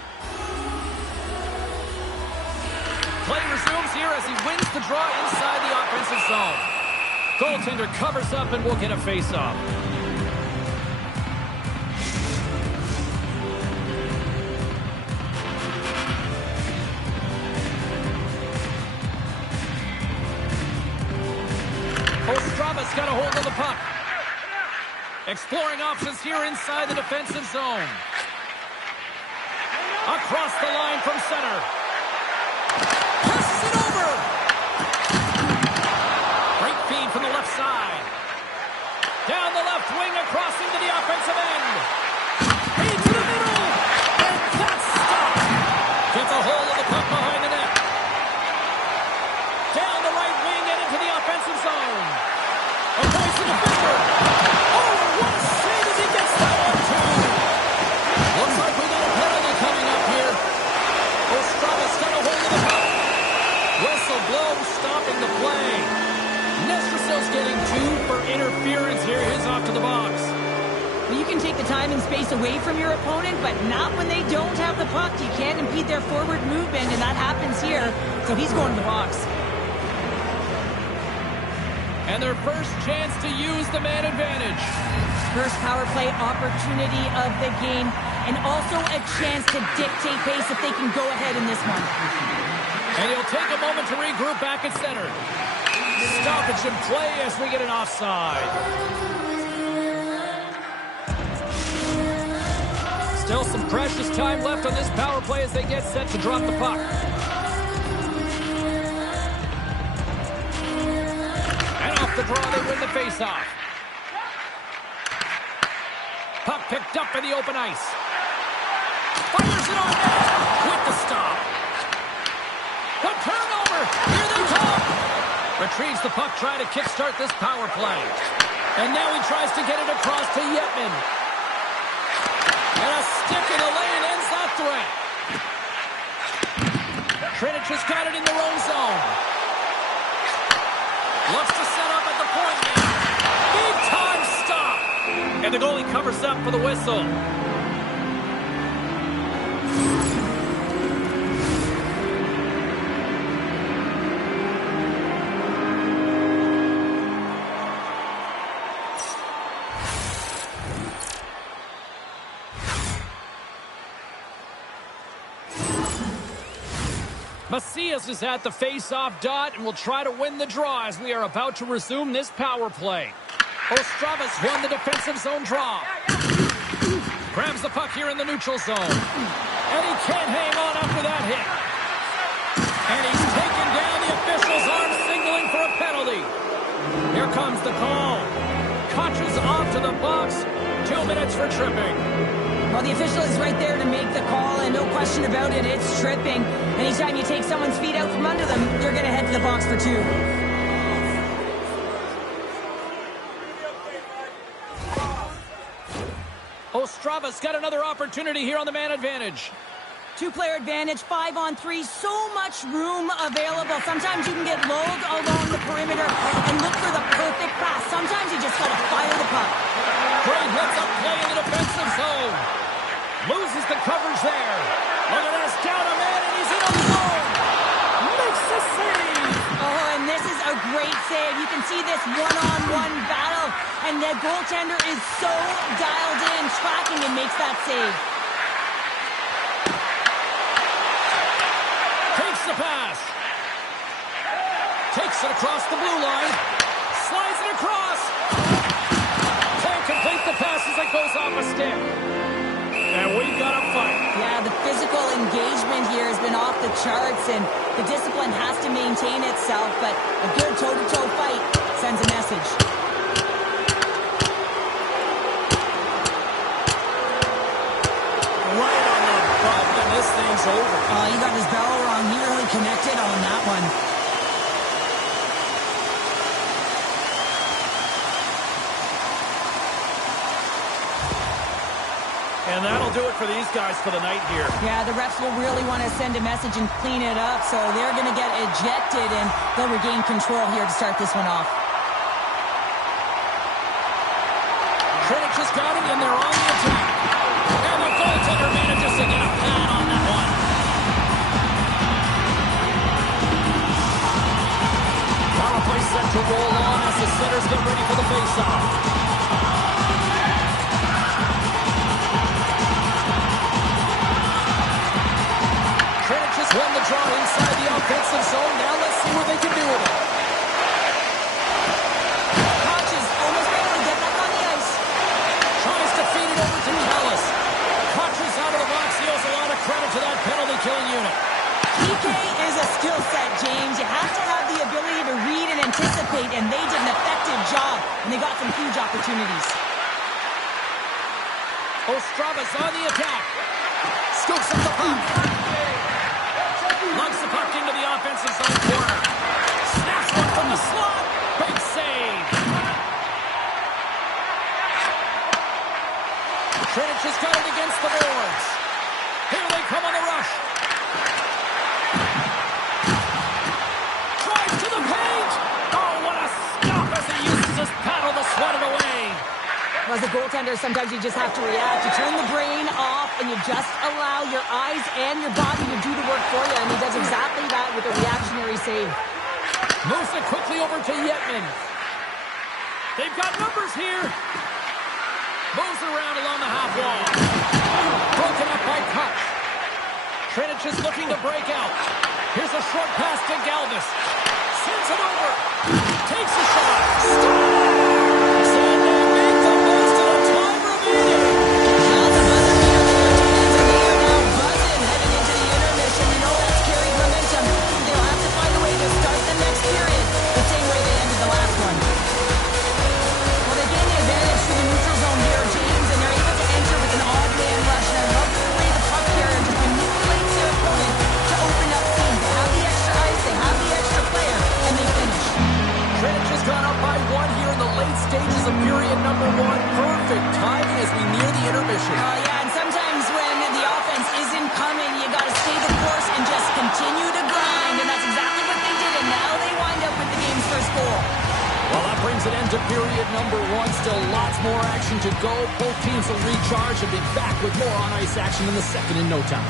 Play resumes here as he wins the draw inside the offensive zone. Goaltender covers up and will get a face-off. Ostrava's got a hold of the puck. Exploring options here inside the defensive zone. Across the line from center. Passes it over. Great feed from the left side. Down the left wing across into the offensive end. Into the middle. And that's stopped. Gets a hold of the puck behind the net. Down the right wing and into the offensive zone. Avoids the defender. What a save as he gets that one, too. Looks like we got a penalty coming up here. Ostrava's got a hold of the puck. Whistle blows, stopping the play. Nestrasil's getting 2 for interference here. His off to the box. Well, you can take the time and space away from your opponent, but not when they don't have the puck. You can't impede their forward movement, and that happens here. So he's going to the box. And their first chance to use the man advantage. First power play opportunity of the game, and also a chance to dictate pace if they can go ahead in this one. And he'll take a moment to regroup back at center. Stoppage in play as we get an offside. Still some precious time left on this power play as they get set to drop the puck. And off the draw, they win the faceoff. Puck picked up in the open ice. Fires it on net with the stop. The turnover. Here they come. Retrieves the puck, trying to kickstart this power play. And now he tries to get it across to Yetman. And a stick in the lane ends that threat. Trinich has got it in their own zone. Looks to set up at the point now. Big time stop. And the goalie covers up for the whistle. Macias is at the face-off dot and will try to win the draw as we are about to resume this power play. Ostrava's won the defensive zone draw. Grabs the puck here in the neutral zone. And he can't hang on after that hit. And he's taken down. The official's arm signaling for a penalty. Here comes the call. Koch's off to the box. 2 minutes for tripping. Well, the official is right there to make the call, and no question about it, it's tripping. Anytime you take someone's feet out from under them, you're going to head to the box for 2. Ostrava's got another opportunity here on the man advantage. 2-player advantage, 5-on-3, so much room available. Sometimes you can get lulled along the perimeter and look for the perfect pass. Sometimes you just got to fire the puck. Great heads-up play in the defensive zone. Loses the coverage there. Look at this. Down a man, and he's in alone. Makes the save. Oh, and this is a great save. You can see this one-on-one battle, and the goaltender is so dialed in, tracking, and makes that save. Takes the pass. Takes it across the blue line. Slides it across. Can't complete the pass as it goes off a stick. And we've got a fight. Yeah, the physical engagement here has been off the charts, and the discipline has to maintain itself, but a good toe-to-toe fight sends a message. Right on the button, and this thing's over. Oh, he got his barrel wrong. He really connected on that one. And that'll do it for these guys for the night here. Yeah, the refs will really want to send a message and clean it up, so they're going to get ejected, and they'll regain control here to start this one off. Kritic has got it, and they're on the attack. And the goaltender manages to get a pad on that one. Power play set to roll on as the setters get ready for the faceoff. Won the draw inside the offensive zone. Now let's see what they can do with it. Koch is almost able to get back on the ice. Tries to feed it over to Callis. Koch is out of the box. He owes a lot of credit to that penalty-killing unit. PK is a skill set, James. You have to have the ability to read and anticipate, and they did an effective job, and they got some huge opportunities. Ostrava's on the attack. Scoops up the puck. Lugs the puck into the offensive zone corner. Snaps one from the slot. Big save. Kritic has got it against the boards. Here they come on the rush. Drives to the paint. Oh, what a stop as he uses his paddle to swat it away. As a goaltender, sometimes you just have to react. You turn the brain off, and you just allow your eyes and your body to do the work for you, and he does exactly that with a reactionary save. Moves it quickly over to Yetman. They've got numbers here. Moves it around along the half wall. Broken up by Koch. Kritic is looking to break out. Here's a short pass to Galvis. Sends it over. Takes a shot. Scores! And they make the most of the time remaining. Now the buzzer beater there, James, and they are now buzzing heading into the intermission. You know that's carried momentum. They'll have to find a way to start the next period the same way they ended the last one. Well, they gain the advantage to the neutral zone here, James, and they're able to enter with an odd man rush. And I love the way the puck carrier just manipulates their opponent to open up seams. They have the extra ice, they have the extra player, and they finish. Kritic has gone up by one here in the late stages of period number one. Perfect timing as we near the intermission. Yeah, and sometimes when the offense isn't coming, you got to stay the course and just continue to grind, and that's exactly what they did, and now they wind up with the game's first goal. Well, that brings an end to period number one. Still lots more action to go. Both teams will recharge and be back with more on-ice action in the second in no time.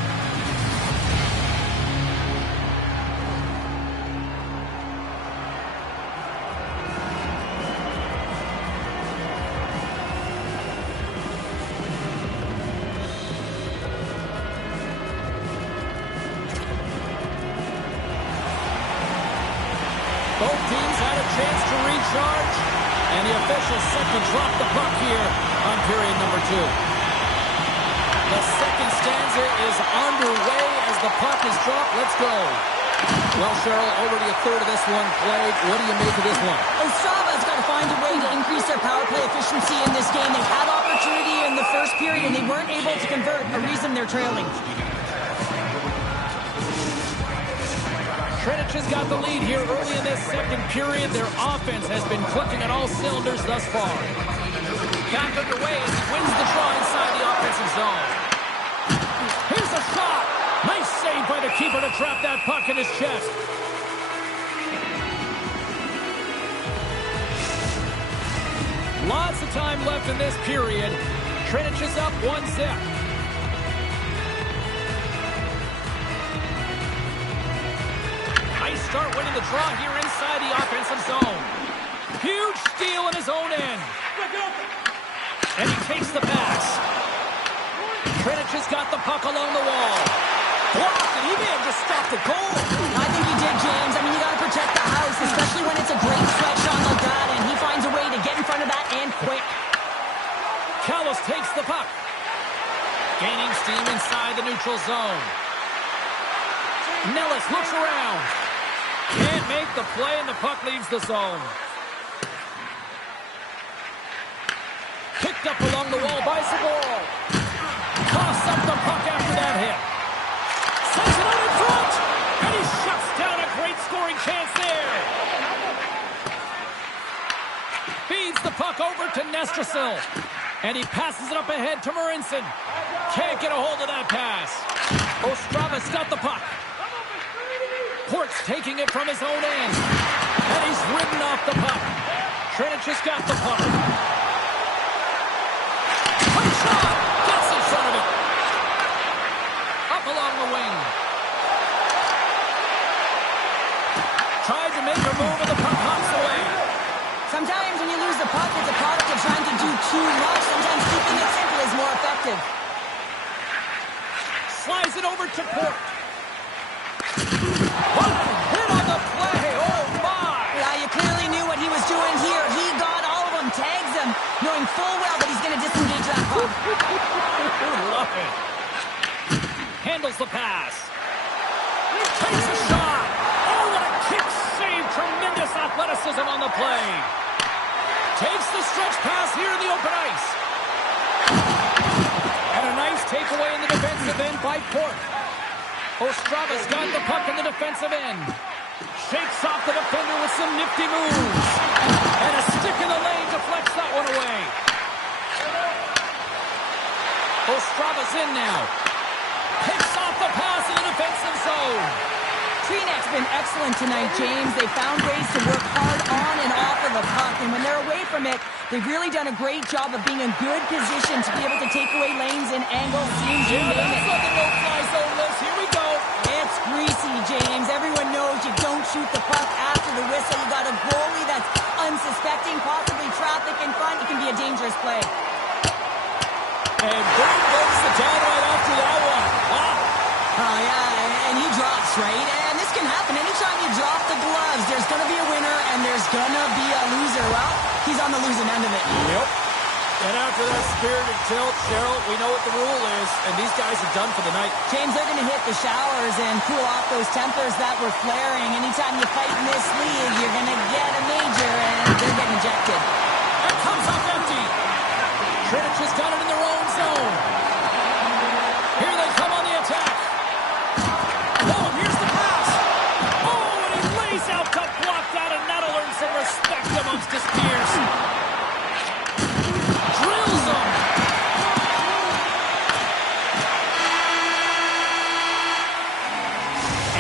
Both teams had a chance to recharge, and the officials set to drop the puck here on period number two. The second stanza is underway as the puck is dropped. Let's go. Well, Cheryl, already a third of this one played. What do you make of this one? Ostrava's got to find a way to increase their power play efficiency in this game. They had opportunity in the first period, and they weren't able to convert, a reason they're trailing. Kritic has got the lead here early in this second period. Their offense has been clicking at all cylinders thus far. Back underway as he wins the draw inside the offensive zone. Here's a shot. Nice save by the keeper to trap that puck in his chest. Lots of time left in this period. Kritic is up 1-0. start winning the draw here inside the offensive zone. Huge steal in his own end. And he takes the pass. Trinic has got the puck along the wall. Blocked, and he may have just stopped the goal. I think he did, James. I mean, you got to protect the house, especially when it's a great stretch shot like that, and he finds a way to get in front of that and quick. Callis takes the puck. Gaining steam inside the neutral zone. Nellis looks around. Can't make the play, and the puck leaves the zone. Picked up along the wall by Saboro. Toss up the puck after that hit. Sends it out in front, and he shuts down a great scoring chance there. Feeds the puck over to Nestrasil, and he passes it up ahead to Marincin. Can't get a hold of that pass. Ostrava's got the puck. Port's taking it from his own end, and he's ridden off the puck. Trinic has got the puck. Quick shot! Gets in front of it. Up along the wing. Tried to make a move, and the puck hops away. Sometimes when you lose the puck, it's a product of trying to do too much. Sometimes keeping it simple is more effective. Slides it over to Port. What a hit on the play! Oh, my! Yeah, you clearly knew what he was doing here. He got all of them, tags them, knowing full well that he's going to disengage that puck. Love it. Handles the pass. Takes a shot. Oh, what a kick save. Tremendous athleticism on the play. Takes the stretch pass here in the open ice. And a nice takeaway in the defensive end by Port. Ostrava's got the puck in the defensive end. Shakes off the defender with some nifty moves. And a stick in the lane deflects that one away. Ostrava's in now. Picks off the pass in the defensive zone. Trinec's been excellent tonight, James. They found ways to work hard on and off of the puck, and when they're away from it, they've really done a great job of being in good position to be able to take away lanes and angles, seams, you name it. That's on the no-fly zone list. Here we go. It's greasy, James. Everyone knows you don't shoot the puck after the whistle. You got a goalie that's unsuspecting, possibly traffic in front. It can be a dangerous play. And boom goes the down right after that one. Wow. Oh, yeah, and he drops, right? And this can happen. Anytime you drop the gloves, there's going to be a winner and there's going to be a loser. Well, he's on the losing end of it. Yep. And after that spirited tilt, Cheryl, we know what the rule is, and these guys are done for the night. James, they're going to hit the showers and cool off those tempers that were flaring. Anytime you fight in this league, you're going to get a major, and they're getting ejected. That comes up empty. Trinic has got it in their own zone. Here they come on the attack. Oh, here's the pass. Oh, and he lays out to block that, and that'll earn some respect amongst his peers. Drills him.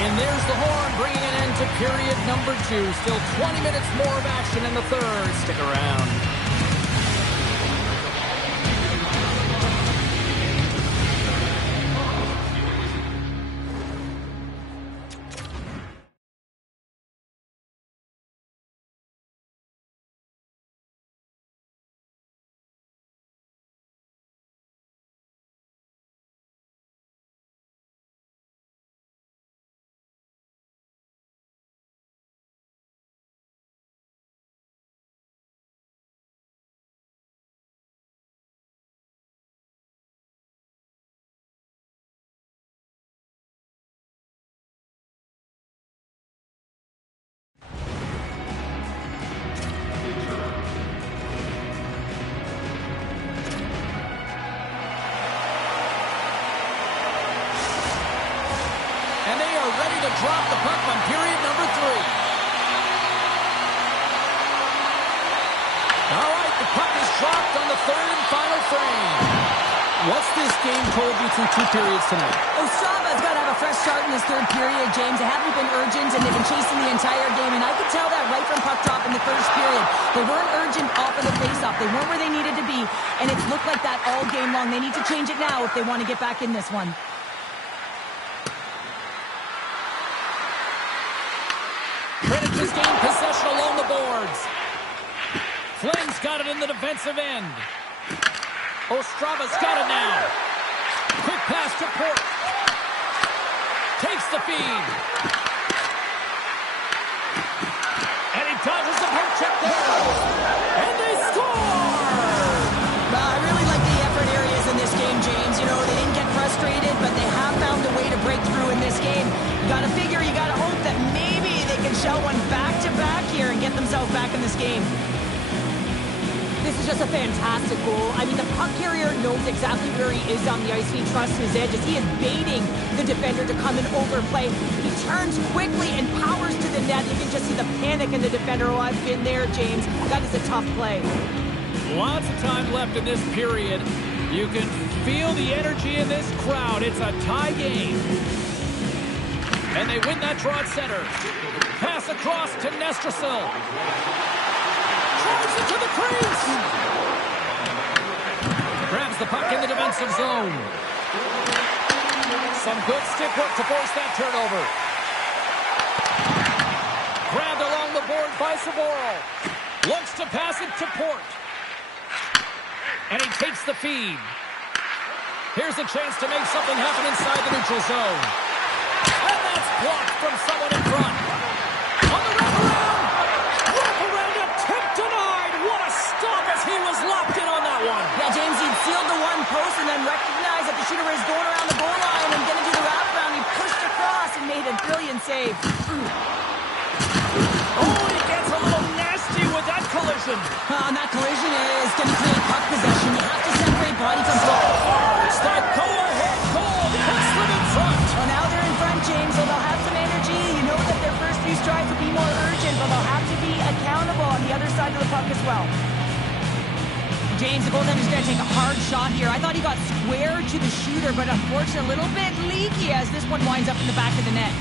And there's the horn bringing an end to period number 2. Still 20 minutes more of action in the third. Stick around. Ready to drop the puck on period number 3. All right, the puck is dropped on the third and final frame. What's this game told you through 2 periods tonight? Ostrava's got to have a fresh start in this third period, James. They haven't been urgent, and they've been chasing the entire game, and I could tell that right from puck drop in the first period. They weren't urgent off of the faceoff. They weren't where they needed to be, and it's looked like that all game long. They need to change it now if they want to get back in this one. Petr just gained possession along the boards. Flames got it in the defensive end. Ostrava's got it now. Quick pass to Port. Takes the feed. And he dodges the poke check there. And they score! I really like the effort areas in this game, James. You know, they didn't get frustrated, but they have found a way to break through in this game. You gotta figure, you gotta hope that maybe they can shell one back-to-back here and get themselves back in this game. This is just a fantastic goal. I mean, the puck carrier knows exactly where he is on the ice. He trusts his edges. He is baiting the defender to come and overplay. He turns quickly and powers to the net. You can just see the panic in the defender. Oh, I've been there, James. That is a tough play. Lots of time left in this period. You can feel the energy in this crowd. It's a tie game. And they win that draw at center. Pass across to Nestrasil. Drives it to the crease. Grabs the puck in the defensive zone. Some good stick work to force that turnover. Grabbed along the board by Saboro. Looks to pass it to Port. And he takes the feed. Here's a chance to make something happen inside the neutral zone. And that's blocked from someone in front. On the wraparound. Wraparound attempt denied. What a stop as he was locked in on that one. Yeah, James, he'd sealed the one post and then recognized that the shooter was going around the goal line and going to do the wraparound. He pushed across and made a brilliant save. Oh, he gets a little nasty with that collision. And that collision is going to create puck possession. You have to separate body from ball. Start go-ahead goal. Puts them in front. Well, now they're in front, James, so they'll have some energy. You know that their first few strides will be more urgent, but they'll have to be accountable on the other side of the puck as well. James, the goaltender's going to take a hard shot here. I thought he got square to the shooter, but unfortunately a little bit leaky as this one winds up in the back of the net.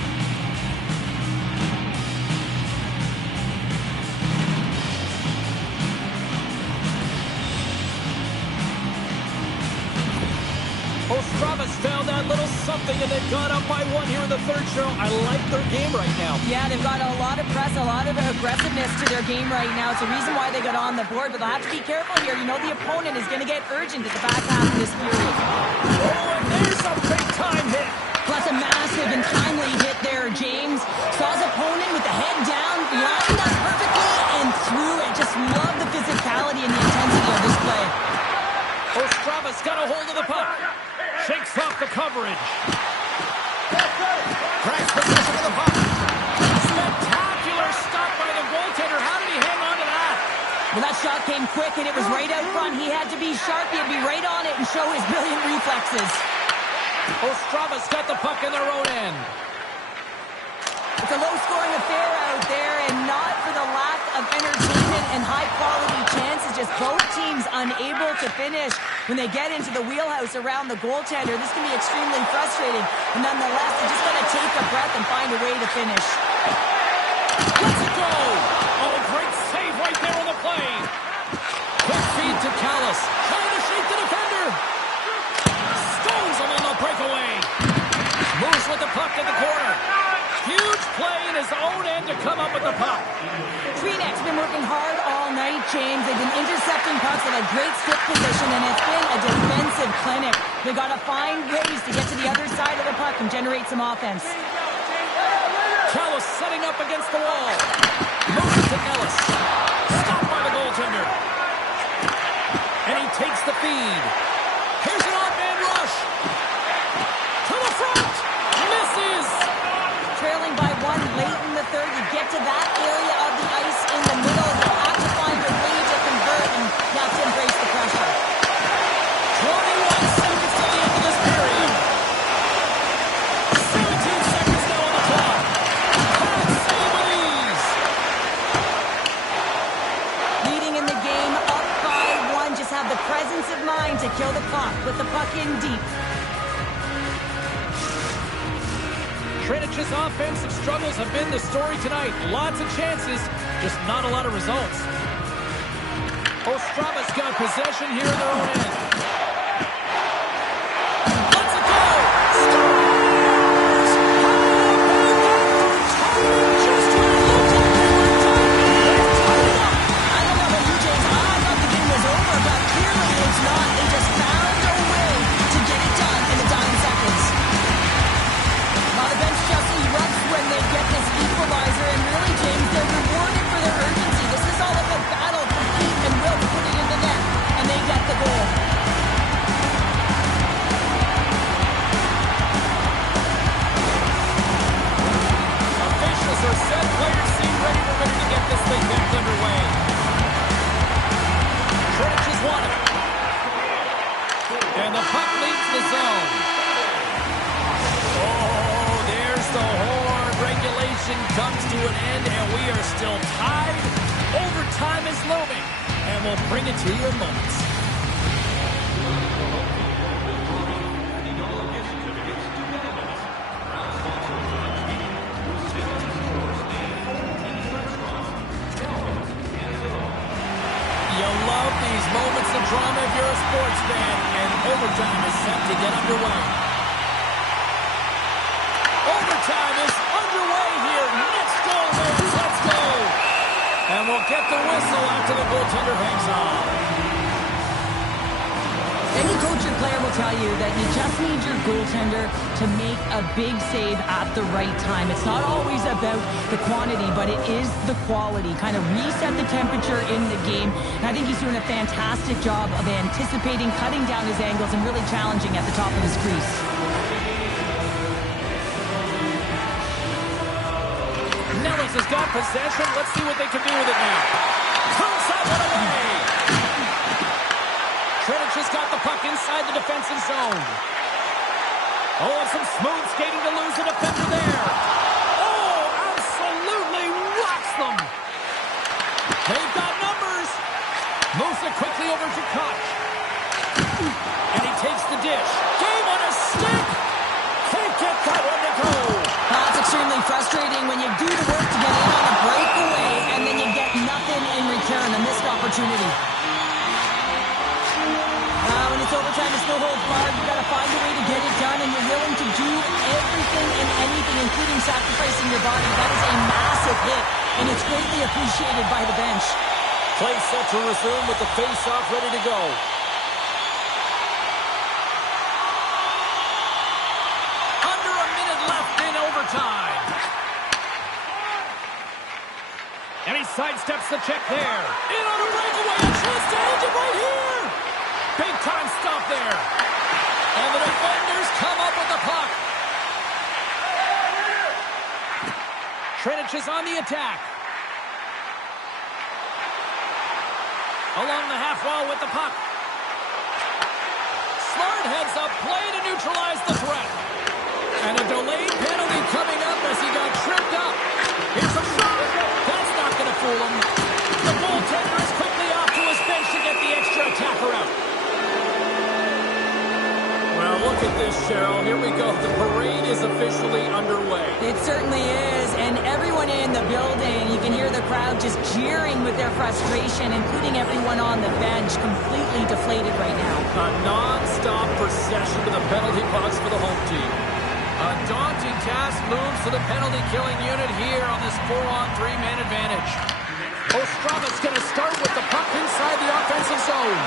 Ostrava's found that little something, and they've gone up by one here in the third show. I like their game right now. Yeah, they've got a lot of press, a lot of aggressiveness to their game right now. It's a reason why they got on the board, but they'll have to be careful here. You know the opponent is going to get urgent at the back half of this period. Oh, and there's a big-time hit. Plus a massive and timely hit there, James. Saw his opponent with the head down, lined up perfectly, and threw it. Just love the physicality and the intensity of this play. Ostrava's got a hold of the puck. Shakes off the coverage. Cracks possession of the puck. Spectacular stop by the goaltender. How did he hang on to that? Well, that shot came quick, and it was right out front. He had to be sharp. He had to be right on it and show his brilliant reflexes. Ostrava's got the puck in their own end. It's a low-scoring affair out there, and not for the lack of entertainment and high-quality chances. Just both teams unable to finish when they get into the wheelhouse around the goaltender. This can be extremely frustrating, and nonetheless, they just got to take a breath and find a way to finish. Let's go! Oh, great save right there on the play. Quick feed to Callis. Trying to shake the defender. Stones him on the breakaway. Moves with the puck in the corner. Huge play in his own end to come up with the puck. Treenek's been working hard all night, James. They've been intercepting pucks in a great stick position, and it's been a defensive clinic. They've got to find ways to get to the other side of the puck and generate some offense. Callis setting up against the wall. Moves it to Ellis. Stopped by the goaltender. And he takes the feed. Here's an odd-man rush. To the front. Misses. Trailing by one late in the third. You get to that area of the ice in the middle. You have to find a way to convert, and you have to embrace the pressure. 21 seconds to the end of this period. 17 seconds now on the clock. Can't save with ease. Leading in the game, up by one. Just have the presence of mind to kill the clock with the puck in deep. Trinic's offensive struggles have been the story tonight. Lots of chances, just not a lot of results. Ostrava's got possession here in their own end. Let's it go! Scores! How about that? Just when it looked still tied. Overtime is looming, and we'll bring it to you in moments. You love these moments of drama if you're a sports fan, and overtime is set to get underway. Overtime is underway here. Let's go, Rams. Let's go. And we'll get the whistle after the goaltender hangs on. Any coach or player will tell you that you just need your goaltender to make a big save at the right time. It's not always about the quantity, but it is the quality. Kind of reset the temperature in the game. And I think he's doing a fantastic job of anticipating, cutting down his angles, and really challenging at the top of his crease. Nellis has got possession. Let's see what they can do with it now. Turns that one away. Petr has got the puck inside the defensive zone. Oh, and some smooth skating to lose the defender there. Oh, absolutely rocks them. They've got numbers. Moves it quickly over to Koch. And he takes the dish. Game on a stick. Can't get that one to go. That's extremely frustrating when you do the work to get in on a breakaway and then you get nothing in return, a missed opportunity. When it's overtime, it still holds hard. You've got to find a way to get it done, and you're willing to do everything and anything, including sacrificing your body. That is a massive hit, and it's greatly appreciated by the bench. Play set to resume with the face-off ready to go. Under a minute left in overtime. And he sidesteps the check there. In on a breakaway, a chance to end it right here. Big time stop there. And the defenders come up with the puck. Trinic is on the attack. Along the half wall with the puck. Smart heads up play to neutralize the threat. And a delayed penalty coming up as he got tripped up. Here's a shot. That's not going to fool him. The goaltender is quickly off to his bench to get the extra attacker out. Well, look at this, Cheryl. Here we go. The parade is officially underway. It certainly is, and everyone in the building, you can hear the crowd just jeering with their frustration, including everyone on the bench, completely deflated right now. A non-stop procession to the penalty box for the home team. A daunting task moves to the penalty-killing unit here on this 4-on-3 man advantage. Ostrava's going to start with the puck inside the offensive zone.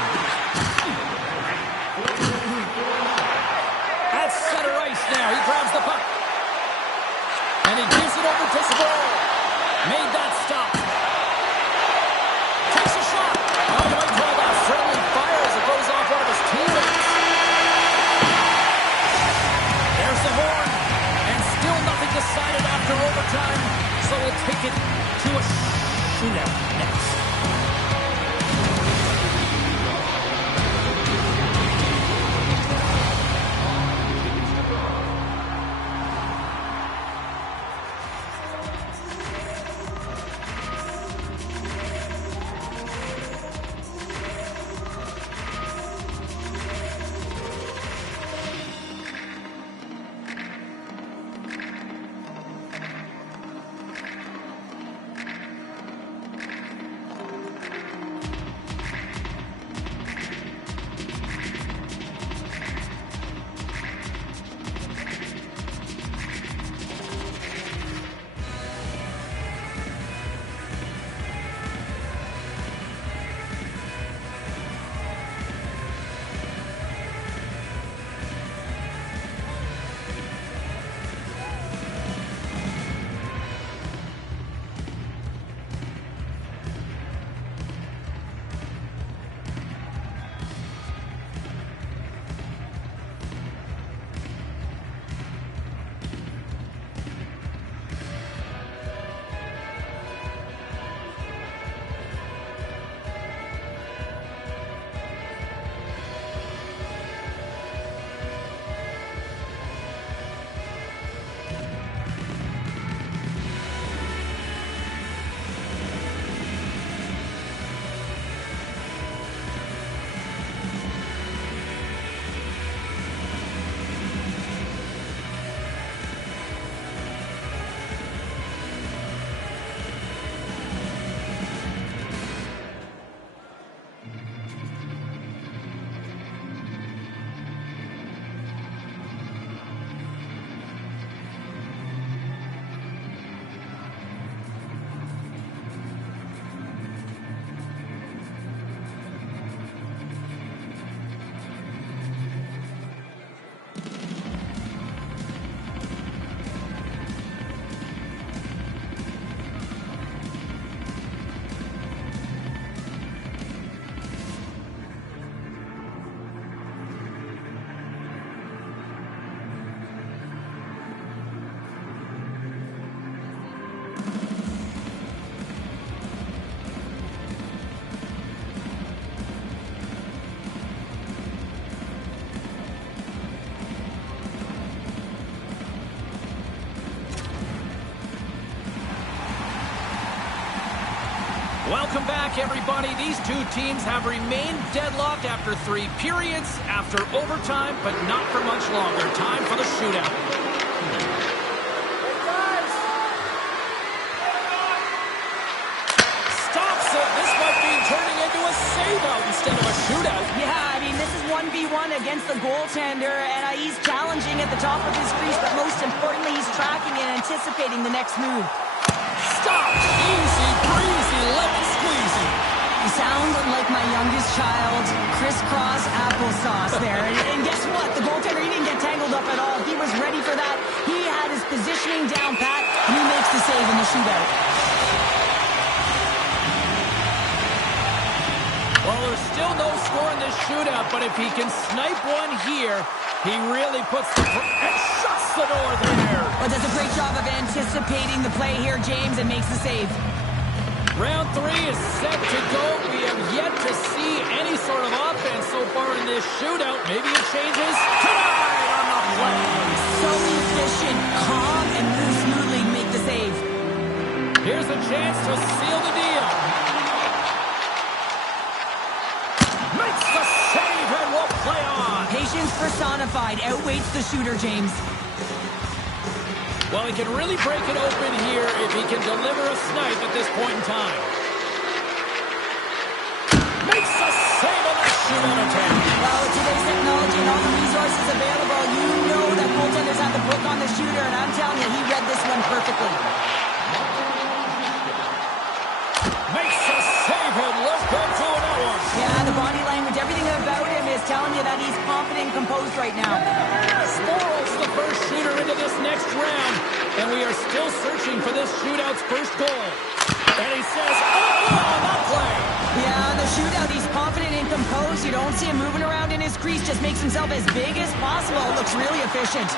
At center ice now. He grabs the puck. And he gives it over to Sproul. Made that stop. Takes a shot. Oh, you might call that friendly fire as it goes off one of his teammates. There's the horn. And still nothing decided after overtime. So we'll take it to a shootout next. Welcome back, everybody. These two teams have remained deadlocked after 3 periods, after overtime, but not for much longer. Time for the shootout. Stops it. This might be turning into a save-out instead of a shootout. Yeah, I mean, this is 1v1 against the goaltender, and he's challenging at the top of his crease, but most importantly, he's tracking and anticipating the next move. Stop! Easy breezy, lemon squeezy. You sound like my youngest child, crisscross applesauce there. And guess what? The goaltender, he didn't get tangled up at all. He was ready for that. He had his positioning down pat, and he makes the save in the shootout. Well, there's still no score in this shootout, but if he can snipe one here, he really puts the... and shuts the door there. Well, does a great job of anticipating the play here, James, and makes the save. Round 3 is set to go. We have yet to see any sort of offense so far in this shootout. Maybe it changes tonight on the play. So efficient, calm, and move smoothly to make the save. Here's a chance to seal the deal. Makes the save and will play on. Patience personified outweighs the shooter, James. Well, he can really break it open here if he can deliver a snipe at this point in time. Makes a save on that shootout attempt. Well, with today's technology and all the resources available, you know that goaltenders have the book on the shooter, and I'm telling you, he read this one perfectly. Makes a save and let's go to another one. Yeah, the body language, everything about him is telling you that he's confident and composed right now. Spoils the first shooter into this next round, and we are still searching for this shootout's first goal. And he says, oh, on that play. Yeah, in the shootout, he's confident and composed. You don't see him moving around in his crease, just makes himself as big as possible. Looks really efficient.